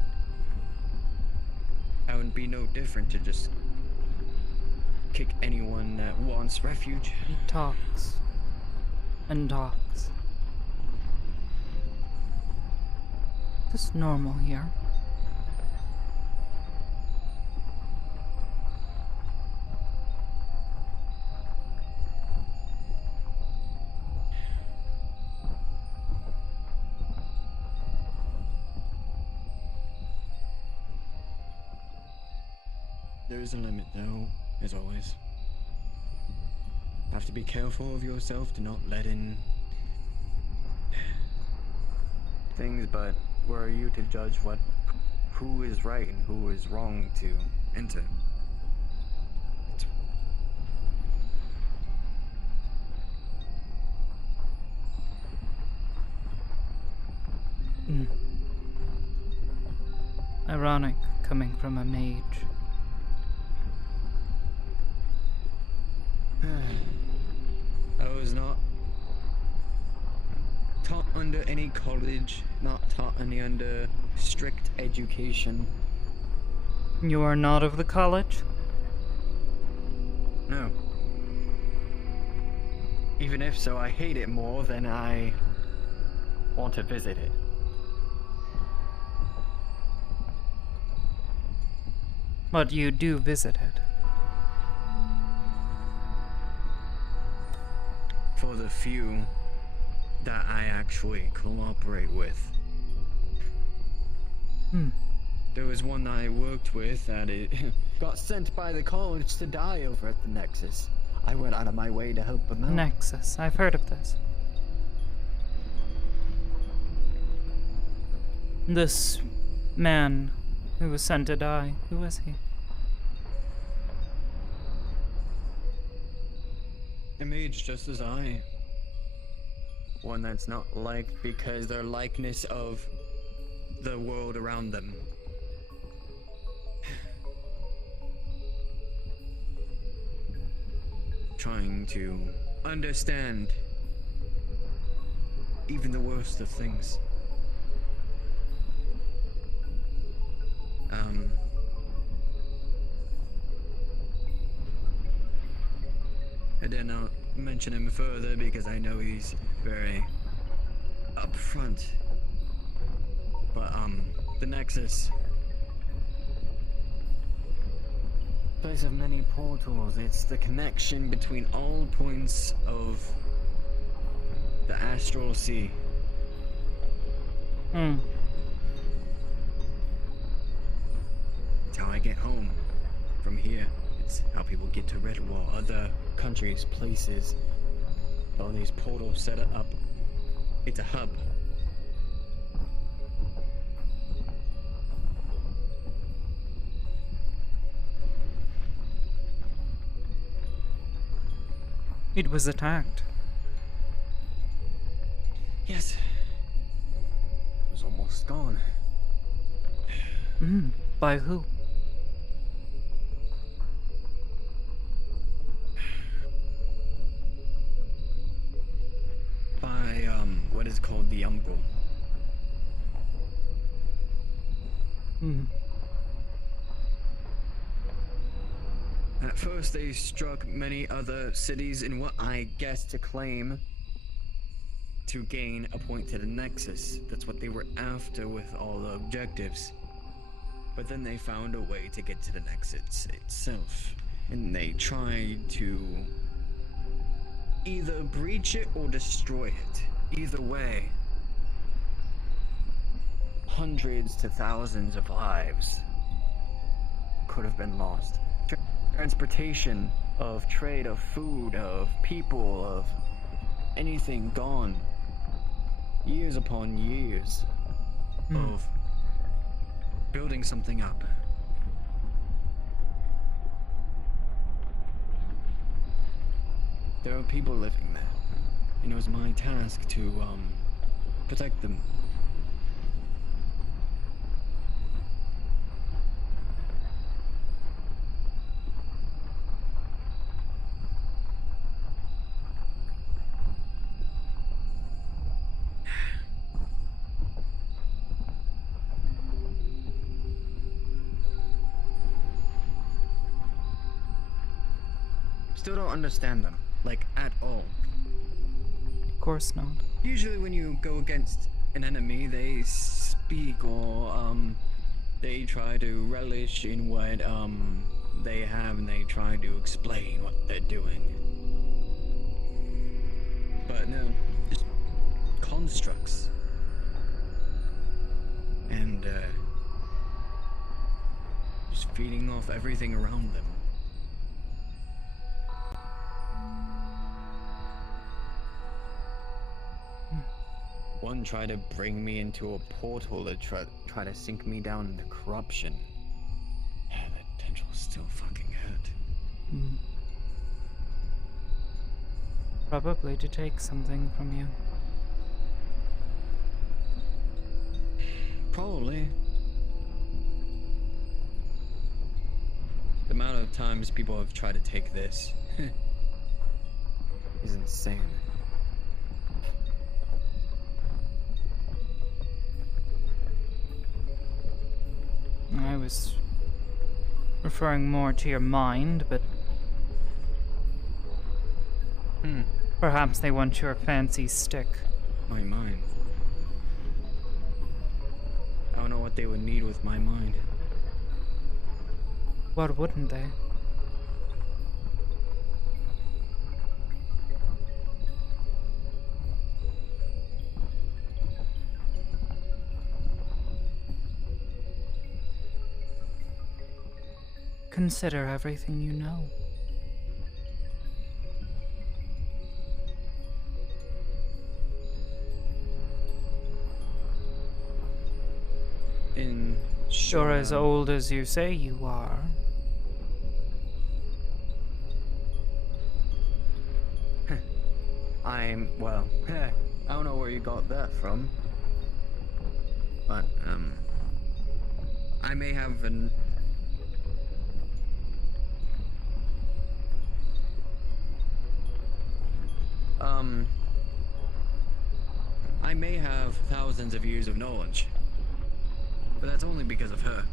I would be no different to just kick anyone that wants refuge. He talks and talks. Just normal here. There is a limit, though, as always. Have to be careful of yourself to not let in things, but who are you to judge who is right and who is wrong to enter? Ironic coming from a mage. I was not taught under any college, not taught any under strict education. You are not of the college? No. Even if so, I hate it more than I want to visit it. But you do visit it. For the few that I actually cooperate with. There was one that I worked with that it got sent by the college to die over at the Nexus. I went out of my way to help him out. Nexus, I've heard of this. This man who was sent to die, who was he? A mage just as I. One that's not liked because their likeness of the world around them. Trying to understand even the worst of things. I did not mention him further because I know he's very upfront. But, the Nexus. Place of many portals. It's the connection between all points of the astral sea. It's how I get home from here. It's how people get to Redwall, other countries, places. All these portals set up. It's a hub. It was attacked. Yes. It was almost gone. By who? By, what is called the Umbral. At first they struck many other cities in what I guess to claim to gain a point to the Nexus. That's what they were after with all the objectives. But then they found a way to get to the Nexus itself. And they tried to either breach it or destroy it. Either way, hundreds to thousands of lives could have been lost. Transportation of trade, of food, of people, of anything gone. Years upon years of building something up. There are people living there. And it was my task to, protect them. Still don't understand them, like, at all. Of course not. Usually when you go against an enemy, they speak or, they try to relish in what, they have, and they try to explain what they're doing. But no, just constructs. And, just feeding off everything around them. One tried to bring me into a portal to try to sink me down into corruption. Yeah, that tendril still fucking hurt. Probably to take something from you. Probably. The amount of times people have tried to take this is insane. I was referring more to your mind, but perhaps they want your fancy stick. My mind. I don't know what they would need with my mind. What wouldn't they? Consider everything you know. You're as old as you say you are. Well, I don't know where you got that from. But, I may have an... I may have thousands of years of knowledge. But that's only because of her.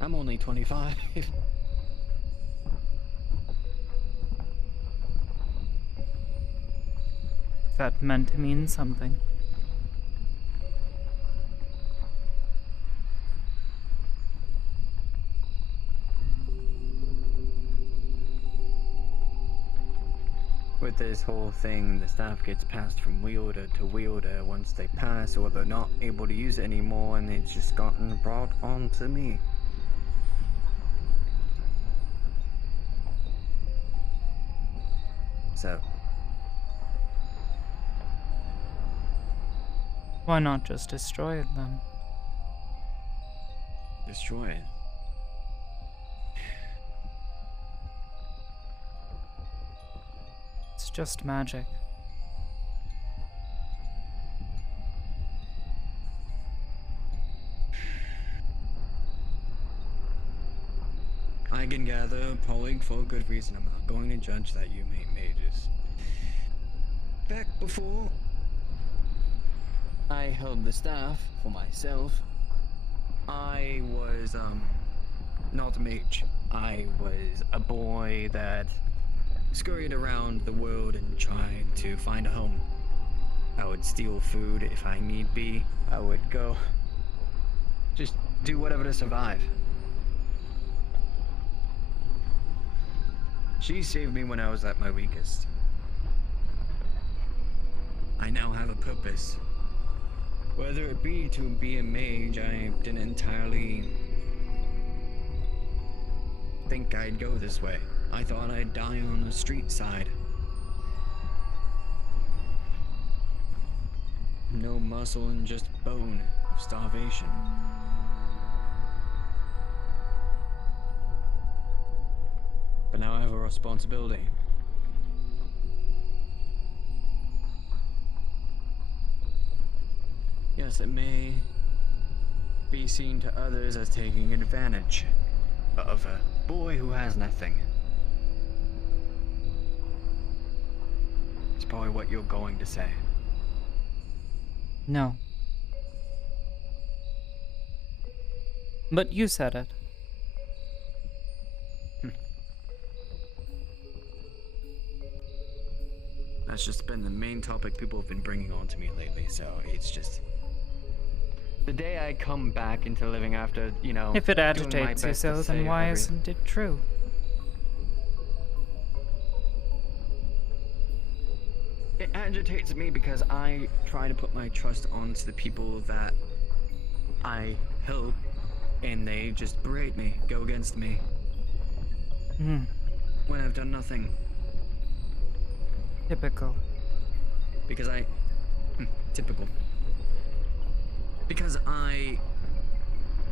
I'm only 25. That meant to mean something. With this whole thing, the staff gets passed from wielder to wielder once they pass, or they're not able to use it anymore, and it's just gotten brought on to me. So. Why not just destroy it then? Destroy it? It's just magic. I can gather, probably for a good reason. I'm not going to judge that you made mages. Back before I held the staff for myself, I was, not a mage. I was a boy that scurried around the world and tried to find a home. I would steal food if I need be. I would go just do whatever to survive. She saved me when I was at my weakest. I now have a purpose. Whether it be to be a mage, I didn't entirely think I'd go this way. I thought I'd die on the street side. no muscle and just bone of starvation. But now I have a responsibility. Yes, it may be seen to others as taking advantage of a boy who has nothing. It's probably what you're going to say. No. But you said it. That's just been the main topic people have been bringing on to me lately, so it's just... The day I come back into living after, you know, If it doing my agitates you best to so, then save why every- isn't it true? It agitates me because I try to put my trust onto the people that I help, and they just berate me, go against me. Hmm. When I've done nothing. Typical. Because I... typical. Because I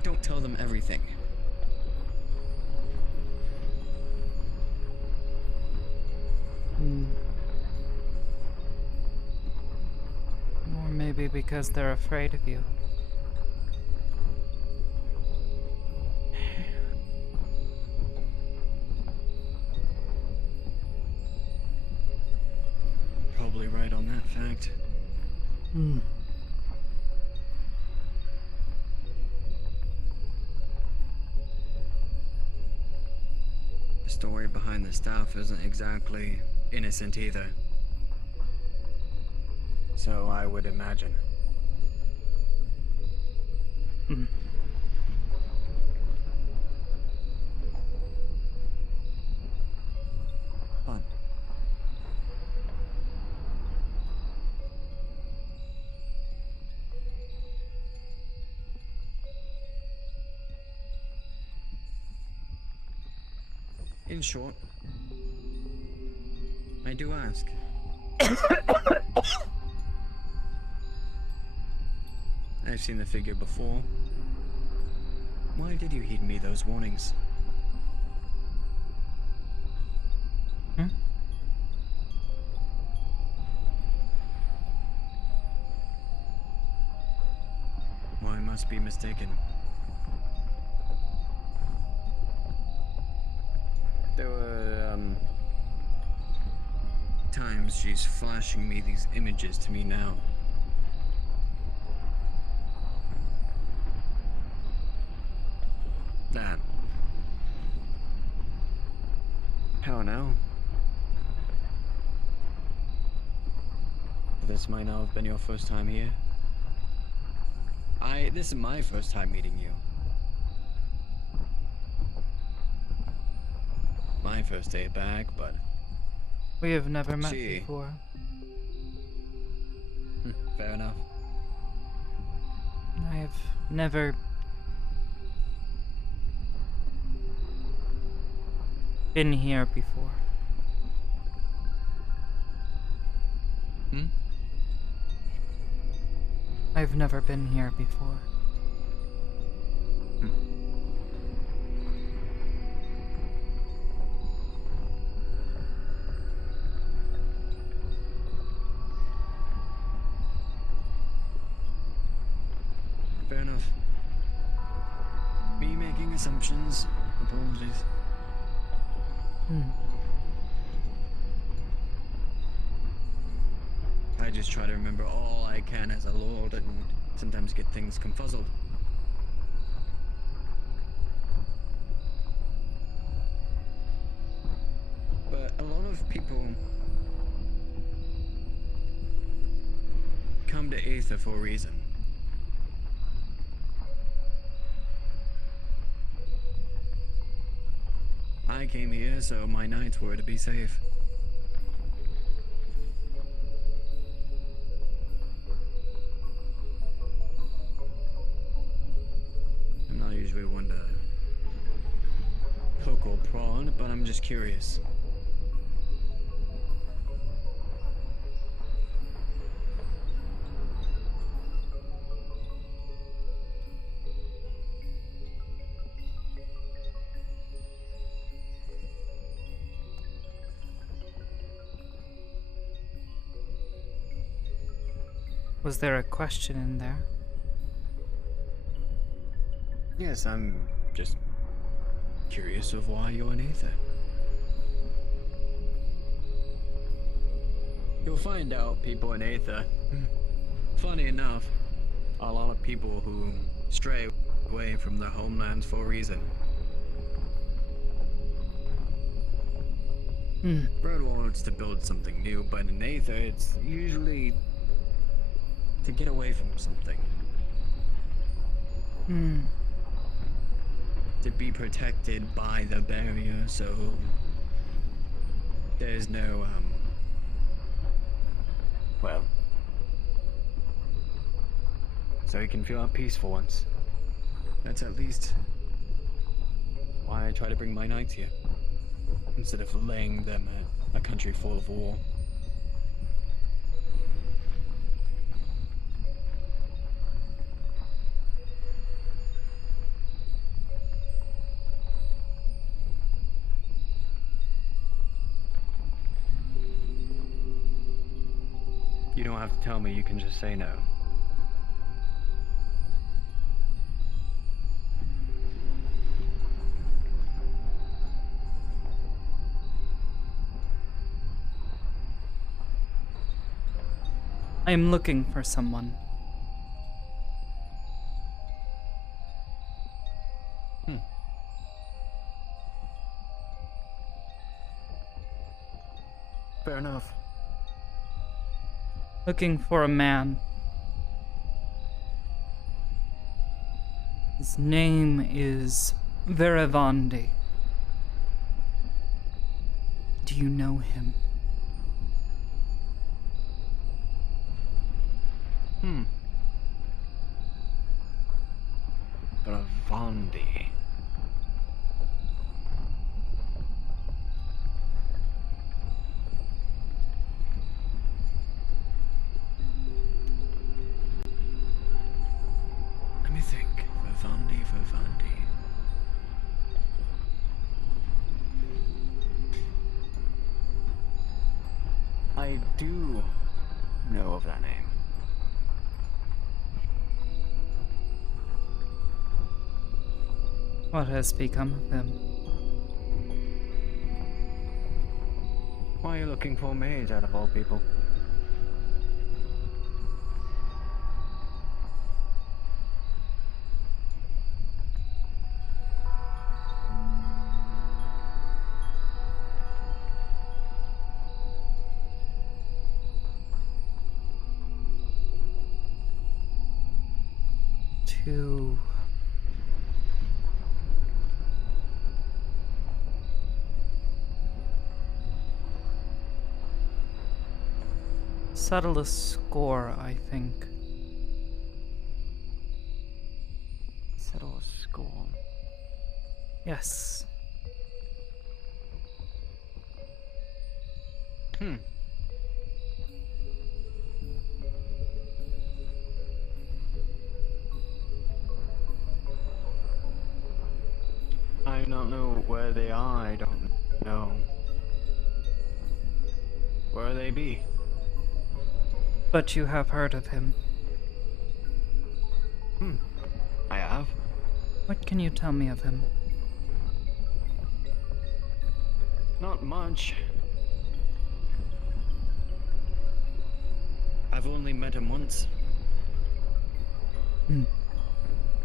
don't tell them everything. Hmm. Or maybe because they're afraid of you. Probably right on that fact. Hmm. The story behind the staff isn't exactly innocent either. So I would imagine. Hmm. Fun. In short, I do ask. I've seen the figure before. Why did you heed me those warnings? Hmm? Well, I must be mistaken. There were, times she's flashing me these images to me now. That. How now? This might not have been your first time here. This is my first time meeting you. My first day back, but... We have never met Gee. before. Fair enough. I have never... been here before. Hmm? I've never been here before. Fair enough. Me making assumptions. Apologies. I just try to remember all I can as a lord and sometimes get things confuzzled. But a lot of people come to Aether for a reason. I came here so my nights were to be safe. I'm not usually one to poke or prod, but I'm just curious. Was there a question in there? Yes, I'm just curious of why you're an Aether. You'll find out people in Aether. Funny enough, a lot of people who stray away from their homelands for a reason. Bird wants to build something new, but in Aether, it's usually to get away from something. To be protected by the barrier, so there's no, well, so you can feel at peace for once. That's at least why I try to bring my knights here, instead of laying them at a country full of war. You don't have to tell me, you can just say no. I am looking for someone. Fair enough. Looking for a man. His name is Veravandi. Do you know him? Veravandi. Let me think. Veravandi. I do know of that name. What has become of him? Why are you looking for a mage out of all people? To settle a score, I think. Settle a score? Yes. I do not know where they are, I don't know where they be. But you have heard of him. I have. What can you tell me of him? Not much. I've only met him once.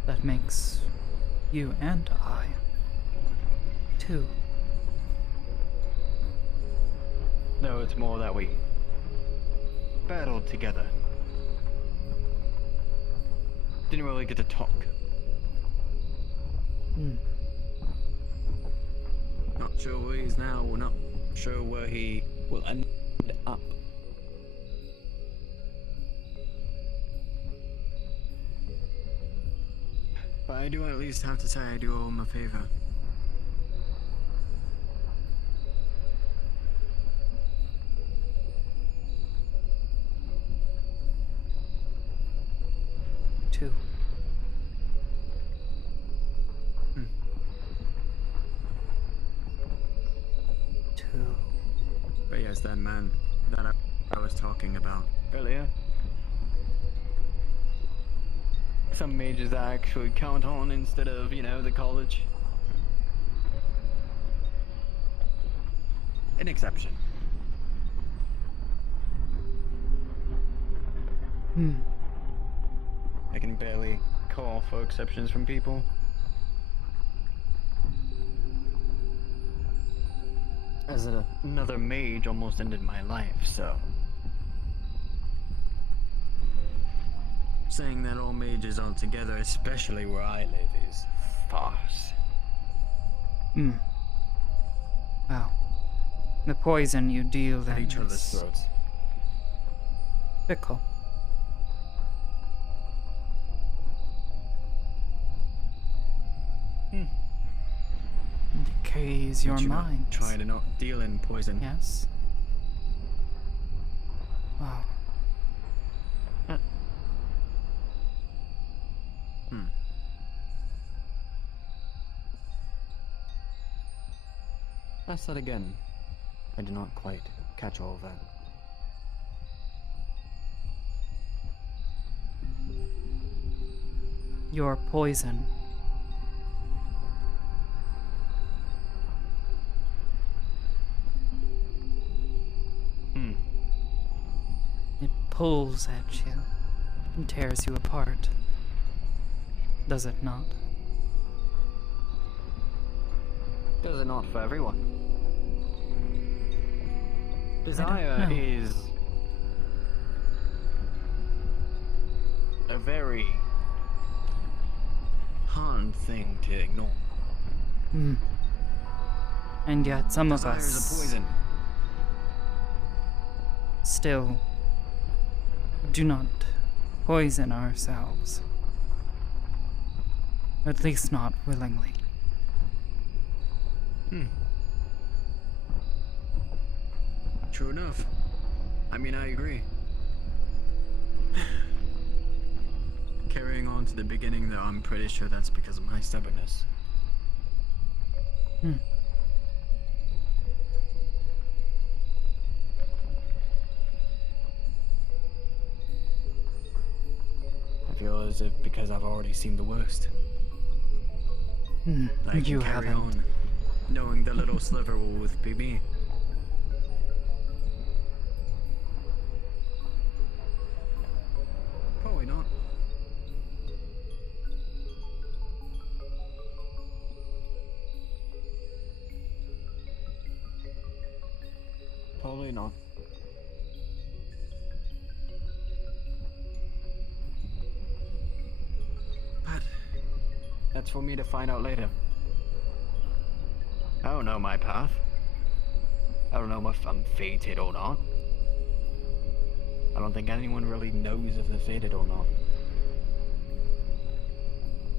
That makes you and I two. No, it's more that we battled together. Didn't really get to talk. Not sure where he is now. We're not sure where he will end up. But I do at least have to say I do owe him a favor. Two. But yes, that man that I was talking about earlier, some majors I actually count on instead of, you know, the college. An exception. I can barely call for exceptions from people. As another mage almost ended my life, so... Saying that all mages altogether, especially where I live, is farce. Well, the poison you deal At then each other's is throats. fickle. Decays your Would you not mind. try to not deal in poison. Yes. Wow. Ask that again. I did not quite catch all of that. Your poison. It pulls at you and tears you apart. Does it not? Does it not for everyone? Desire is a very hard thing to ignore. And yet some of Desire us is a poison. still do not poison ourselves. At least not willingly. True enough. I mean, I agree. Carrying on to the beginning, though, I'm pretty sure that's because of my stubbornness. I feel as if because I've already seen the worst. I can You carry haven't. on, knowing the little sliver will be me. Probably not. Probably not. But that's for me to find out later. I don't know my path. I don't know if I'm fated or not. I don't think anyone really knows if they're fated or not.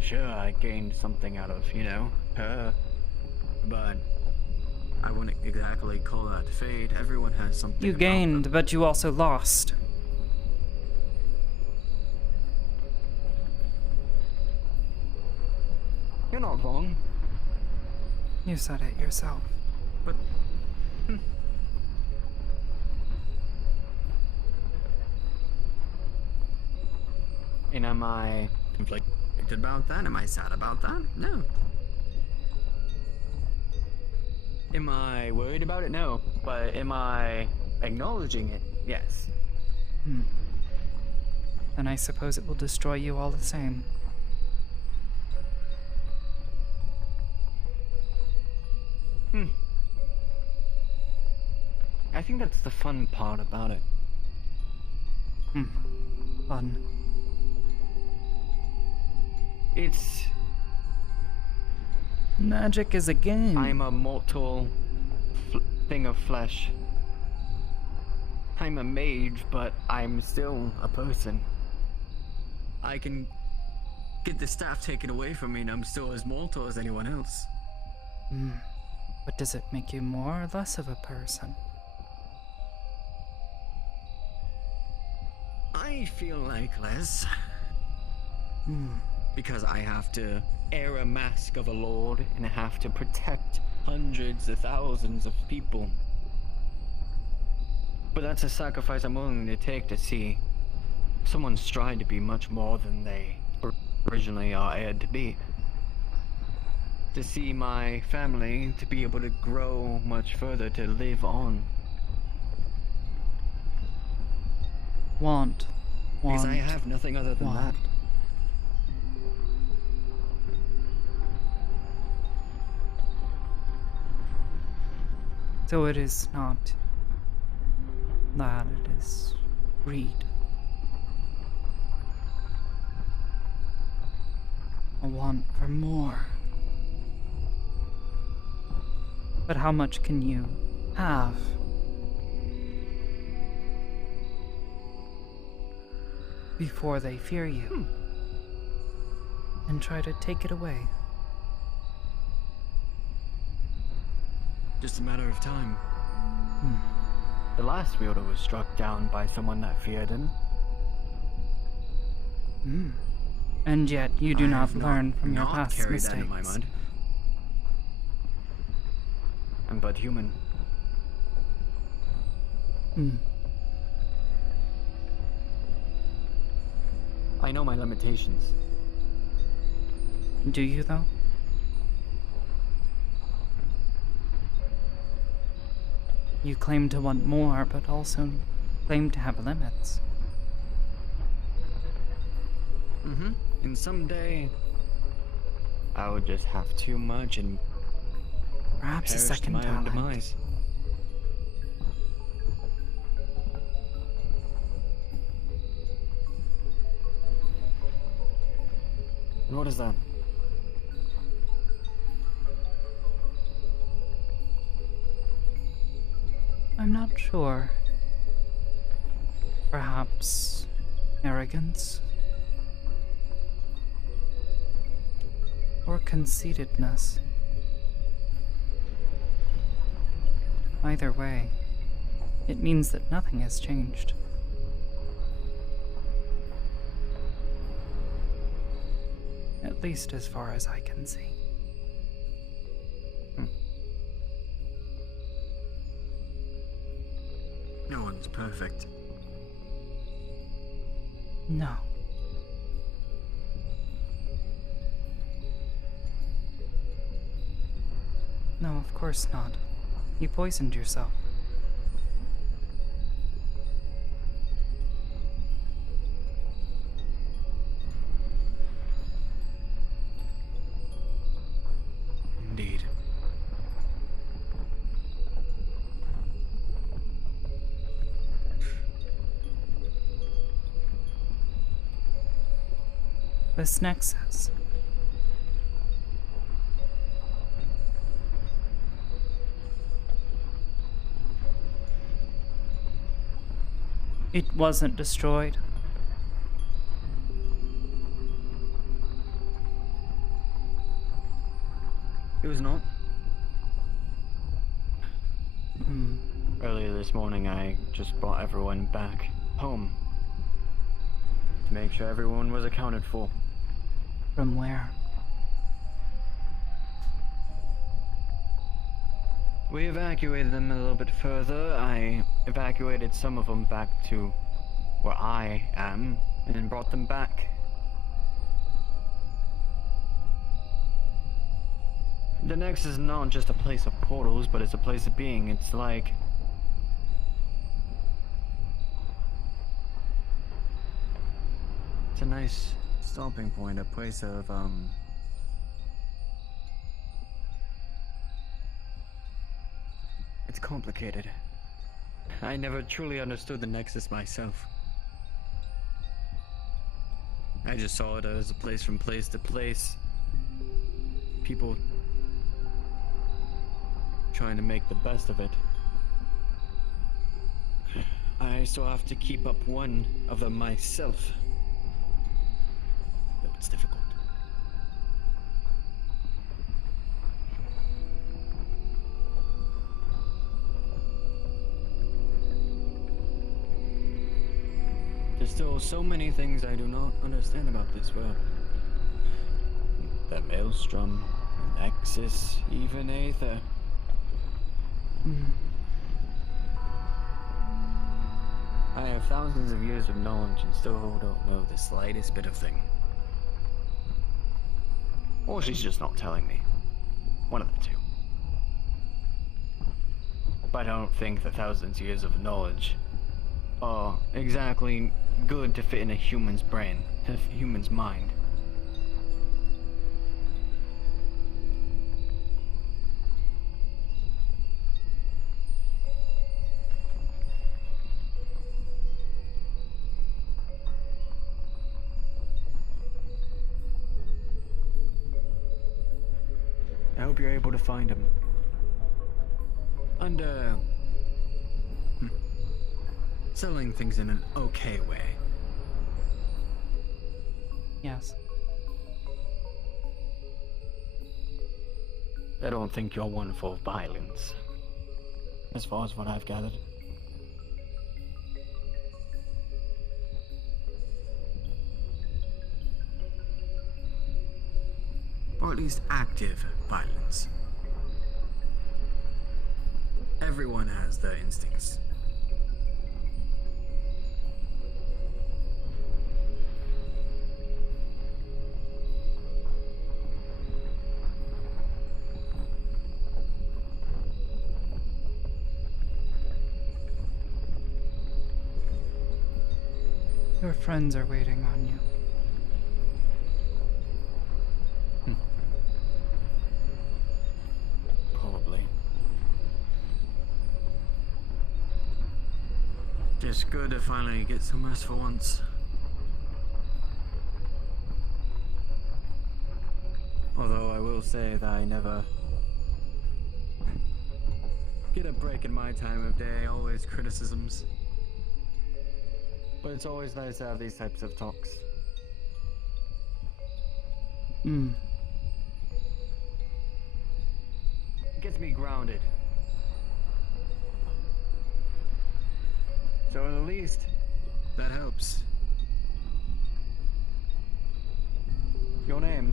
Sure, I gained something out of, you know, her. But I wouldn't exactly call that fate. Everyone has something. You gained, but you also lost. You're not wrong. You said it yourself. But... And am I conflicted about that? Am I sad about that? No. Am I worried about it? No. But am I acknowledging it? Yes. Then I suppose it will destroy you all the same. I think that's the fun part about it. Fun. It's... Magic is a game. I'm a mortal thing of flesh. I'm a mage, but I'm still a person. I can get the staff taken away from me and I'm still as mortal as anyone else. But does it make you more or less of a person? I feel like less. Because I have to wear a mask of a lord and I have to protect hundreds of thousands of people. But that's a sacrifice I'm willing to take to see someone strive to be much more than they originally our heir to be. To see my family to be able to grow much further, to live on. Want. Because I have nothing other than that. So it is not that, it is greed. A want for more. But how much can you have? Before they fear you and try to take it away. Just a matter of time. The last wielder was struck down by someone that feared him. And yet you do I not have learn from your not past carried mistakes. that in my mind. I'm but human. I know my limitations. Do you, though? You claim to want more, but also claim to have limits. And someday, I will just have too much and perhaps a perish to second my own talent. demise. What is that? I'm not sure. Perhaps arrogance? Or conceitedness? Either way, it means that nothing has changed. At least as far as I can see. No one's perfect. No. No, of course not. You poisoned yourself. Indeed. This nexus. It wasn't destroyed. It was not. Earlier this morning, I just brought everyone back home to make sure everyone was accounted for. From where? We evacuated them a little bit further. I evacuated some of them back to where I am, and then brought them back. The Nexus is not just a place of portals, but it's a place of being. It's like... it's a nice stopping point, a place of, it's complicated. I never truly understood the Nexus myself. I just saw it as a place from place to place. People trying to make the best of it. I still have to keep up one of them myself. Though it's difficult. There's still so many things I do not understand about this world. The Maelstrom, the Nexus, even Aether. I have thousands of years of knowledge and still don't know the slightest bit of thing. Or she's just not telling me. One of the two. But I don't think the thousands of years of knowledge are exactly good to fit in a human's brain, a human's mind. I hope you're able to find him. And, selling things in an okay way. Yes. I don't think you're one for violence, as far as what I've gathered. Or at least active violence. Everyone has their instincts. Your friends are waiting on you. Probably. Just good to finally get some rest for once. Although I will say that I never get a break in my time of day, always criticisms. But it's always nice to have these types of talks. Gets me grounded. So at least, that helps. Your name?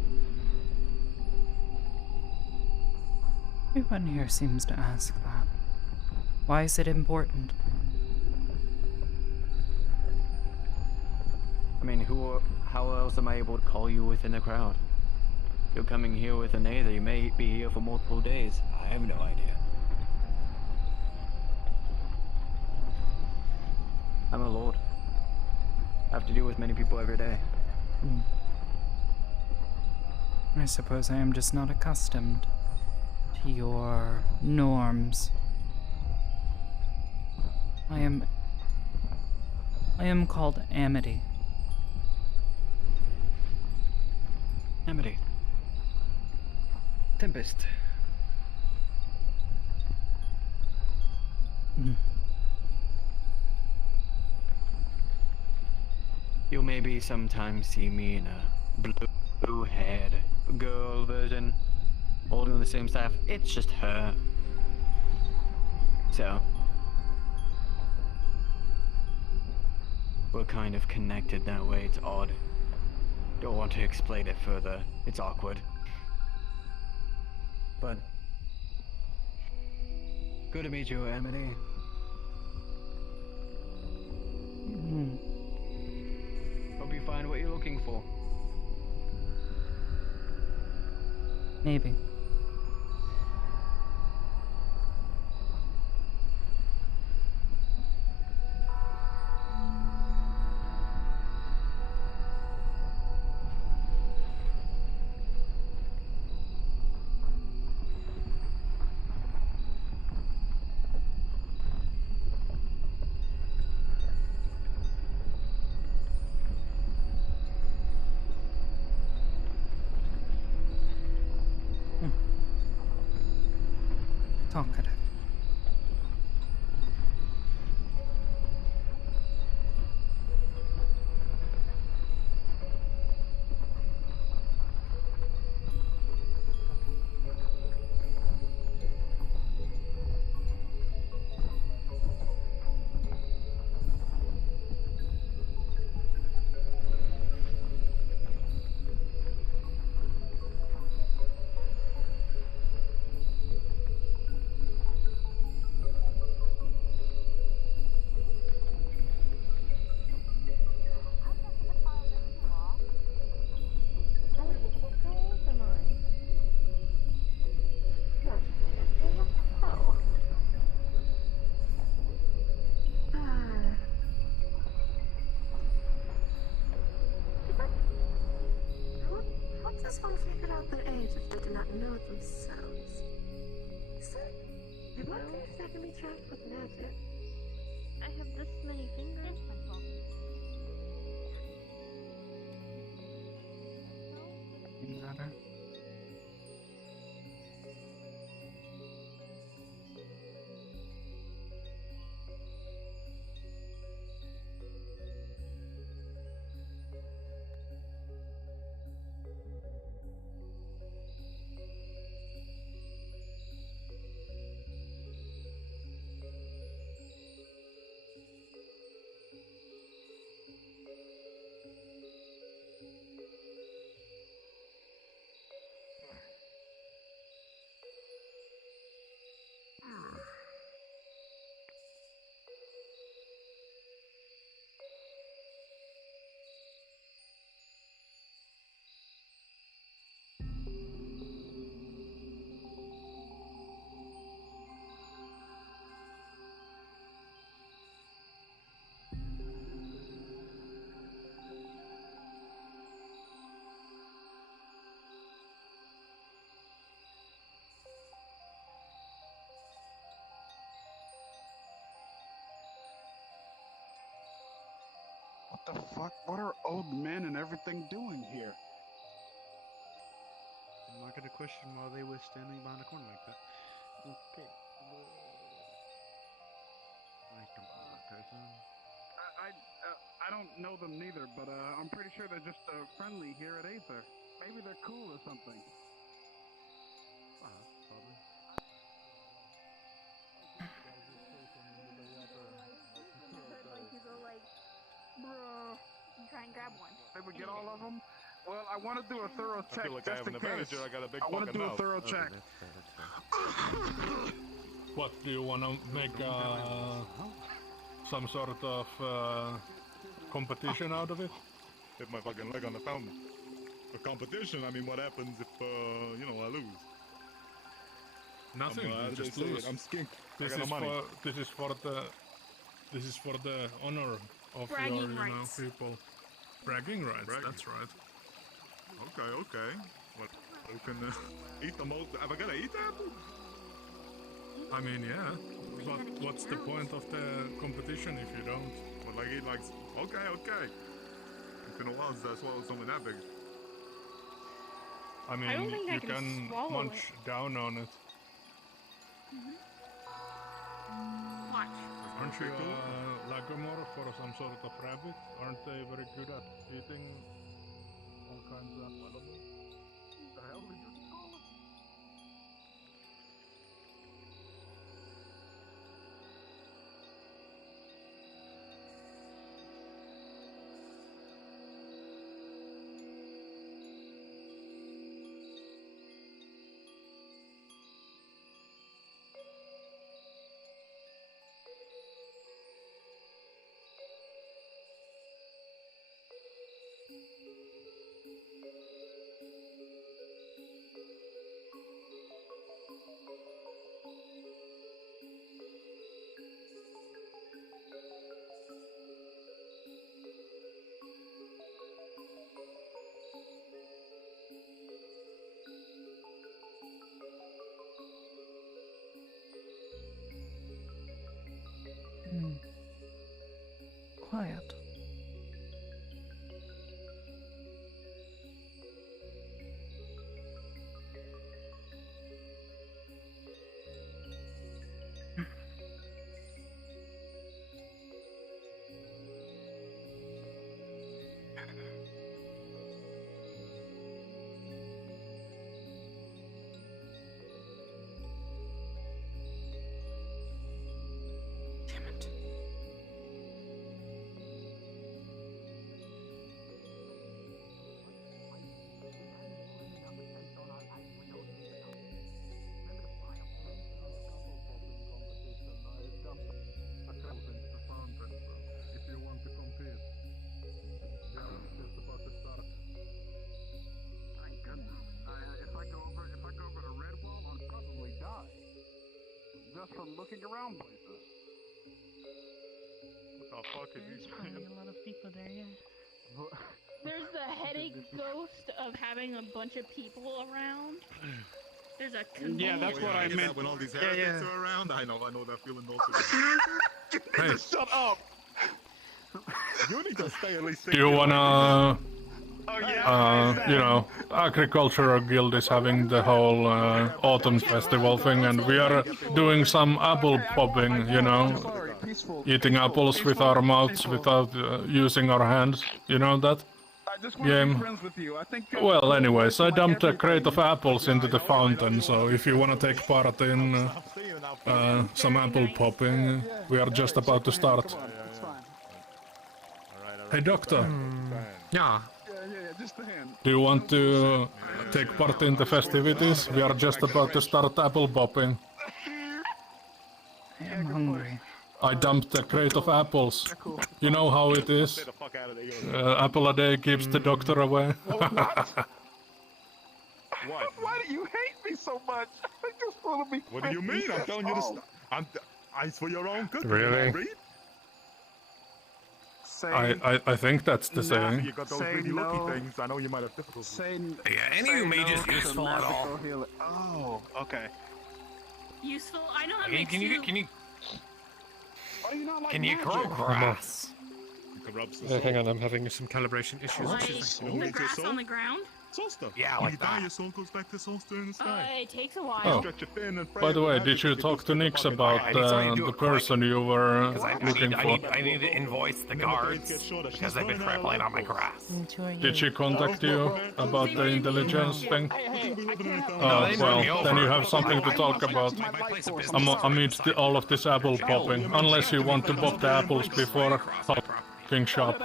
Everyone here seems to ask that. Why is it important? I mean, how else am I able to call you within the crowd? You're coming here with an Aether, you may be here for multiple days. I have no idea. I'm a lord. I have to deal with many people every day. I suppose I am just not accustomed to your norms. I am called Amity. Amity. Tempest. You'll maybe sometimes see me in a blue-haired girl version, holding the same staff. It's just her. So, we're kind of connected that way. It's odd. Don't want to explain it further. It's awkward. But good to meet you, Amity. Hope you find what you're looking for. Maybe. Talkative. this one figured out their age if they do not know it themselves? So, I wonder if that can be tracked with magic. I have this many fingers. Matter. What the fuck? What are old men and everything doing here? I'm not gonna question why they were standing behind a corner like that. Okay. I don't know that person. I don't know them neither, but I'm pretty sure they're just friendly here at Aether. Maybe they're cool or something. Probably. You go like, bruh, and try and grab one. They would get all of them? Well, I want to do a thorough check I feel like I just have in an case. advantage here. I got a big I want to fucking do a mouth. thorough check. What do you wanna make some sort of competition out of it? Hit my fucking leg on the fountain. A competition, I mean, what happens if, you know, I lose? Nothing. How You do they just say it? lose. I'm skink. This I got is no money. this is for the honor of Bragging your, rights. people. Bragging rights. Bragging. That's right. Okay, okay. What? Who can eat the most? Have I gotta eat that? I mean, yeah. But what's the point of the competition if you don't? But like eat like. Okay, okay. It's been a while since I swallowed something that big. I mean, don't think I you can can swallow munch down on it. Watch. Aren't you a lagomorph or some sort of rabbit? Aren't they very good at eating all kinds of animals? The hell did you just call it? Quiet. Damn it. If you want to compete, yeah, it's just about to start. My goodness. If I go over to Redwall, I'll probably die. Just from looking around places. What the fuck is he There's probably saying? a lot of people there, yeah. There's the headache ghost of having a bunch of people around. There's a Yeah, that's what I meant. When all these Yeah, heretics yeah. are around, I know that feeling also. You need to shut up. You need to stay at least 6 Do you years. wanna... you know, Agricultural Guild is having the whole autumn festival thing, and we are doing some apple popping, you know, eating apples with our mouths without using our hands, you know that game? Well, anyways, I dumped a crate of apples into the fountain, so if you wanna take part in some apple popping, we are just about to start. Hey, Doctor. Yeah. Do you want to take part in the festivities? We are just about to start apple popping. I am hungry. I dumped a crate of apples. You know how it is. Apple a day keeps the doctor away. What? Why do you hate me so much? I just want to be. What do you mean? I'm telling you this. It's for your own good. Really? I think that's the saying. You got those pretty looky things. I know you might have difficulty. Yeah, any of you mages useful at all? Oh, okay. Useful? I know how to Can make you soup. can you grow grass? Hang on, I'm having some calibration issues. The grass on the ground? Soul stuff. Yeah, when you die, your soul goes back to soul stir in the sky. It takes a while. Oh. Stretch your fin and pray By the way, and did you talk to Nix about the person you were looking for? I need to invoice the guards because they've been trampling on my grass. Did she contact you about the intelligence thing? No, Well, then you have something to talk about amidst all of this apple popping. Unless you want to pop the apples before popping shop.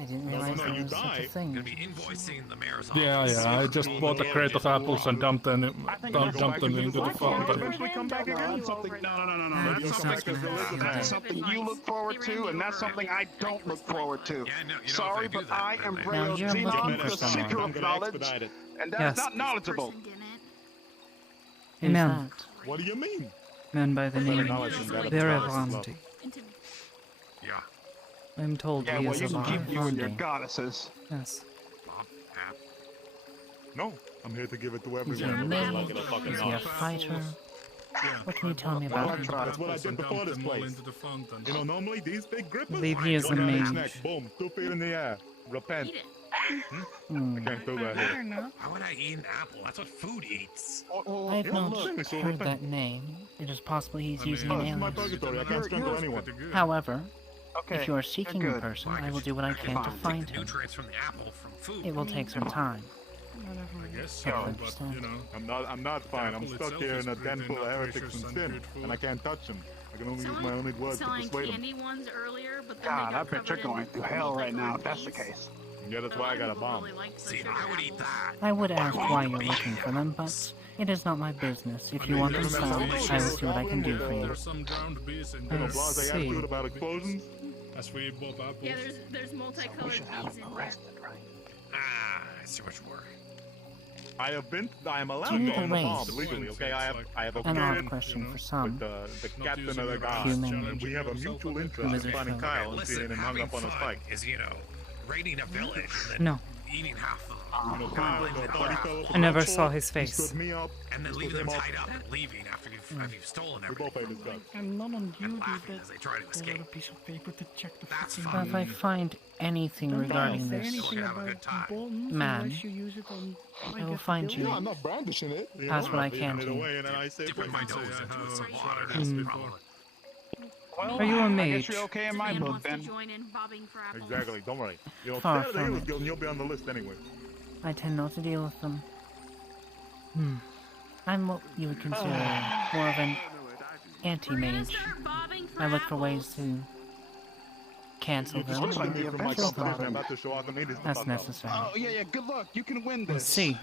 I didn't realize there was such a thing. Gonna be invoicing the mayor's Yeah, I just bought a crate of apples and dumped them into the fountain. No. That's something you look forward to, and that's something I don't look forward to. Sorry, but I am Now you're looking Breozino, for the seeker someone. of knowledge, and that is not knowledgeable. A man. What do you mean? Man by the name knowledge and better Verevanti. Yeah. I'm told Yeah, he well, is you a can keep you and your Verevanti. goddesses. Yes. No, I'm here to give it to Is he a everyone. mage? Is he a fighter? What can you tell me about him? That's what I did before this place. You know, normally these big grippers. I believe he is a go down his mage. neck, boom, 2 feet in the air. Repent. Hmm. I can't do that here. Why would I eat an apple? That's what food eats. I have not heard that name. It is possible he's using an It's my alias. purgatory. I can't strangle anyone. However, Okay, if you are seeking you're a good. person, I will do what I can to find him. Nutrients from the apple from food. It will take some time. I guess I so, but understand. you know. I'm not fine. I'm Apple stuck itself here is in a pretty den full of heretics nutritious and and sin, good and I food. can't touch them. I can only use my own words to Selling persuade them. candy ones earlier, but then God, they I got bet you're covered going in through hell right now if that's the case. Yeah, that's why I got a bomb. See, I would eat that. I would ask why you're looking for them, but it is not my business. If you want them found, I will see what I can do for you. There's some drowned bees in I there. Blase attitude about explosions. As we pop apples. Yeah, there's multicolored bees in there. Ah, it's too much work. I am allowed Do you to own a bomb raise legally. Okay, I have a an odd kid question for with some? the captain of the guard, Human. and we have a mutual Who interest is in it finding from? Kyle and seeing Listen, him hung having up on a fun spike. is, raiding a village and then No. eating half of them. Kyle, Gobbling the the party crap. fell off I never the saw pole, his he face. stood me up, And then he leaving stood them him up. tied up and leaving after you've stolen We both everything. ate his guts. I'm not on duty, Laughing as they try to but escape. a piece of paper to check the That's fucking But if I find anything regarding say this anything Have a good about time. buttons man, unless you use it on I will find you. No, I'm not brandishing it. You That's know, what I I'm can feeding it do. away, and then I say, Dipping my "Please." nose into it some water. Hmm. That's probably. Well, Are you a I mage? guess you're okay in my Man book wants to then. join in bobbing for apples. Exactly. Don't worry. You know, Far stay out of the from Heroes it. Guild, and you'll be on the list anyway. I tend not to deal with them. I'm what you would consider more of an anti-mage. I look for ways to cancel them Looks like me and from my kill company. I'm them. about to show Archimedes the That's fuck up. necessary. Oh, yeah, good luck. You can win this. Let's see.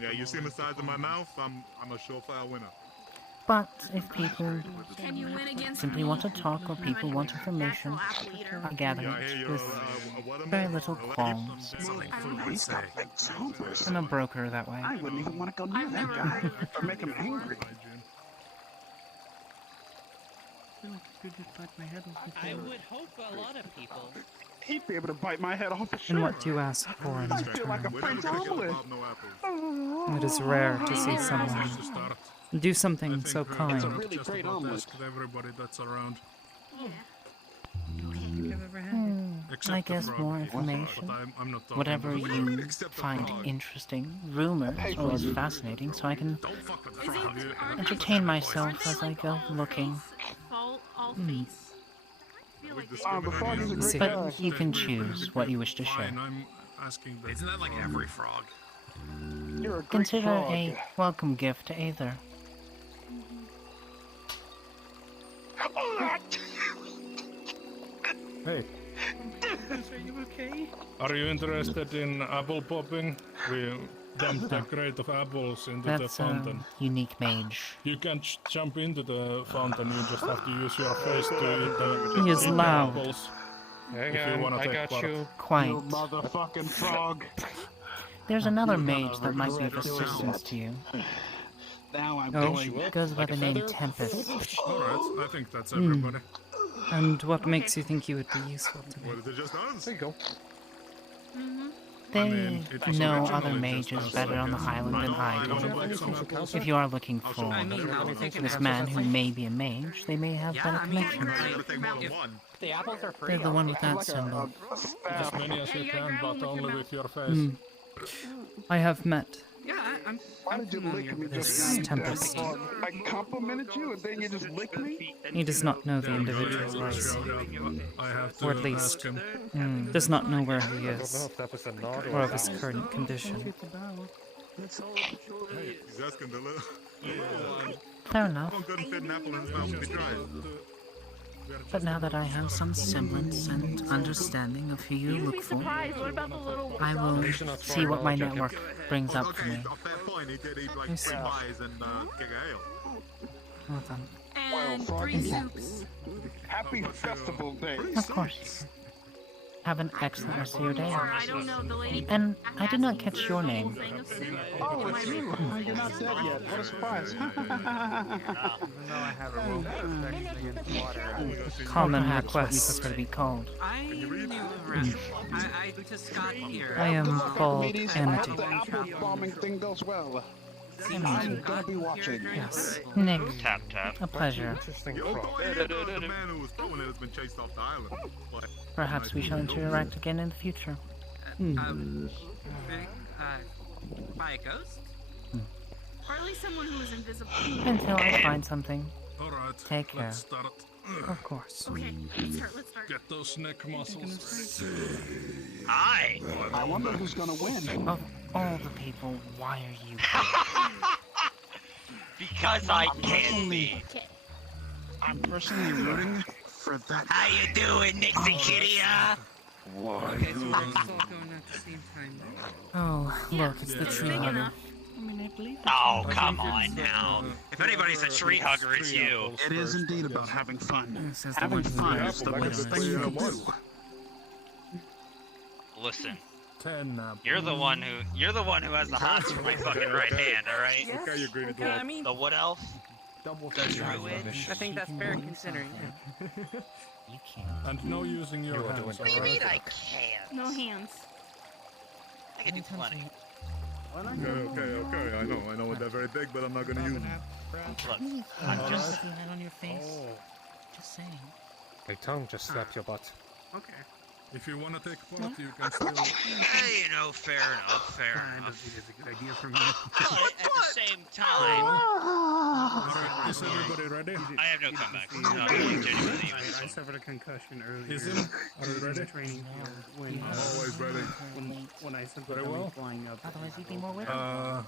Yeah, you see the size of my mouth? I'm a surefire winner. But if people Can you win against simply me? want to talk or people want information, I gather it with very little qualms. I'm a broker that way. I wouldn't even want to go near that guy or make him angry. I would hope a lot of people He'd be able to bite my head off for sure. And what do you ask for in I feel like a return? French omelet. It is rare to see someone do something so It's a kind. really great omelet. Everybody that's around. I guess more information. I'm not talking Whatever about- you find interesting. Rumors always fascinating, so I can entertain myself as I go looking. But you can choose what you wish to share. Isn't that like every frog? You're a great Consider frog. a welcome gift to Aether. Hey. Are you okay? Are you interested in apple popping? We dumped a crate of apples into the That's a fountain. unique mage. You can't jump into the fountain, you just have to use your face to eat the, He is eat the loud. apples. Hang If you on, wanna I take got part. you. Quite. You motherfucking frog. There's another mage that might be of assistance to you. Now I'm Oh. doing it. Goes by Like a the name feather? Tempest. Alright, I think that's everybody. And what makes you think you would be useful to me? What, is it just us? There you go. They mean, it was know originally other just mages us, better on the guess. highland than I do. If you are looking for this man who may be a mage, they may have better connections. The apples are free. They're the one with that symbol. As many as you can, but only with your face. Hmm. I have met Yeah, I'm Why did you lick me This just now? Tempest. I complimented you and then you just lick me? He does not know the individual race, I have to or at ask least him. does not know where he I don't know is, if that was a nod or or of his current condition. Hey, he's asking the little. Fair enough. Someone couldn't fit an apple in his mouth if he tried. But now that I have some semblance and understanding of who you look for, I will see what my network brings up for me. Fair point, he did eat like Yes. 3 pies and keg of ale. Well done. And 3 soups. Happy Festival Day. Of course. Have an excellent rest of your day. I don't know, the lady. And I did not catch your name. Oh, it's you. You're not dead yet. What a surprise. Common Perhaps what you request. prefer to be called. I knew of Red. I just got here. I am called Ladies, I Amity. hope the apple bombing thing goes well. I'm gonna be watching. Yes. Nick, Tap tap. a pleasure. Interesting Yo, frog. go ahead, the man who was throwing it has been chased off the island. But Perhaps we shall interact again in the future. By a ghost? Or at least someone who is invisible. Until I find something. Alright, Take care. let's start. Of course. Okay, let's start. Get those neck muscles. Hi! I wonder who's gonna win. Of all the people, why are you? Because I can be. I'm personally rooting for that. How you doing, Nixie Kitty? Okay, so we're all going at the same time. Oh, look, it's the tree hugger. Oh, come on now. If anybody's a tree hugger, it's you. It is indeed about having fun. Says the Having one who fun wears is the the best winners. thing you can do. Listen, 10 you're the one who has the hots for my fucking right hand, alright? okay, you agree to do Yeah, I it. mean, The what else? I think that's fair considering. You can't. And no using your hands. What do you mean I can't? No hands. I can do plenty. Okay, I know they're very big, but I'm not gonna use them. Look, I'm just putting that on your face. Just saying. My tongue just slapped your butt. Okay. If you want to take part, you can still. Hey, you know, fair enough, fair I don't enough. think it's a good idea for me. But at the same time, Alright, is everybody ready? I have no comebacks. No, genuinely. I suffered a concussion earlier. Is him? Are you ready? Training here when Always ready. when I simply Very well. flying up. Otherwise, you'd be more with On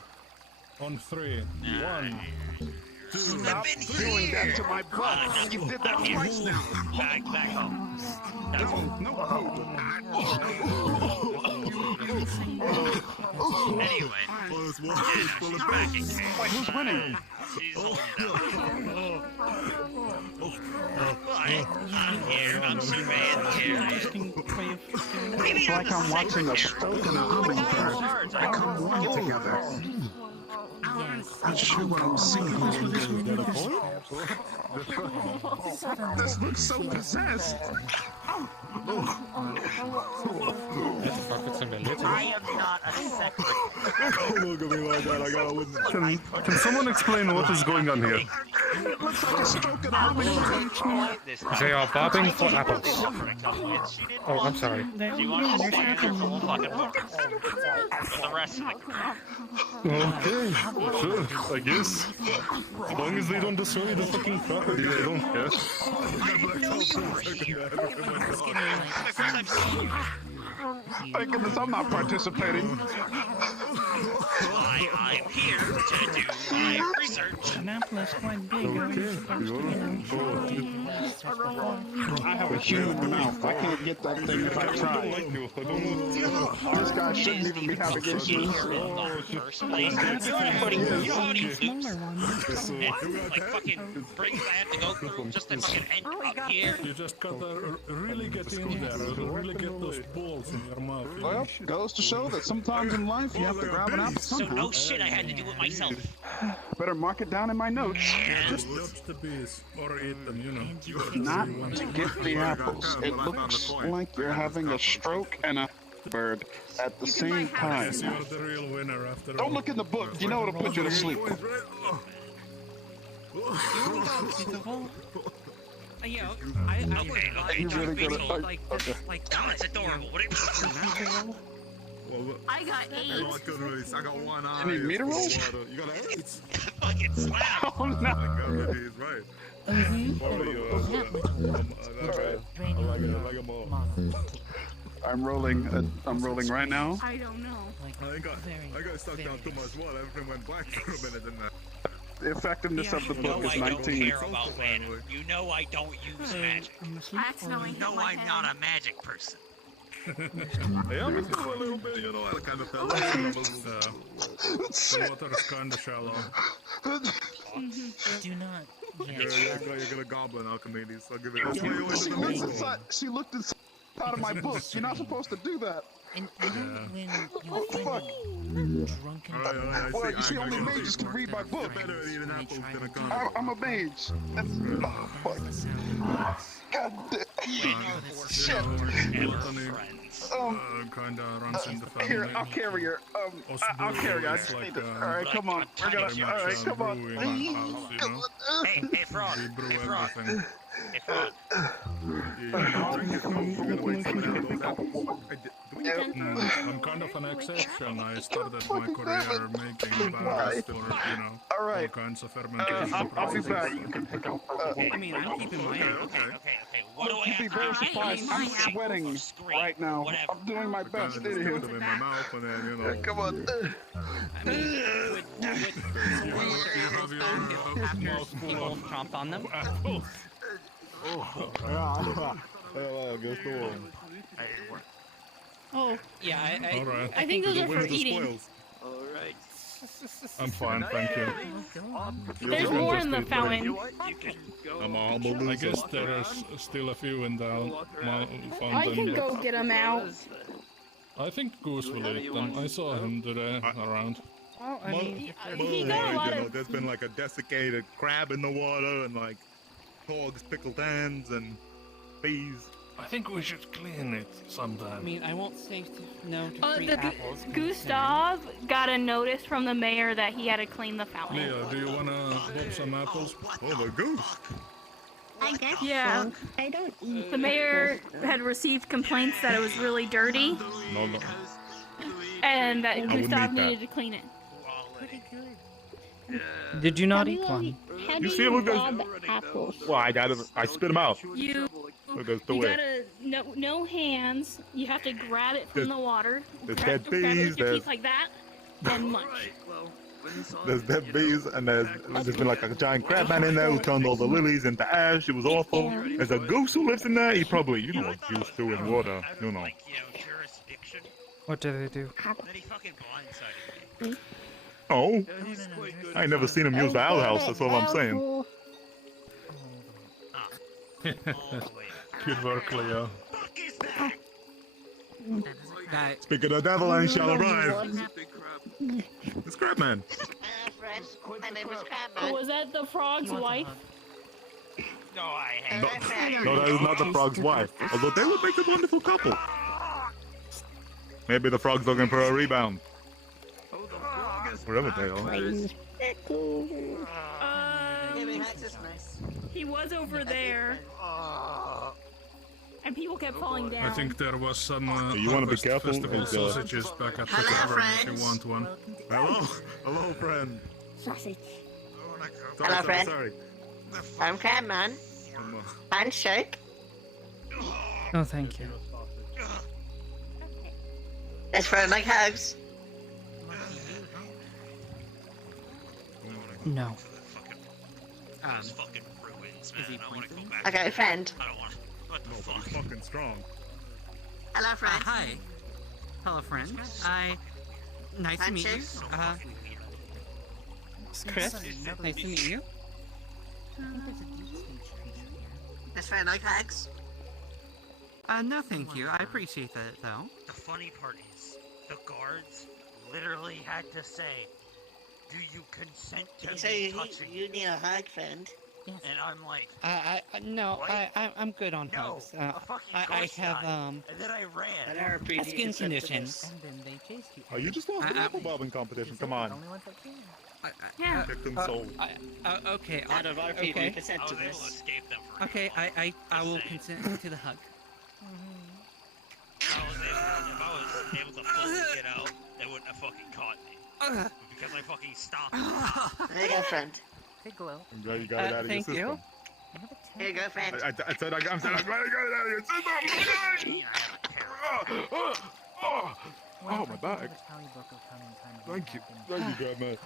3. 1, 2, Stop doing that to my butt. You did that twice now. Back home. Anyway, she's back in case. Wait, who's winning? She's holding it But I'm here, I'm surveying here. It's like I'm watching a stoat and a hummingbird become one together. Not sure what I'm seeing. This looks so possessed. I am not a septic. Don't look at me like that. I gotta witness. Can someone explain what is going on here? It looks like a stroke of the They are bobbing for apples. Oh, I'm sorry. Do you want to stand here for one fucking more? For the rest of the crap. Okay, sure, I guess. As long as they don't destroy the fucking property, I don't care. Thank goodness I'm not participating. I'm here to do my research. Annapolis quite big. I have a human mouth. I can't get that thing if I try. This guy shouldn't even be having issues. Like fucking bricks I have to go through just to fucking end up here. You just gotta really get in there, really get those balls in your mouth. Well, goes to show that sometimes in life you have to grab an apple somehow. So no shit, I had to do it myself. Better mark it down in my notes. Just dodge the bees, or eat them, you know. Not to get the apples. It looks like you're having a stroke and a bird at the same time. You're the real winner after all. Don't look in the book. You know it'll put you to sleep. Yeah, He's really good at Oh, it's adorable. What I got 8. I got one eye. You need me to roll? You got 8? Fucking slap. Oh no. He's right. I'm rolling right now. I don't know. I got stuck down too much water. Everything went black for a minute, didn't it? The effectiveness of the book is I don't 19. care about mana. You know I don't use magic. Accidentally You know I'm not a magic person. Yeah, I'm just a little bit, you know, I kind of felt like The water is kinda shallow. Do not. You're gonna goblin alchemy, so I'll give it She looked inside of my book. You're not supposed to do that. And when What the fuck? drunken. Well, you see, only mages can read my book. I'm a mage. Oh, fuck. God damn. Shit. Kinda runs in the family. Here, I'll carry her. I'll carry her. I just need to. Alright, come on. We're gonna. Alright, come on. Hey, Frog. Hey, Frog. Hey, Frog. I'm kind of an exception. I started my career making barrels for, all kinds of fermentation. I'll be back. I mean, I'm keeping my Okay. What do I You'd be have very to do? surprised. I'm sweating right now. I'm doing my best. Put them in my mouth and then, you know. Come on. I mean, people chomp on them. Oh. Yeah, I think those are for eating. Alright. I'm fine, thank you. There's more in the fountain. I guess there's still a few in the fountain. I can go get them out. I think Goose will eat them. I saw him today around. Well, I mean, He got a lot of... There's been like a desiccated crab in the water and like hogs, pickled hens, and bees. I think we should clean it sometime. I mean, I won't say no to free apples. Gustav got a notice from the mayor that he had to clean the fountain. Leah, do you wanna have some apples? Oh, the goose! I guess Yeah. so. I don't eat The mayor had received complaints that it was really dirty No. and that wouldn't Gustav eat that. needed to clean it. Did you not eat one? How do You see, look, rob apples? Well, I spit them out. You Look, the way. gotta no hands. You have to grab it from the water. There's grab dead it with bees, your there's- teeth like that, and munch. There's dead bees, and there's been like a giant crab man in there who turned all the lilies into ash. It was awful. There's a goose who lives in there. He probably, used to in water. What do they do? Oh, I ain't never seen him use the outhouse. That's all I'm saying. Good work, Leo. Speak of the devil, I shall arrive. It's Crabman. Was that the frog's wife? No, I hate No, it. no, that is not the frog's wife. Although they would make a wonderful couple. Maybe the frog's looking for a rebound. Wherever they are. He was over there. And people kept falling down. I think there was some You wanna be Harvest careful, Festival it's, sausages back at the tavern if you want one. Hello, hello, friend. Sausage. Sorry, Hello, friend. Sorry. I'm Catman. Handshake. No, thank you. Best friend like hugs. No. Fucking ruins, man. I want to go back. Okay, friend. I don't want. What the No, but fuck? he's fucking strong. Hello, friend. Hi. Hello, friend. Nice to meet you. Chris, nice to meet you. Best friend like hugs. No, thank you. I appreciate that, though. The funny part is, the guards literally had to say, "Do you consent to So me touching you need a hug, friend. And I'm like, No, what? I'm good on no, hugs. a fucking I ghost have, died. And then I ran. a skin condition. Oh, you just lost an apple bobbing competition. Come on. Yeah. Victim soul. Okay. Out of our people, okay. you consent I to was able to this. escape them for Okay, I will consent to the hug. If I was able to fully get out, they wouldn't have fucking caught me. Because I fucking stopped. There you go, friend. Hey, Glow. I'm glad you got it out of your thank system. you. Here you go, friend. I said I'm glad I got it out of your system. Oh, my back. Thank you. Thank you, God, man.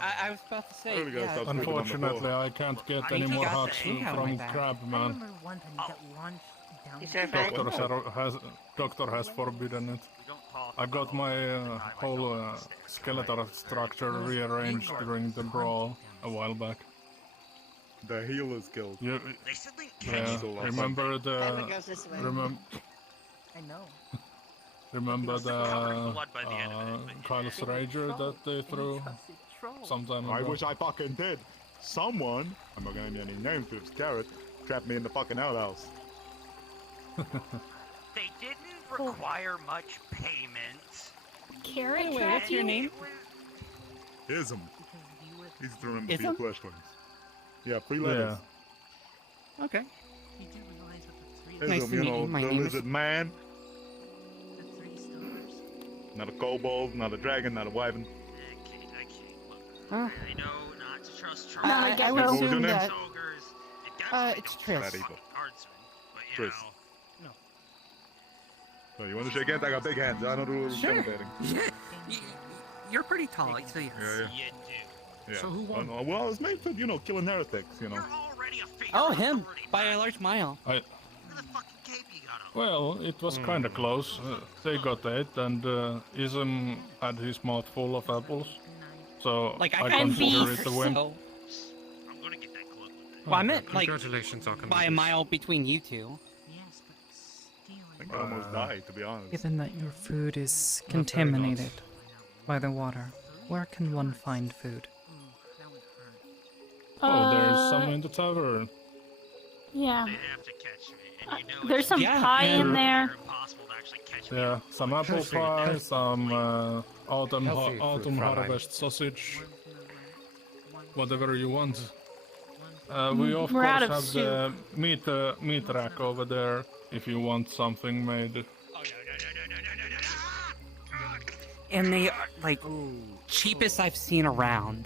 I was about to say, Really gotta stop squeaking on the Unfortunately, floor. I can't get I any more got the hugs egg out of my from back. Crab, I man. remember one time you got launched down You sure, friend? Doctor has forbidden it. We don't talk I got my whole skeletal structure rearranged during the brawl a while back. The healer's killed. You, They said they yeah, catch you. remember Heaven the goes this way. I know. remember the blood by the end of it. Kyle's Rager that they threw sometime I ago. wish I fucking did. Someone, I'm not gonna name any names to scare it, trapped me in the fucking outhouse. They didn't require much payment. Carrot Wait, trap what's your you? name? Ism. He's throwing the Ism? flesh ones. Yeah, 3 letters. Okay. You do realize that the three, Nice Ism, to you meet know, you. My the name is- lizard man, the three stars. not a kobold, not a dragon, not a wyvern. I can't. Look, Huh? I know not to trust No, trolls. I would What was your assume name? that. Ogres. It definitely It's don't Tris. trust That evil. fucking guardsmen, but you Tris. know. So you want to shake hands? I got big hands. I don't do Sure. intimidating. Yeah, you're pretty tall, so yes. Yeah, yeah. You do. Yeah. So who won? Well, it's made for, killing heretics, you know. You're already a figure Oh, of him! authority, By man. a large mile. I, Look at the fucking cape you got on. well, it was kinda close. They got 8 and Ism had his mouth full of apples. So Like, I I can consider beef. it a win. So, I'm gonna get that cloak with it. well, I meant, like, Congratulations, Uncanny. by a mile between you two. Yes, but stealing. I think I almost died, to be honest. Given that your food is contaminated by the water, where can one find food? That would hurt. Oh, there's some in the tavern. Yeah. They have to catch me, and you know There's it's some Yeah, pie in and- there. impossible to actually catch me. Yeah, some apple Healthy, pie, healthy. some autumn Healthy autumn food, Fräulein. harvest sausage, One from the right, one whatever you want. one We of We're course out of have the meat rack over there if you want something made. And they are, like, cheapest I've seen around.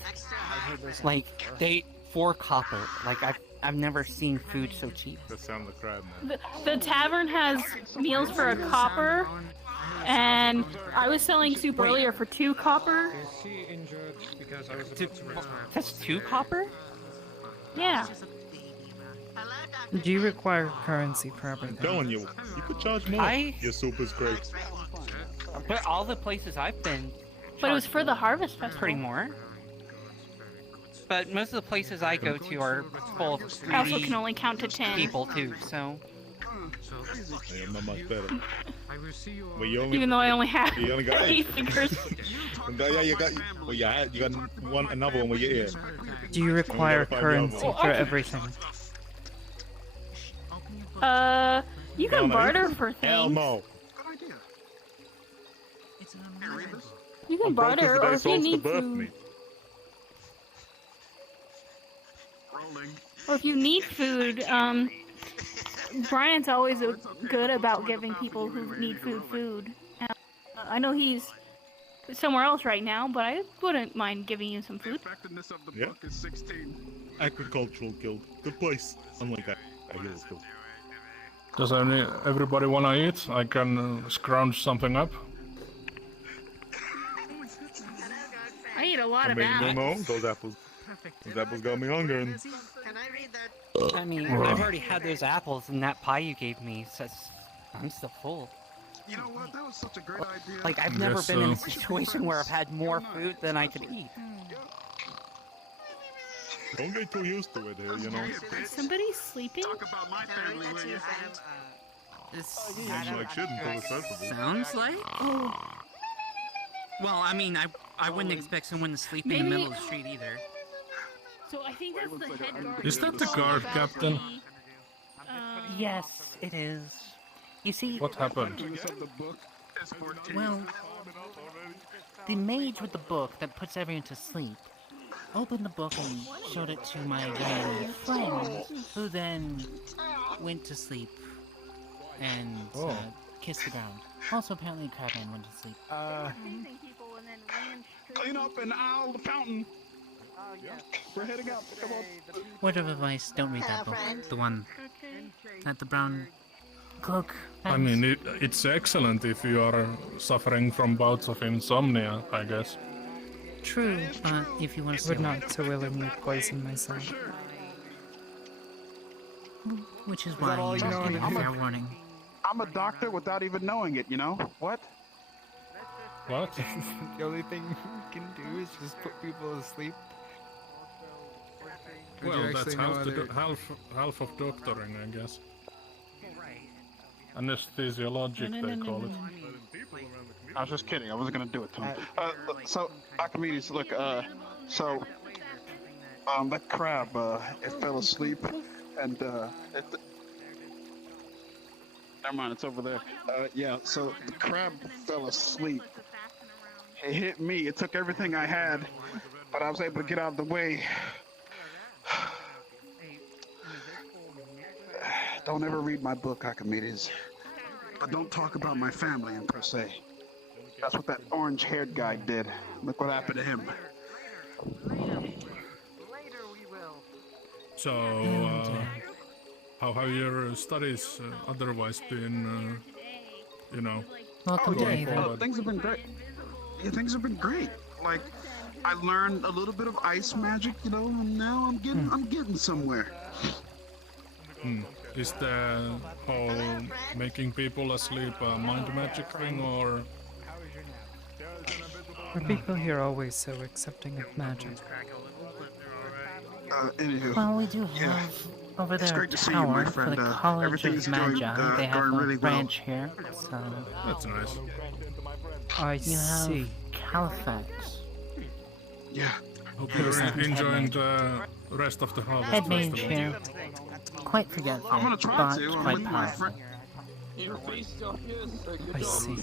Like, they, 4 copper. Like, I've never seen food so cheap. That sound the crab, man. The tavern has meals for a copper, and I was selling soup earlier for 2 copper. Is she injured because I was about to return? That's 2 copper? Yeah. Do you require currency for I'm everything? telling you, you could charge more. Your soup is great. But all the places I've been, But it was for the harvest festival. pretty more. But most of the places I go to are full of I also greedy can only count to 10. people too, so. So, Yeah, not much better. I will see you all. Well, you only, Even though I only have you only got 8 fingers. Yeah, you got. Well, yeah, you got another one with your ear. Do you require gotta find the currency other for one. everything? You can barter for Hell things. no. You can I'm broke 'cause barter, the or day if you supposed to need birth food. me. Or if you need food, Brian's always good about giving people who need food. I know he's somewhere else right now, but I wouldn't mind giving you some food. Yeah. Agricultural guild. Good place. Unlike that. Guild. Does everybody wanna eat? I can scrounge something up. I eat a lot of No, apples. those apples got me hungry. And I mean, I've already had those apples and that pie you gave me, so I'm still full. You know what? That was such a great idea. Like, I've never been in a situation where I've had more food than I could eat. don't get too used to it here, you know. Is somebody sleeping? Talk about my family, will you? Sounds like shit until it's sensible. Sounds like? Well, I mean, I wouldn't expect someone to sleep in the Maybe- middle of the street either. So I think that's the head guard. Is that the guard, Captain? Yes, it is. You see, What happened? Well, the mage with the book that puts everyone to sleep opened the book and showed it to my young friend, who then went to sleep and kissed the ground. Also, apparently, Crabman went to sleep. Clean up and owl the fountain. We're heading out. Come on. Word of advice, don't read that book. The one that the brown cloak. I mean, it's excellent if you are suffering from bouts of insomnia, I guess. True, if you want to I would not so willingly poison myself. Which is that why all you you know give how to fair do? warning. I'm a doctor without even knowing it, you know? What? What? The only thing you can do is just put people to sleep. Or do you Well, that's actually know half of doctoring, I guess. Anesthesiologic, they call it. I was just kidding. I wasn't gonna do it to him. So, Archimedes, look, that crab, it fell asleep, and, never mind, it's over there. Yeah, so the crab fell asleep. It hit me. It took everything I had, but I was able to get out of the way. Don't ever read my book, Archimedes. But don't talk about my family in per se. That's what that orange-haired guy did. Look what happened to him. So, how have your studies otherwise been, you know, Welcome to going Aether. forward? Things have been great. Yeah, things have been great. Like, I learned a little bit of ice magic, you know, and now I'm getting somewhere. Is the whole making people asleep a mind magic thing, or? Are people here always so accepting of magic? Anywho. Well, we do have over It's there a great to see you, my tower for friend. the College Everything's of going, Magi. They have going a really well. branch here, so That's nice. I you have see. Halifax. Yeah. Hope you're enjoying the rest of the harvest Head mage festival. here. Quite forgetful, I'm gonna try but to. I'm quite with my powerful. I see.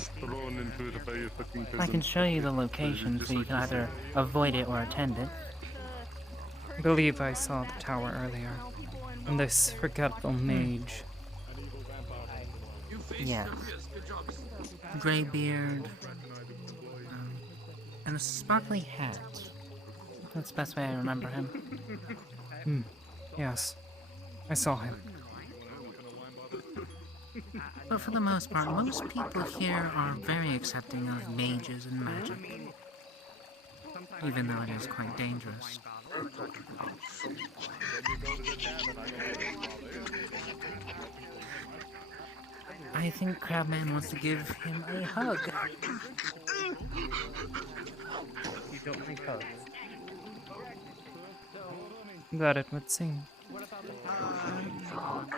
I can show you the location so you can either avoid it or attend it. I believe I saw the tower earlier. And this forgetful mage. Yes. Gray beard. And a sparkly hat. That's the best way I remember him. Yes. I saw him. But for the most part, most people here are very accepting of mages and magic. Even though it is quite dangerous. I think Crabman wants to give him a hug. You don't like hugs. That it would seem.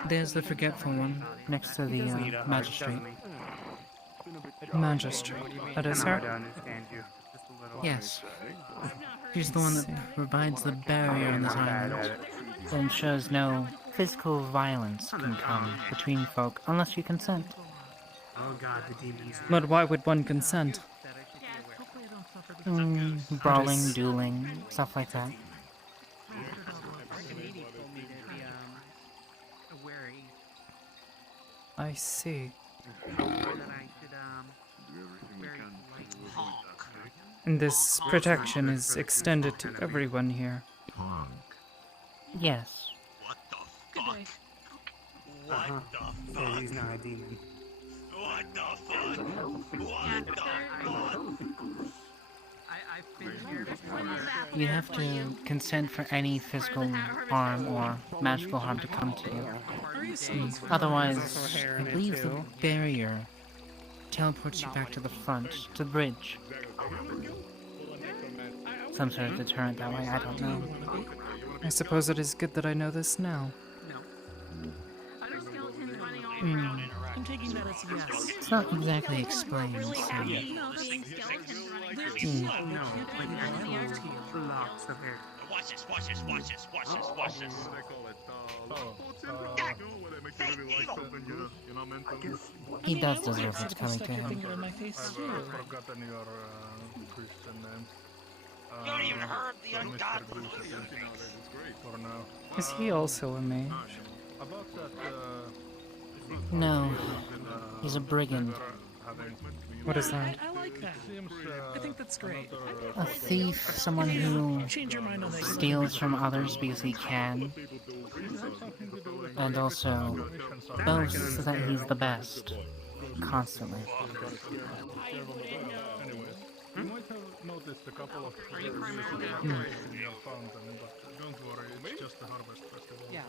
There's the forgetful one, next to the magistrate. Magistrate. That is her? Yes. She's the one that provides the barrier on this island that ensures no physical violence can come between folk unless you consent. Oh god, the demons. But why would one consent? Brawling, dueling, stuff like that. I see. And this protection is extended to everyone here. Yes. What the fuck? What the fuck? Yeah, he's not a demon. What the fuck? What the fuck? You have to consent for any physical harm or magical harm to come to you. Otherwise, I believe the barrier teleports you back to the front, to the bridge. Some sort of deterrent that way, I don't know. I suppose it is good that I know this now. I'm taking that as a yes. It's not exactly explained, so... No, like actual blocks of air. Watch this, watch this, watch this, watch this, watch this. He does deserve what's coming to him. I've forgotten your Christian name. You don't even heard the ungodly. For now. Is he also a mage? About that, No, he's a brigand. What is that? I like that. I think that's great. A thief, someone who Change your mind on that. steals from others because he can, and also boasts that he's the best, constantly. You might have noticed a couple of reviews in your fountain, but don't worry, it's just a harvest festival thing.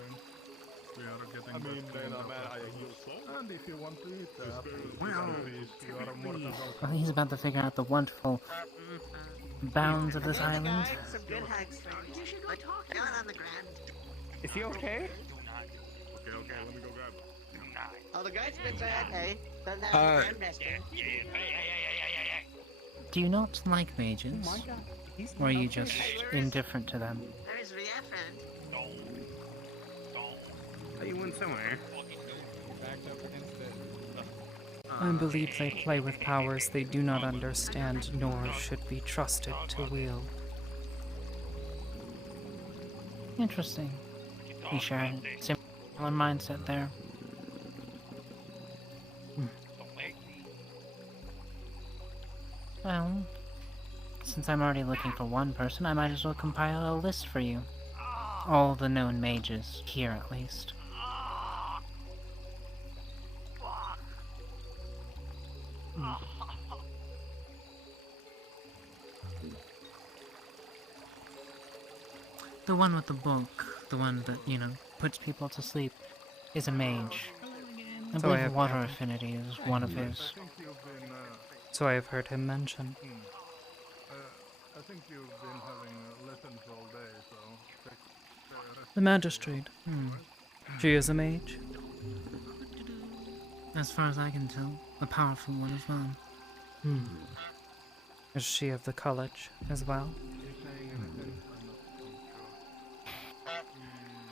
We are getting and if you want to eat you are more than welcome. Well, he's about to figure out the wonderful bounds of this island. Some good hugs for you. You should go talk down on the ground. Is he okay? Okay, let me go grab him. Oh, the guy's been saying, hey, doesn't have a friend Do you not like mages? Or are you just indifferent to them? There's Ria friend. You went somewhere. I believe they play with powers they do not understand nor should be trusted to wield. Interesting. You share a similar mindset there. Well, since I'm already looking for one person, I might as well compile a list for you. All the known mages, here at least. The one with the book, the one that, you know, puts people to sleep, is a mage. I So I believe have- water affinity is one of his. So I have heard him mention. I think you've been having lessons all day, so take rest. The magistrate. She is a mage? As far as I can tell, a powerful one as well. Is she of the college as well?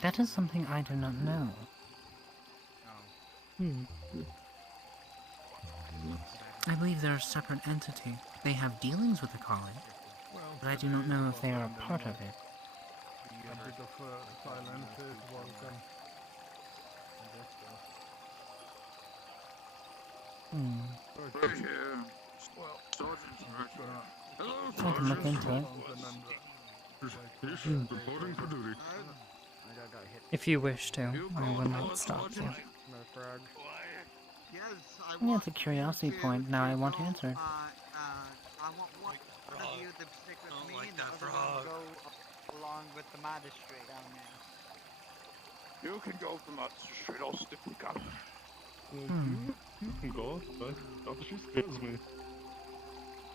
That is something I do not know. I believe they're a separate entity. They have dealings with the college, but I do not know if they are a part of it. A bit of silence is welcome. I can look into it. Reporting for duty. If you wish to, I will not stop you. Yeah, it's a curiosity point. Now I want answered. I want one of you to stick with me and the other one go along with the magistrate down there. You can go with the magistrate, I'll stick with God. You can go, but after she scares me.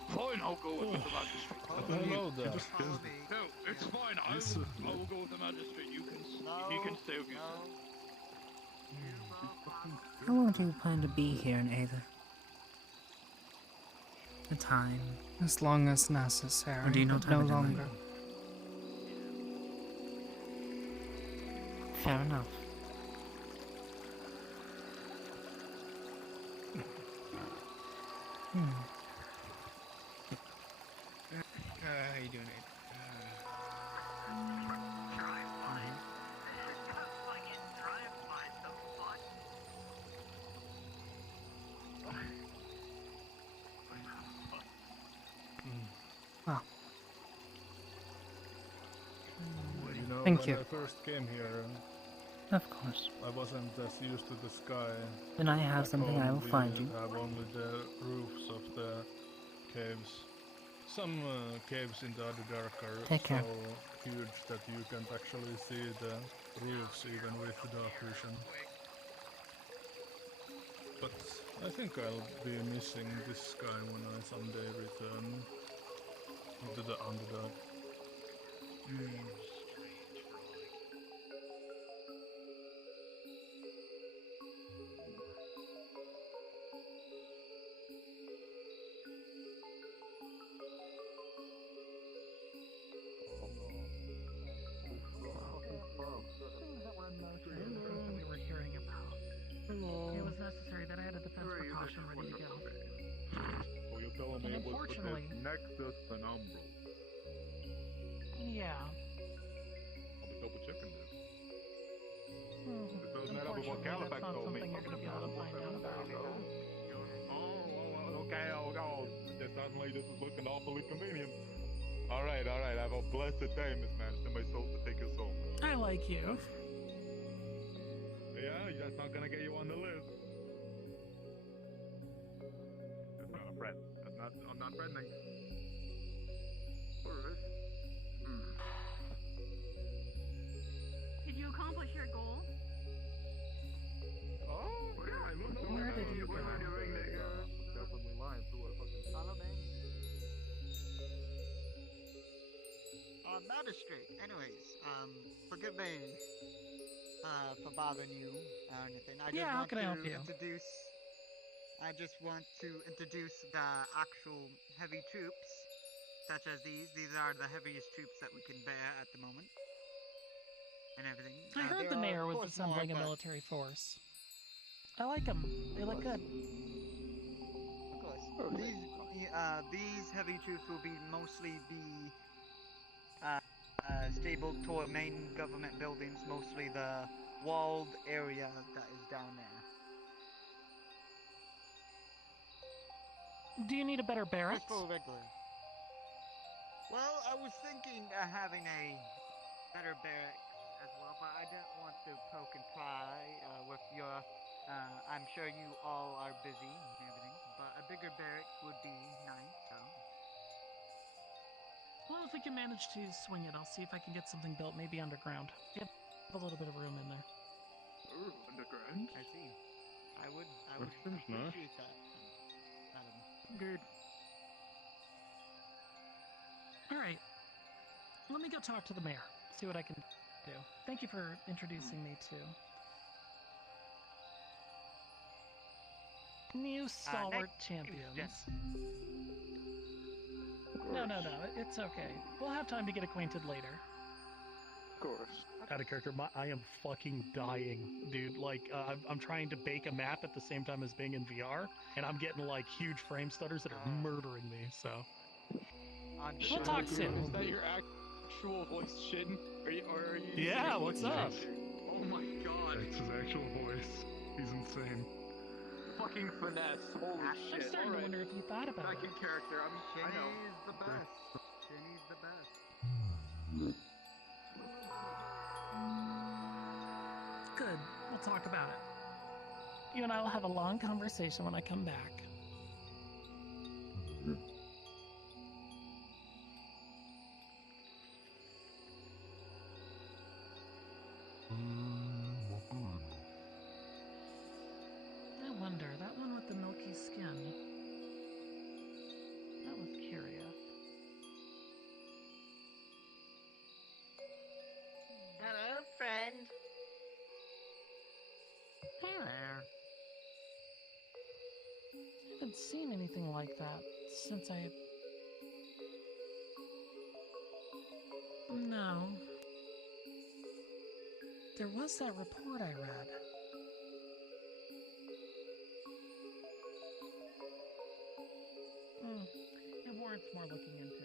Fine, I'll go with the magistrate. Hello there. No, it's fine. I will go with the magistrate. You can stay with you. How long do you plan to be here in Aether? The time. As long as necessary, Or do you not but have no a deadline? longer. Fair enough. Hmm. How you doing, Ed? Wow. You know, Thank when you. I first came here, Of course. I wasn't as used to the sky. Then I have Back something I home, will find you. We have only the roofs of the caves. Some caves in the Underdark are Take care. so huge that you can't actually see the roofs even with the dark vision. But I think I'll be missing this sky when I someday return into the Underdark. Things that were in motion, the things that we were hearing about. It was necessary that I had a defense precaution ready to go. So you're telling me And it was for unfortunately- this Nexus and Umbral? Yeah. I'll be double checking this. It doesn't matter what Unfortunately, Califax that's not told me. something you're going to be able to find out about. Okay, suddenly this is looking awfully convenient. Alright, have a blessed day, Miss Madison. My soul to take your soul. I like you. Yeah, that's not gonna get you on the list. That's not a friend. I'm not friending. Alright. Did you accomplish your goal? Oh, yeah, I don't know. Where did you go? Definitely lying through a fucking Follow me. Magistrate, anyways, forgive me, for bothering you or anything. I just Yeah, how want can I help you? I just want to introduce the actual heavy troops, such as these. These are the heaviest troops that we can bear at the moment. And everything. I heard the there are, mayor of was course, assembling more, a but- military force. I like them. They look good. Of course. These heavy troops will be mostly stable toward main government buildings, mostly the walled area that is down there. Do you need a better barracks? Just for regular. Well, I was thinking having a better barracks as well, but I didn't want to poke and pry with your. I'm sure you all are busy and everything, but a bigger barracks would be nice. So. Well, if we can manage to swing it, I'll see if I can get something built, maybe underground. We have a little bit of room in there. Ooh, underground? I see. I would seems nice. appreciate that, madam. Good. All right. Let me go talk to the mayor. See what I can do. Thank you for introducing me to new stalwart champions. No, it's okay. We'll have time to get acquainted later. Of course. Out of character, I am fucking dying, dude. Like, I'm trying to bake a map at the same time as being in VR, and I'm getting like huge frame stutters that are murdering me. So, We'll talk soon. Is that your actual voice, Shin? Are you? Yeah, what's up? Oh my god. It's his actual voice. He's insane. Fucking finesse. Holy shit. I'm starting to wonder if you thought about Back it. in character. I know. Shinny's the best. Shinny's the best. Good. We'll talk about it. You and I will have a long conversation when I come back. I wonder, that one with the milky skin. That was curious. Hello, friend. Hey there. haven't seen anything like that since I... No. There was that report I read. It warrants more looking into.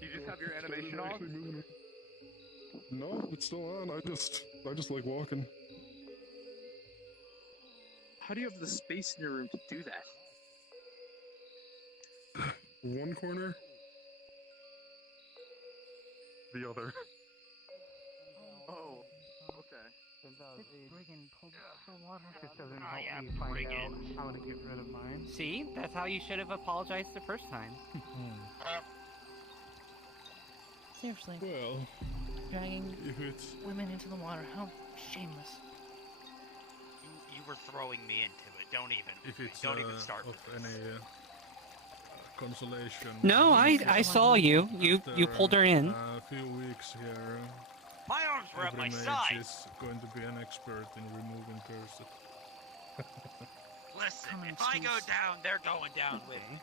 You just have your animation on? No, it's still on. I just like walking. How do you have the space in your room to do that? One corner, the other. Oh, okay. Brigand pulled the water. This doesn't help me find out how to get rid of mine. See? That's how you should have apologized the first time. Seriously. Well, dragging if it's women into the water, how shameless. You were throwing me into it. Don't even. If it's don't even start of with this. any consolation. No, I saw you. You pulled her in. A few weeks here. My arms were at every my mage side. is going to be an expert in removing curses. Listen, if I go down, they're going down with me.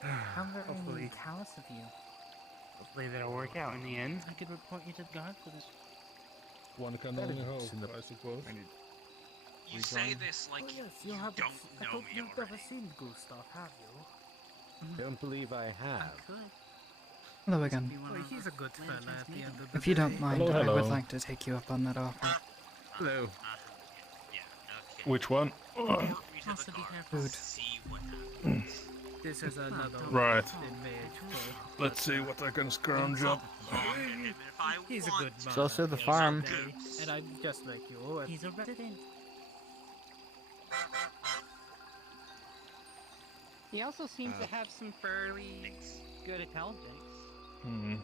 How very callous of you. Hopefully that'll work out in the end. I could report you to the guard for this. One can only hope, I suppose. You say this like you don't know me You've already. never seen Gustav, have you? Don't believe I have. Hello again. Well, he's a good fella at the end of the If you don't day. mind, I would like to take you up on that offer. Hello. Which one? Also be careful. Food. This is another Right. mage for... Let's see what I can scrounge up. He's a good man. It's also the farm. And I'm just like you. He's a resident. He also seems to have some fairly good intelligence. Hmm.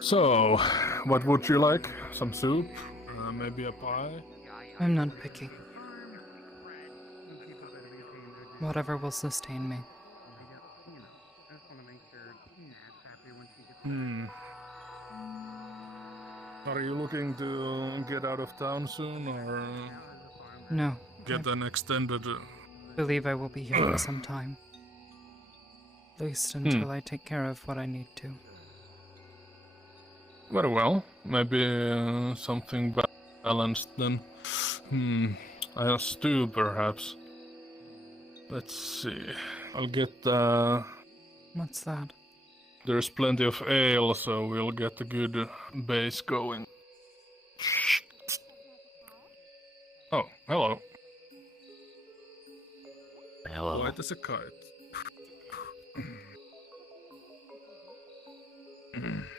So, what would you like? Some soup? Maybe a pie? I'm not picky. Whatever will sustain me. Hmm. Are you looking to get out of town soon, or No. get an extended? Believe I will be here for some time. At least until I take care of what I need to. Very well. Maybe something balanced then. A stew, perhaps. Let's see. I'll get. What's that? There's plenty of ale, so we'll get a good base going. Oh, hello. Hello. White as a kite.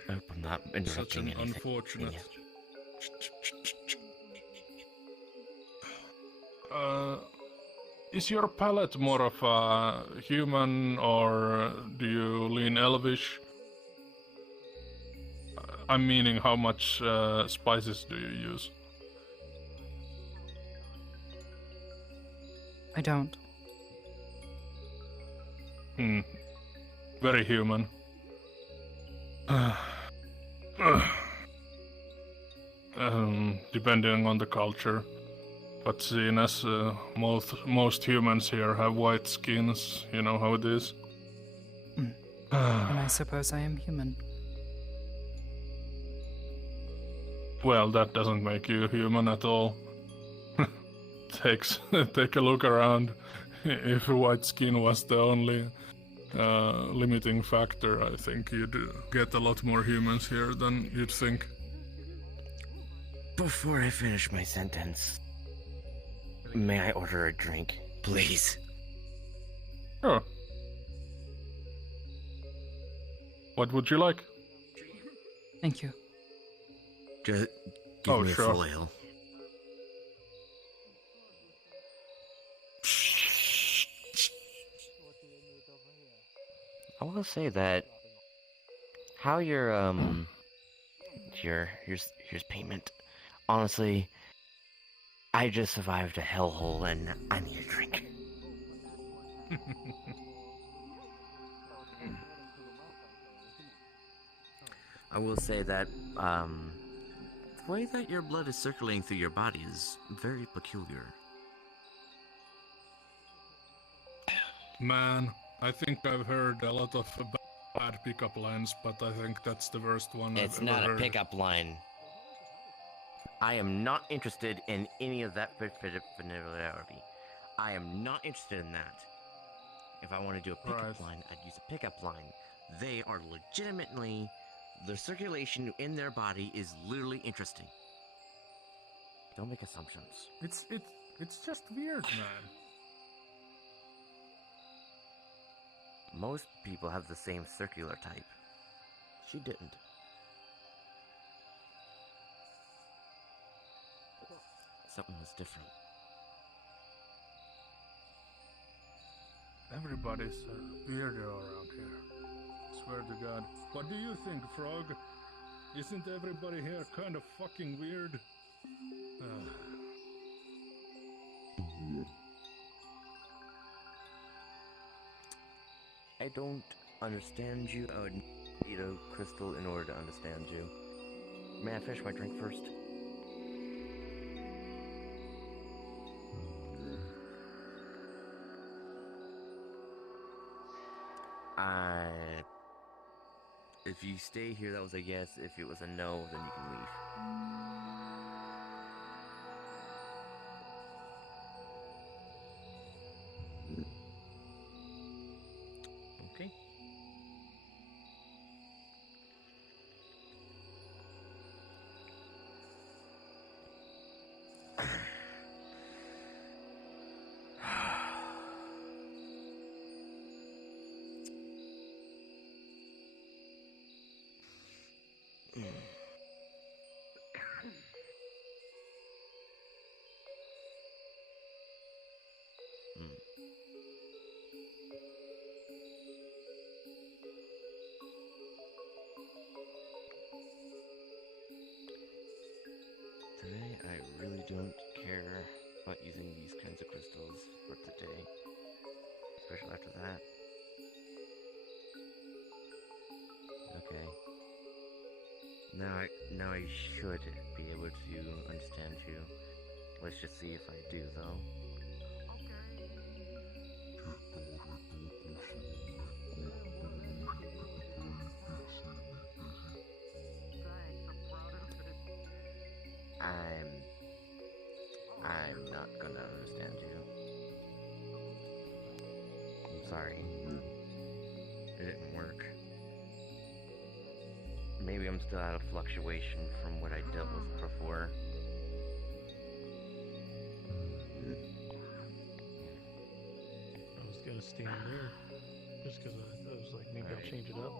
I'm not Such interrupting an anything. unfortunate. Is your palate more of a human, or do you lean elvish? I'm meaning, how much spices do you use? I don't. Very human. Depending on the culture. But seeing as most humans here have white skins, you know how it is. And I suppose I am human. Well, that doesn't make you human at all. take a look around. If white skin was the only limiting factor, I think you'd get a lot more humans here than you'd think. Before I finish my sentence, may I order a drink, please? Sure. What would you like? Thank you. Just give me a sure. full ale. I will say that how here's payment. Honestly, I just survived a hellhole and I need a drink. I will say that the way that your blood is circulating through your body is very peculiar. Man, I think I've heard a lot of bad pickup lines, but I think that's the worst one It's I've not ever a heard. pickup line. I am not interested in any of that familiarity. I am not interested in that. If I want to do a pickup line, I'd use a pickup line. They are legitimately, the circulation in their body is literally interesting. Don't make assumptions. It's just weird, man. Most people have the same circular type. She didn't. Something was different. Everybody's a weirdo around here. Swear to God. What do you think, Frog? Isn't everybody here kind of fucking weird? I don't understand you. I would need a crystal in order to understand you. May I finish my drink first? If you stay here, that was a yes. If it was a no, then you can leave. Okay. Today, I really don't care about using these kinds of crystals for today. Especially after that. Okay. Now I should be able to understand you. Let's just see if I do, though. I'm not gonna understand you. I'm sorry. It didn't work. Maybe I'm still out of fluctuation from what I dealt with before. I was gonna stand there just because I was like, maybe I'll change it up.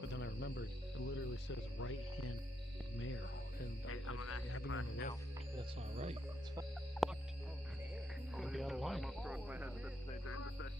But then I remembered it literally says right hand mare, and having on the left, that's not right. It's fucked. I'll be out of line. I almost broke my head at the same session.